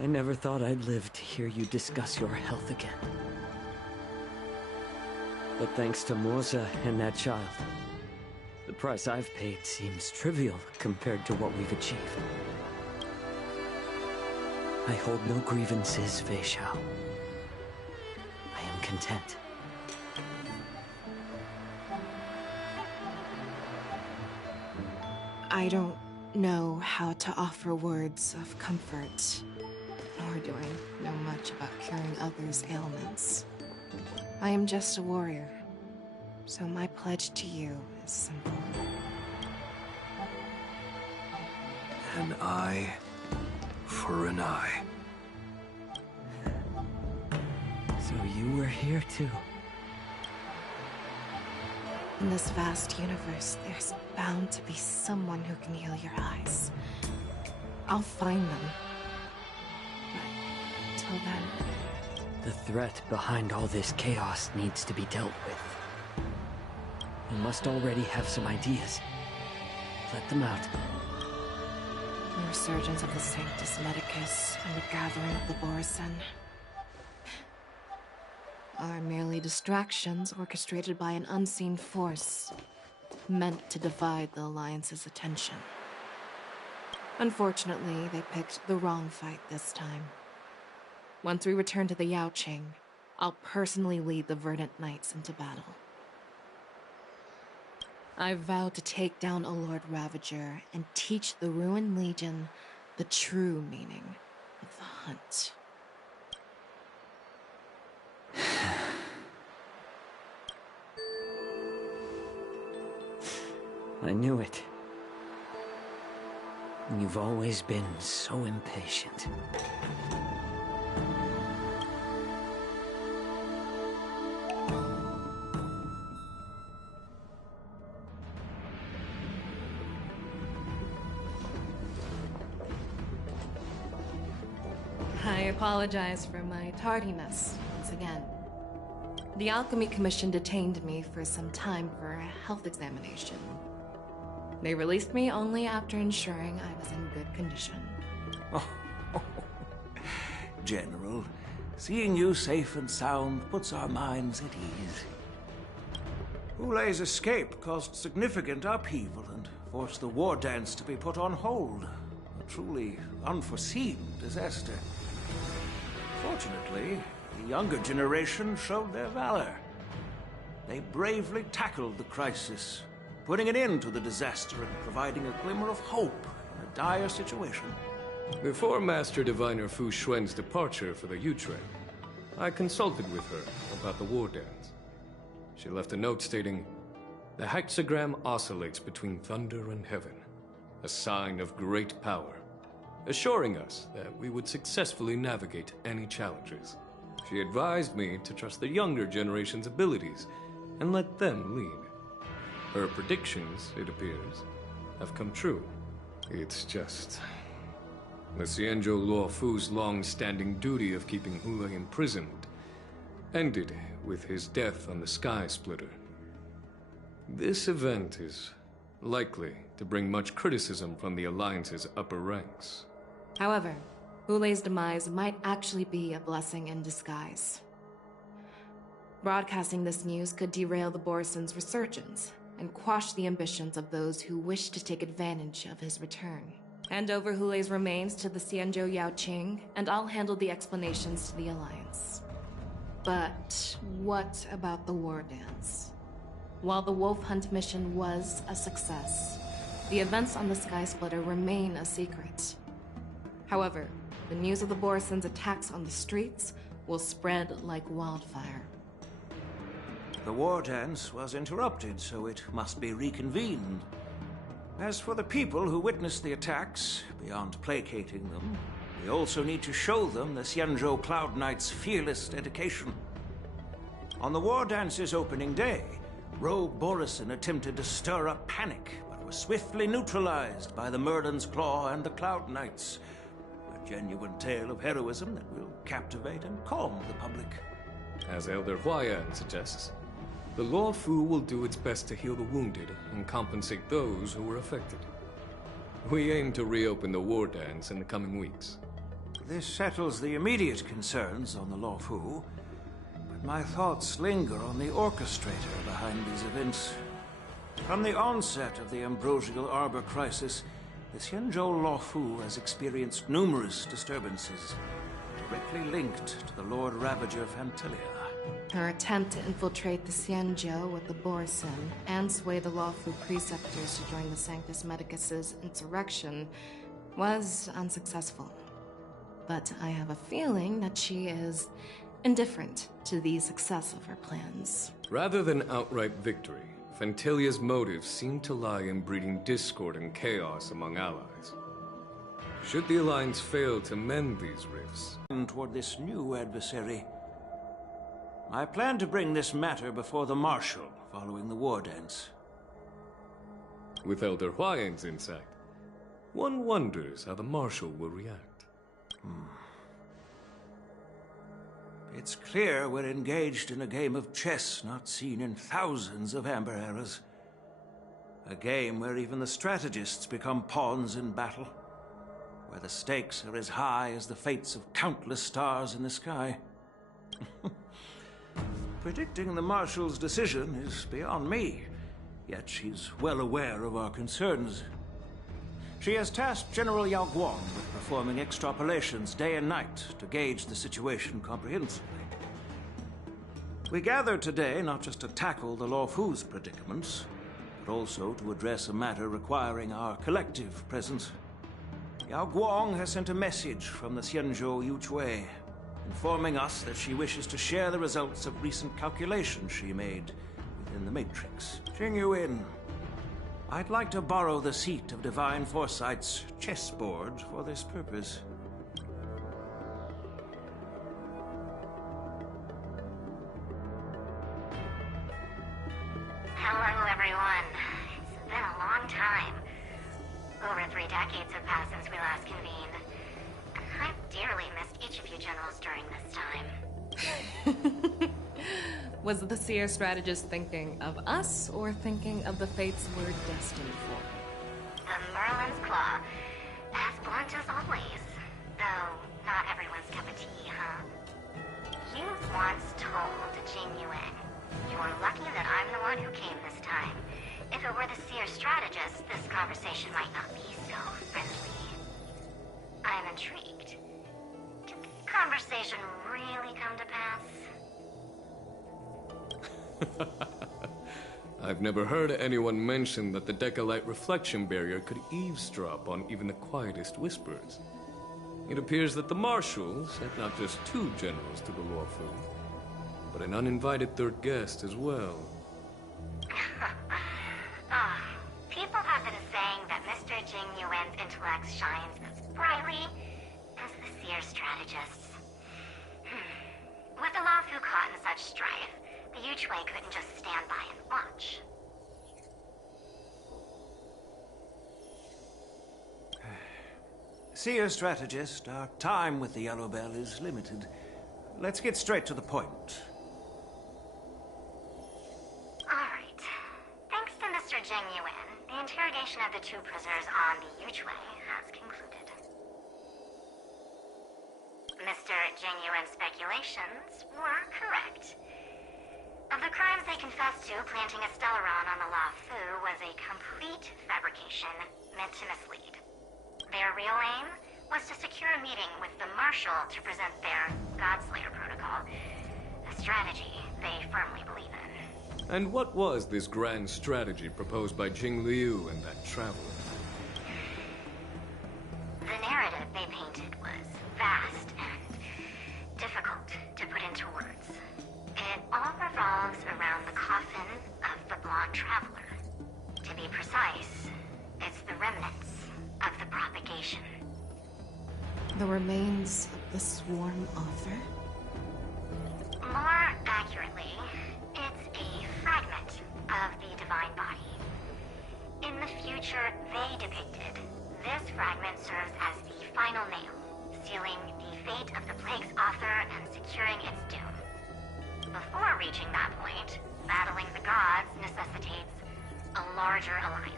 I never thought I'd live to hear you discuss your health again. But thanks to Morza and that child, the price I've paid seems trivial compared to what we've achieved. I hold no grievances, Fei Xiao. I am content. I don't know how to offer words of comfort, nor do I know much about curing others' ailments. I am just a warrior, so my pledge to you is simple. An eye for an eye. So you were here too. In this vast universe, there's bound to be someone who can heal your eyes. I'll find them. But until then... The threat behind all this chaos needs to be dealt with. You must already have some ideas. Let them out. The resurgence of the Sanctus Medicus and the gathering of the Borison are merely distractions orchestrated by an unseen force, meant to divide the Alliance's attention. Unfortunately, they picked the wrong fight this time. Once we return to the Yaoqing, I'll personally lead the Verdant Knights into battle. I vow to take down a Lord Ravager and teach the Ruined Legion the true meaning of the hunt. I knew it. You've always been so impatient. I apologize for my tardiness once again. The Alchemy Commission detained me for some time for a health examination. They released me only after ensuring I was in good condition. General, seeing you safe and sound puts our minds at ease. Hulei's escape caused significant upheaval and forced the war dance to be put on hold. A truly unforeseen disaster. Fortunately, the younger generation showed their valor. They bravely tackled the crisis, putting an end to the disaster and providing a glimmer of hope in a dire situation. Before Master Diviner Fu Xuan's departure for the Yutrain, I consulted with her about the war dance. She left a note stating, "The hexagram oscillates between thunder and heaven, a sign of great power, assuring us that we would successfully navigate any challenges. She advised me to trust the younger generation's abilities and let them lead. Her predictions, it appears, have come true. It's just... the Xianzhou Luofu's long-standing duty of keeping Hulei imprisoned ended with his death on the Sky Splitter. This event is likely to bring much criticism from the Alliance's upper ranks." However, Hulei's demise might actually be a blessing in disguise. Broadcasting this news could derail the Borison's resurgence and quash the ambitions of those who wish to take advantage of his return. Hand over Hulei's remains to the Xianzhou Yaoqing, and I'll handle the explanations to the Alliance. But what about the war dance? While the Wolf Hunt mission was a success, the events on the Sky Splitter remain a secret. However, the news of the Borison's attacks on the streets will spread like wildfire. The war dance was interrupted, so it must be reconvened. As for the people who witnessed the attacks, beyond placating them, we also need to show them the Xianzhou Cloud Knight's fearless dedication. On the war dance's opening day, Rogue Borison attempted to stir up panic, but was swiftly neutralized by the Merlin's Claw and the Cloud Knights. A genuine tale of heroism that will captivate and calm the public. As Elder Huayan suggests, the Law Fu will do its best to heal the wounded and compensate those who were affected. We aim to reopen the war dance in the coming weeks. This settles the immediate concerns on the Law Fu, but my thoughts linger on the orchestrator behind these events. From the onset of the Ambrosial Arbor crisis, the Xianzhou Law Fu has experienced numerous disturbances, directly linked to the Lord Ravager Fantilia. Her attempt to infiltrate the Xianzhou with the Borison and sway the Lawfu preceptors to join the Sanctus Medicus's insurrection was unsuccessful. But I have a feeling that she is indifferent to the success of her plans. Rather than outright victory, Fantilia's motives seem to lie in breeding discord and chaos among allies. Should the Alliance fail to mend these rifts... Toward this new adversary, I plan to bring this matter before the Marshal following the war dance. With Elder Huayan's insight, one wonders how the Marshal will react. It's clear we're engaged in a game of chess not seen in thousands of Amber Eras. A game where even the strategists become pawns in battle, where the stakes are as high as the fates of countless stars in the sky. Predicting the Marshal's decision is beyond me, yet she's well aware of our concerns. She has tasked General Yao Guang with performing extrapolations day and night to gauge the situation comprehensively. We gathered today not just to tackle the Law Fu's predicaments, but also to address a matter requiring our collective presence. Yao Guang has sent a message from the Xianzhou Yuchui, informing us that she wishes to share the results of recent calculations she made within the Matrix. Jing Yuan, I'd like to borrow the seat of Divine Foresight's chessboard for this purpose. Hello, everyone. It's been a long time. Over 3 decades have passed since we last convened. I've dearly missed each of you generals during this time. Was the Seer strategist thinking of us, or thinking of the fates we're destined for? The Merlin's Claw. As blunt as always. Though, not everyone's cup of tea, huh? You've once told Jing Yuan, you're lucky that I'm the one who came this time. If it were the Seer strategist, this conversation might not be so friendly. I'm intrigued. Did the conversation really come to pass? I've never heard anyone mention that the Decalite reflection barrier could eavesdrop on even the quietest whispers. It appears that the Marshal sent not just 2 generals to the Law Fu, but an uninvited 3rd guest as well. People have been saying that Mr. Jing Yuan's intellect shines as brightly as the Seer strategists. With the Law Fu caught in such strife, the Yuchui couldn't just stand by and watch. Seer strategist, our time with the Yellow Bell is limited. Let's get straight to the point. Alright. Thanks to Mr. Jing Yuan, the interrogation of the 2 prisoners on the Yuchui has concluded. Mr. Jing Yuan's speculations were correct. Of the crimes they confessed to, planting a Stellaron on the Law Fu was a complete fabrication meant to mislead. Their real aim was to secure a meeting with the Marshal to present their Godslayer protocol, a strategy they firmly believe in. And what was this grand strategy proposed by Jing Liu and that traveler? The narrative they painted was vast and difficult to put into words. It all revolves around the coffin of the blonde traveler. To be precise, it's the remnants of the propagation. The remains of the sworn author? More accurately, it's a fragment of the divine body. In the future they depicted, this fragment serves as the final nail, sealing the fate of the plague's author and securing its doom. Before reaching that point, battling the gods necessitates a larger alliance.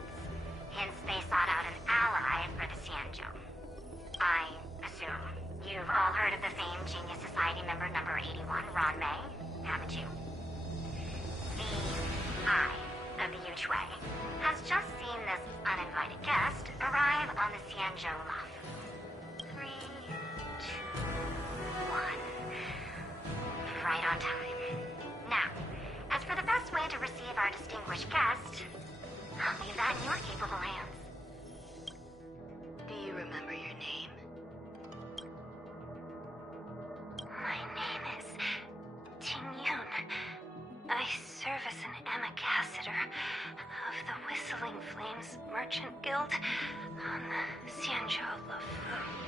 Hence, they sought out an ally for the Xianzhou. I assume you've all heard of the famed Genius Society member number 81, Ron May, haven't you? The Eye of the Yuchue has just seen this uninvited guest arrive on the Xianzhou Loft. 3, 2, 1. Right on time. Now, as for the best way to receive our distinguished guest, I'll leave that in your capable hands. Do you remember your name? My name is Ting Yun. I serve as an ambassador of the Whistling Flames Merchant Guild on the Xianzhou Lufu.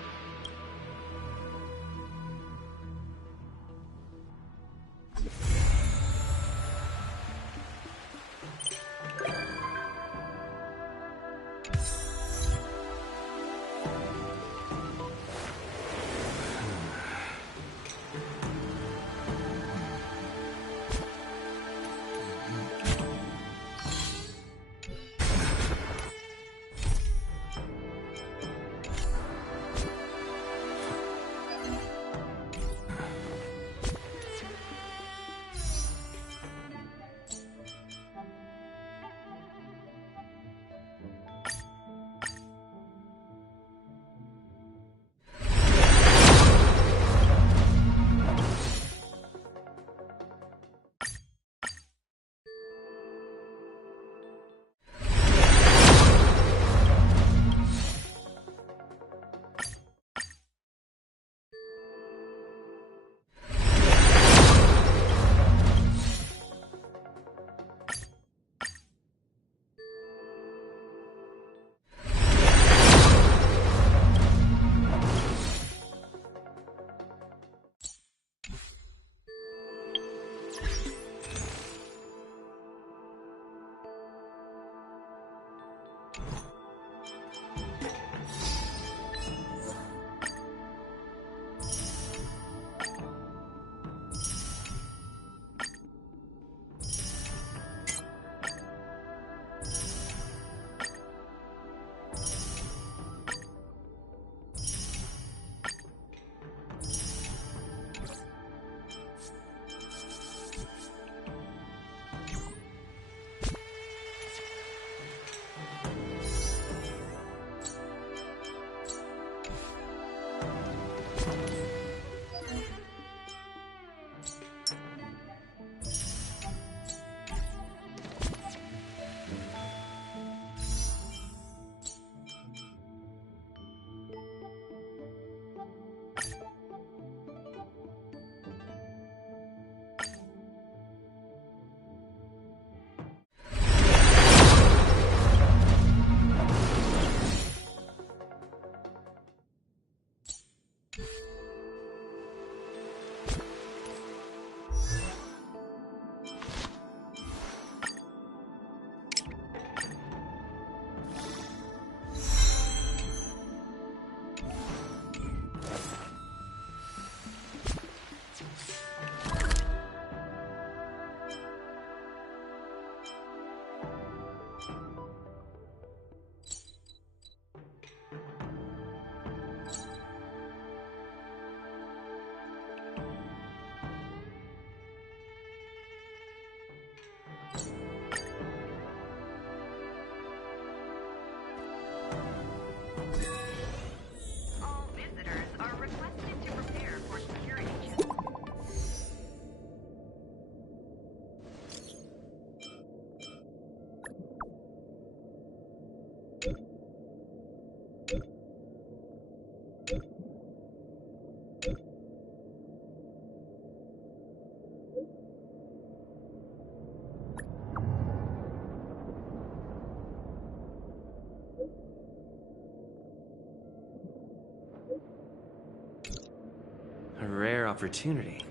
A rare opportunity.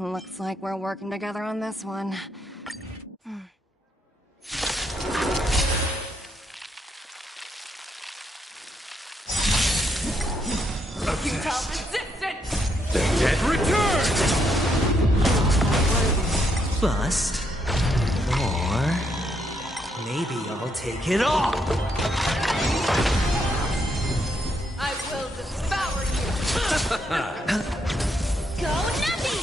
Looks like we're working together on this one. Futile resistance! The dead return! Bust. Or maybe I'll take it all. I will devour you! Go Navi!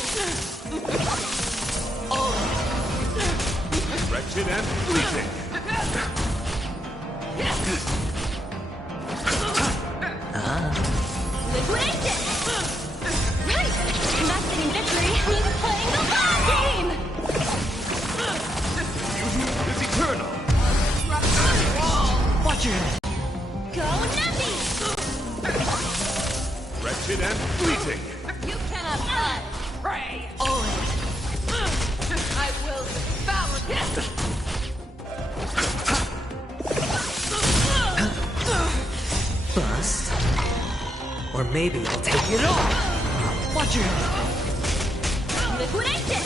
Wretched and fleeting. Liquidation! Right! Investing in victory means playing the long game! Beauty is eternal. Watch your head. Go Navi! Wretched and fleeting. You cannot hide! Prey! Always! I will devour you! Bust. Or maybe I'll take it all. Watch your head. Liquidation!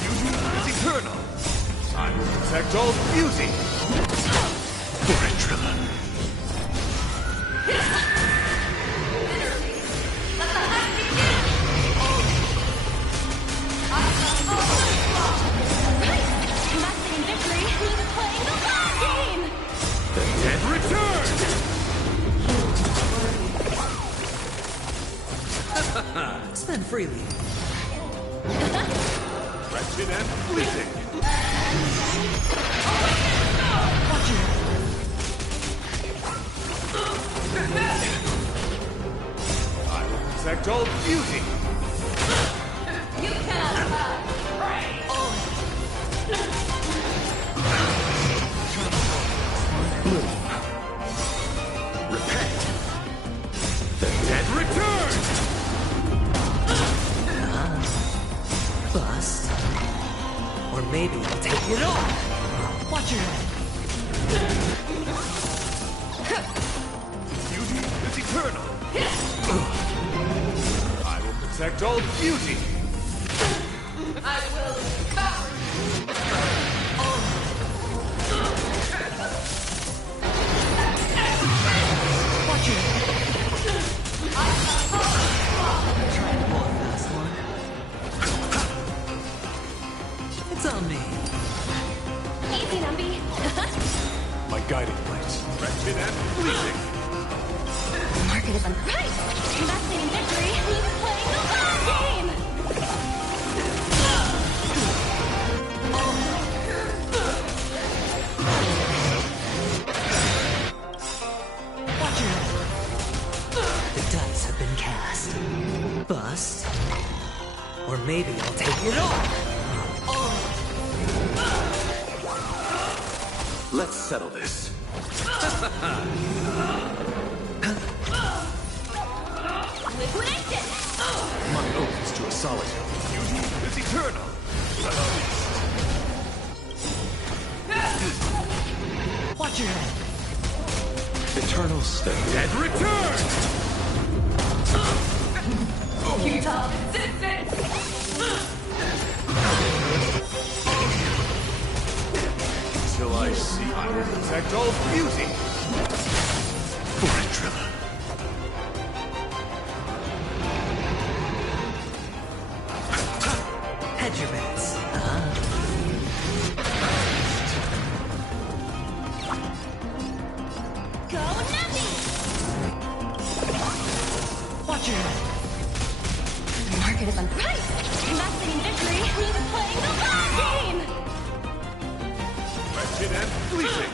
Beauty is eternal. I will protect all beauty. Tarantula. Investing in victory means playing the long game! The dead return! Spend freely. Wretched and fleeting. Watch your head. I will protect all beauty. You cannot hide! Prey! Bloom. Repent. The dead return! Bust. Or maybe I'll take it all. Watch your head. Beauty is eternal. I will protect all beauty. I will devour Watch your head. Trying to pull a fast one. It's on me. Easy, Numby! My guiding light. Wretched and fleeting. The market is on right! Investing in victory means playing the long game! Bust. Or maybe I'll take it all. Let's settle this. Liquidation! My oath is to a solitude. Beauty is eternal. At least. Watch your head. Eternal state. Dead return! Futile resistance! Till I see, I will protect all beauty. Fortrilla. Hedge your bets. Go Navi! Watch your head. The market is on price! Investing in victory means playing the long game! Wretched and fleeting.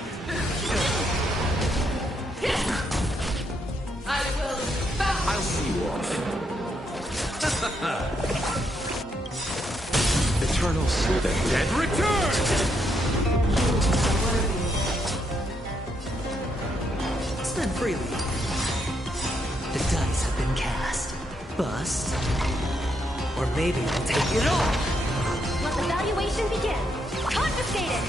I will bow! I'll see you off. Eternal sleep. Dead return! Spend freely. The dice have been cast. Bust. Or maybe I'll take it all. Let the valuation begin! Confiscated!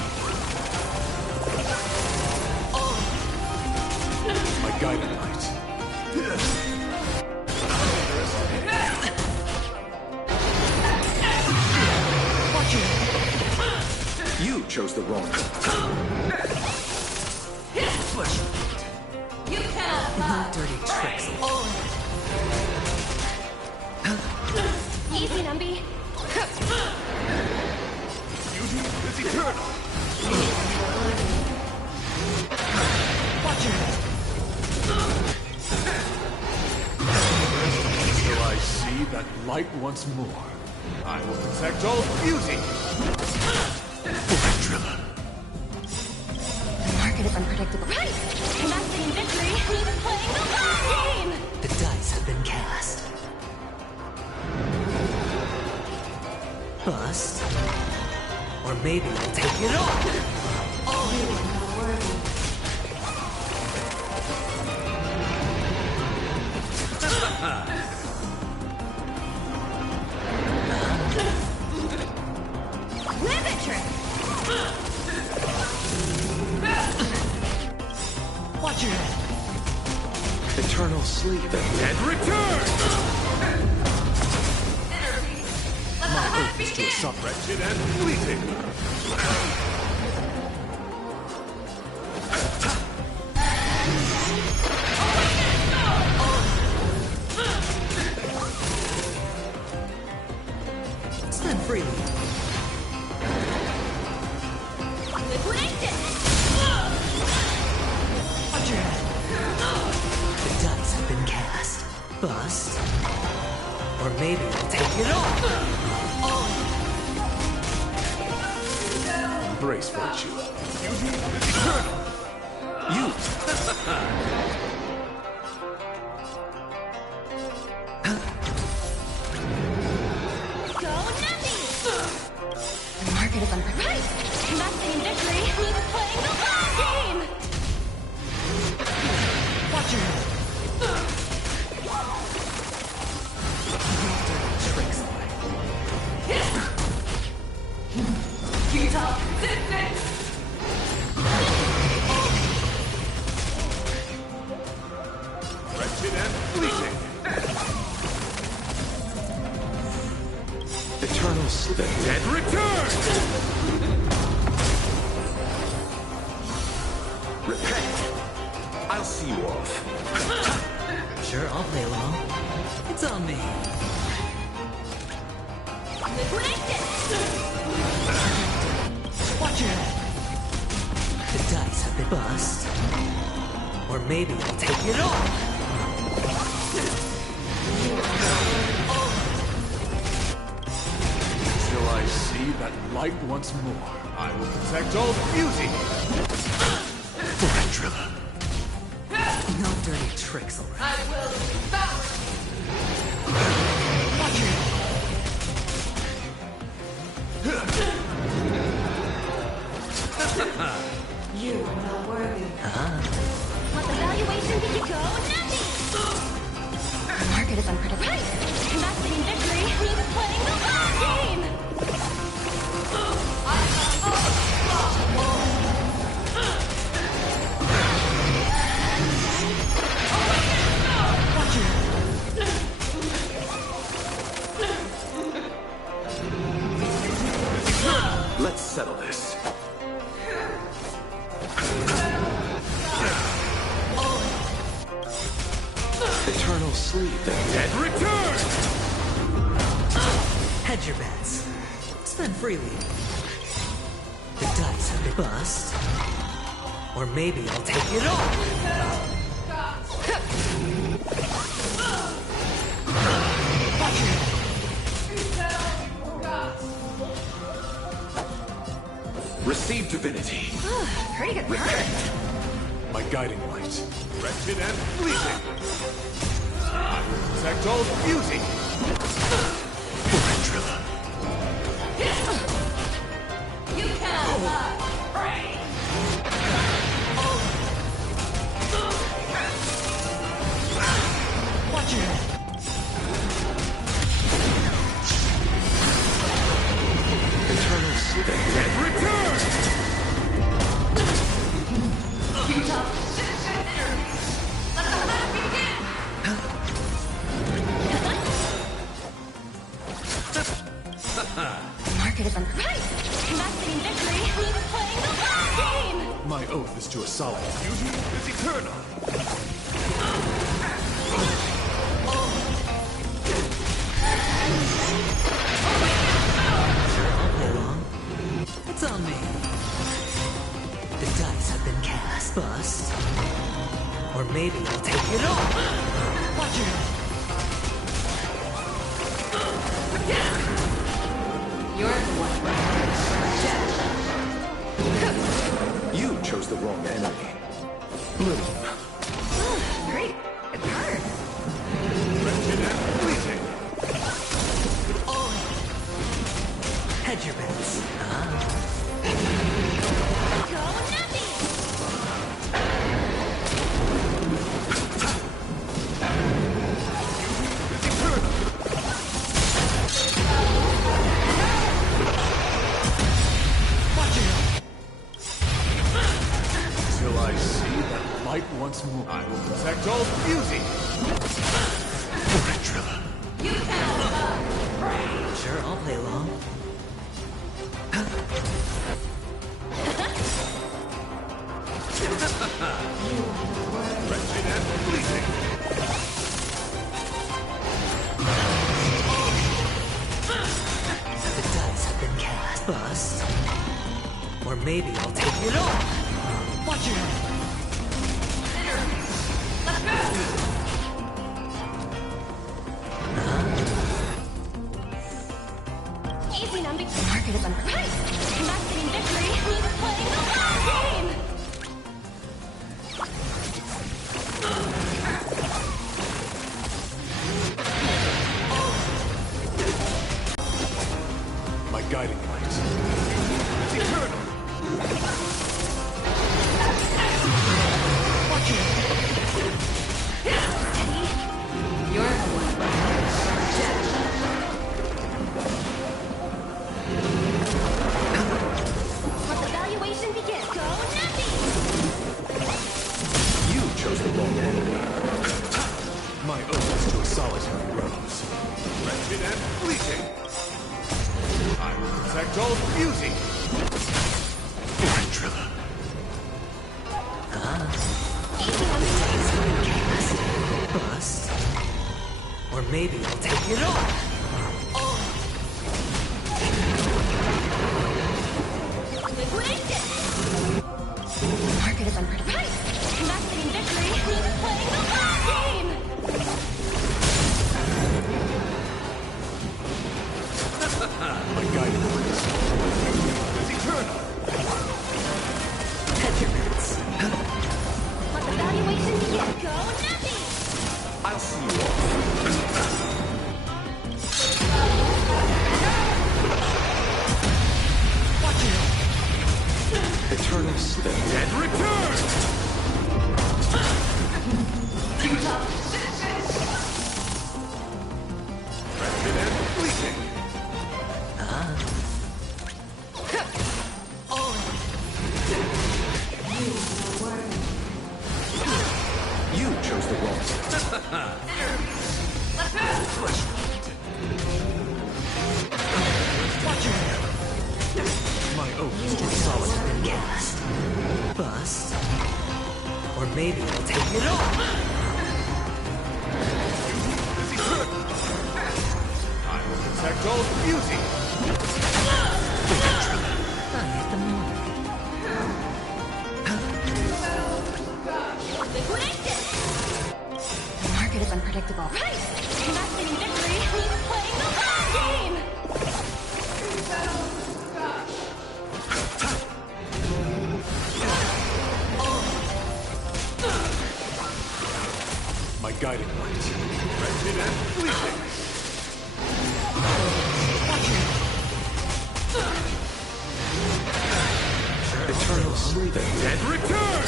My guiding light. Watch your head. You chose the wrong. Push. You cannot No dirty tricks. Easy, Numby! Beauty is eternal. Watch your head. Till I see that light once more, I will protect all beauty. Fortrilla. The market is unpredictable. Right! Investing in victory means playing the long game! The dice have been cast. Bust. Or maybe I'll take it all. Live it, Trick! Watch your head. Eternal sleep. Dead return! My oath is to a solitude. Wretched and fleeting. Spend freely. Liquidation! Watch your head. The dice have been cast. Bust. Or maybe I'll take it all. Embrace virtue. Beauty is eternal. You. Go Navi! The market is unpredictable. Right! Investing in victory means playing the long game! Watch your head. Tricks away. Futile resistance! Wretched and fleeting. Eternal sleep. Dead return! Repent. I'll see you off. Sure, I'll play along. It's on me. Liquidation! Watch your head. The dice have been bust. Or maybe I'll take it all. Till I see that light once more, I will protect all beauty. Fortrilla. No dirty tricks, alright? I will bow! Hedge your bets. Spend freely. The dice have been bust. Or maybe I'll take it all. Receive divinity. Pretty good work. My guiding light. Wretched and fleeting. I will protect all beauty. Forandrilla. You cannot pray. Watch your head. Eternal sleep. The dead return! Market is unprepared. Masking victory means playing the long game. My oath is to a solid. Beauty is eternal. It's on me. The dice have been cast. Bust. Or maybe I'll take it all. Watch your head. You're the one. You chose the wrong enemy. Bloom. Great. Good card. Wretched and fleeting. Hedge your bets. Go Nappy! Till I see that light once more, I will protect all beauty. Forandrilla. You cannot pray. Sure, I'll play along. Wretched and fleeting. The dice have been cast. Bust. Or maybe I'll take it all. Watch your head. Easy number. Market is unprepared. Masking victory means playing the long game. My guiding light. It's eternal. Watch your head. You're the one. Let the valuation begin. Go Nappy! You chose the wrong enemy. My oath is to a solitary rose. Wretched and fleeting. I will protect all beauty. Forandrilla. Bust. Or maybe I'll take it all. Market is unprepared. Masking victory means playing the long game. My guiding light is eternal. Hedge your bets. Let the valuation begin. Go Nappy! I'll see you all. Watch your head. Eternal sleep. Dead return! Wretched and fleeting. You chose the wrong Watch your head. My oath is to a solitary Cast. Bust. Or maybe I'll take it all. I will protect protect all beauty! The market is unpredictable. Right! Investing in victory means playing the long game! My guiding light. Wretched and fleeting! Eternal sleep. The dead return!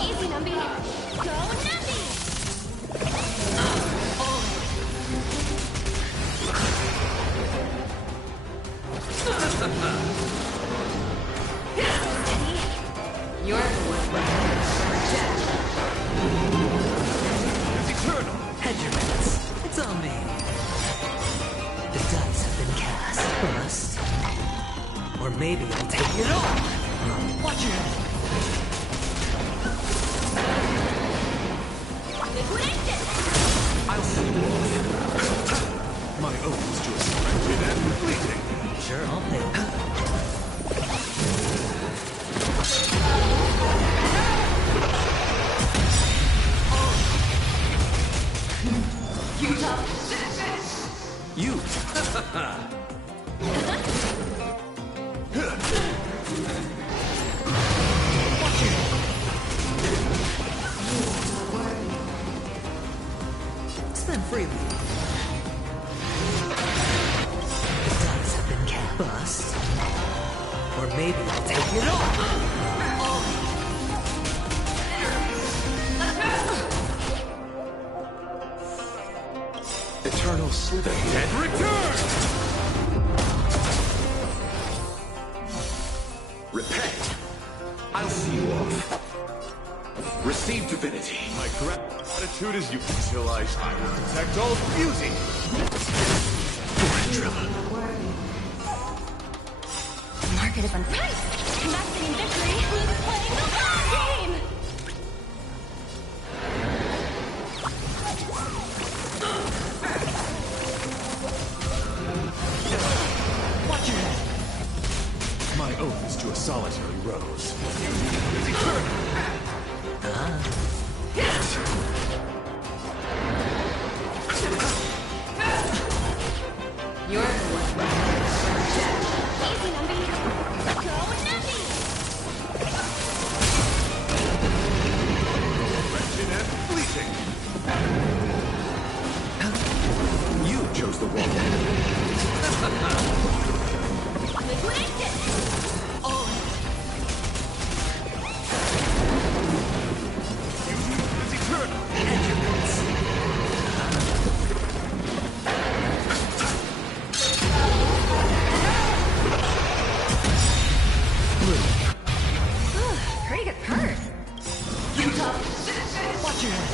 Easy, Numby! Go, Numby! You're It's eternal! Hedge your bets. It's on me. The dice have been cast. Bust. Or maybe I'll take it all. Watch your head. I'll see you off. My oath is just wretched and fleeting. Sure, I'll pay. You! Spend freely. The dice have been cast. Bust. Or maybe I'll take it all. Eternal sleep. The dead return! Repent! I'll see you off. Receive divinity. My gratitude is you until I will protect all beauty! The market is unpredictable. Investing in victory means playing the long game! Watch your head. My oath is to a solitary rose. It's eternal! You're the one. Easy, Numby! Go, Numby! Wretched and fleeting! You chose the wrong Liquidate it! It's eternal! Pretty good card. Watch your head.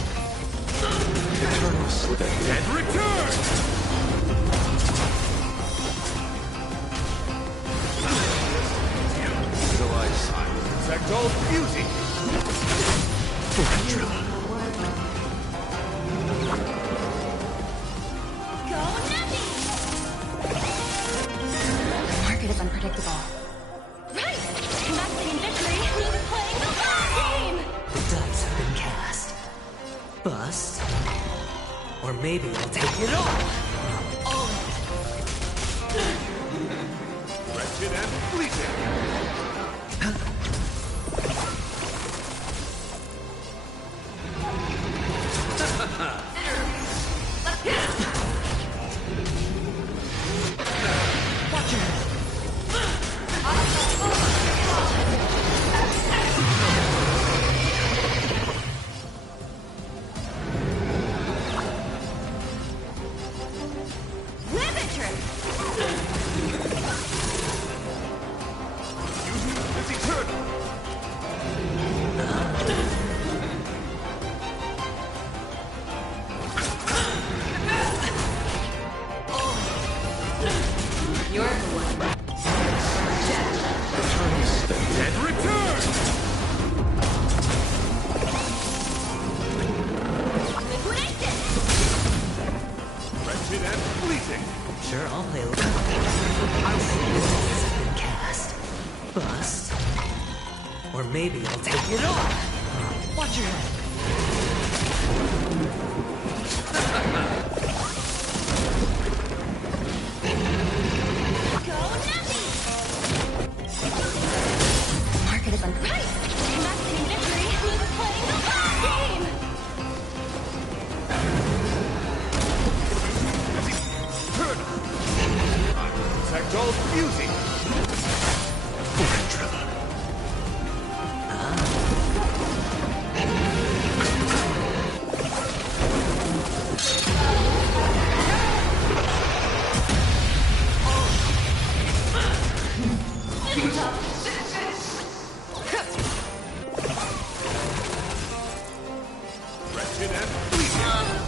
Eternal sleep. The dead return! Until I will protect all beauty! Go, Numby! The market is unpredictable. Right! Investing in victory means playing the long game! The dice have been cast. Bust. Or maybe I'll take it all. Wretched and fleeting! Watch your head. Beauty Watch your head! Go Nappy! Market is unpriced. Cannot claim victory who's playing the long game! I will protect all beauty. Wretched and bleeding.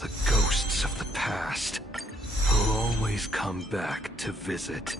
The ghosts of the past will always come back to visit.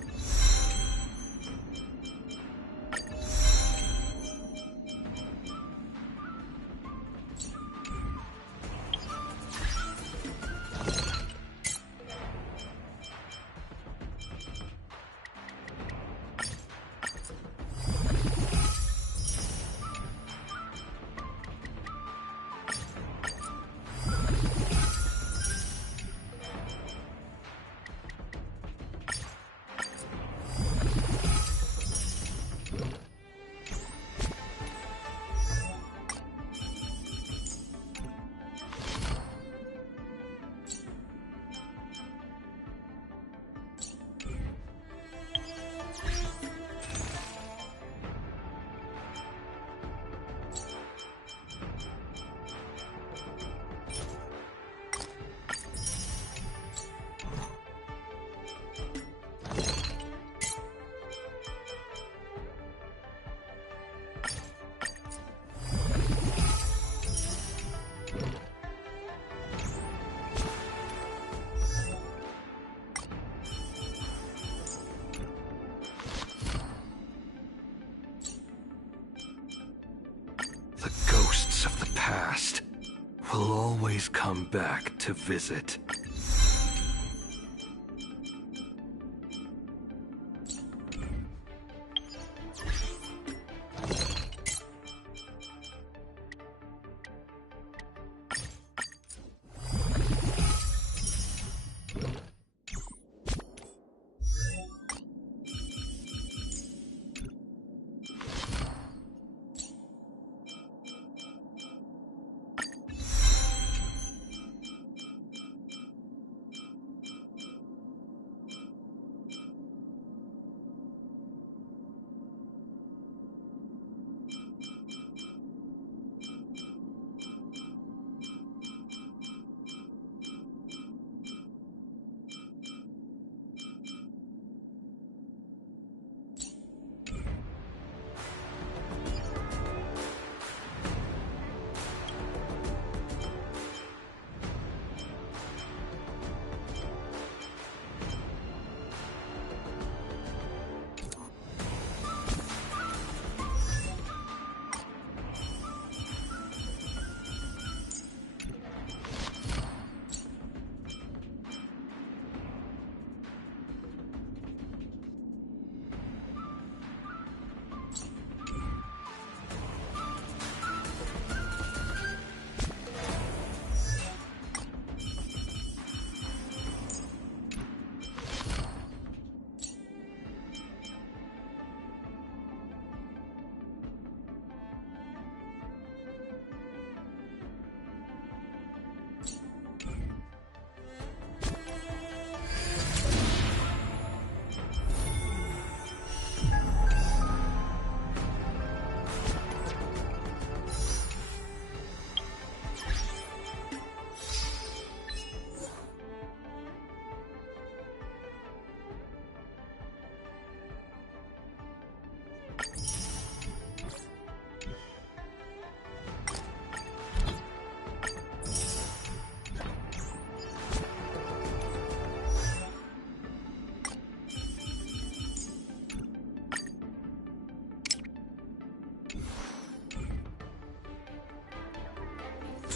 The ghosts of the past will always come back to visit.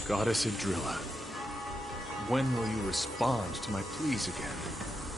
Goddess Idrilla, when will you respond to my pleas again?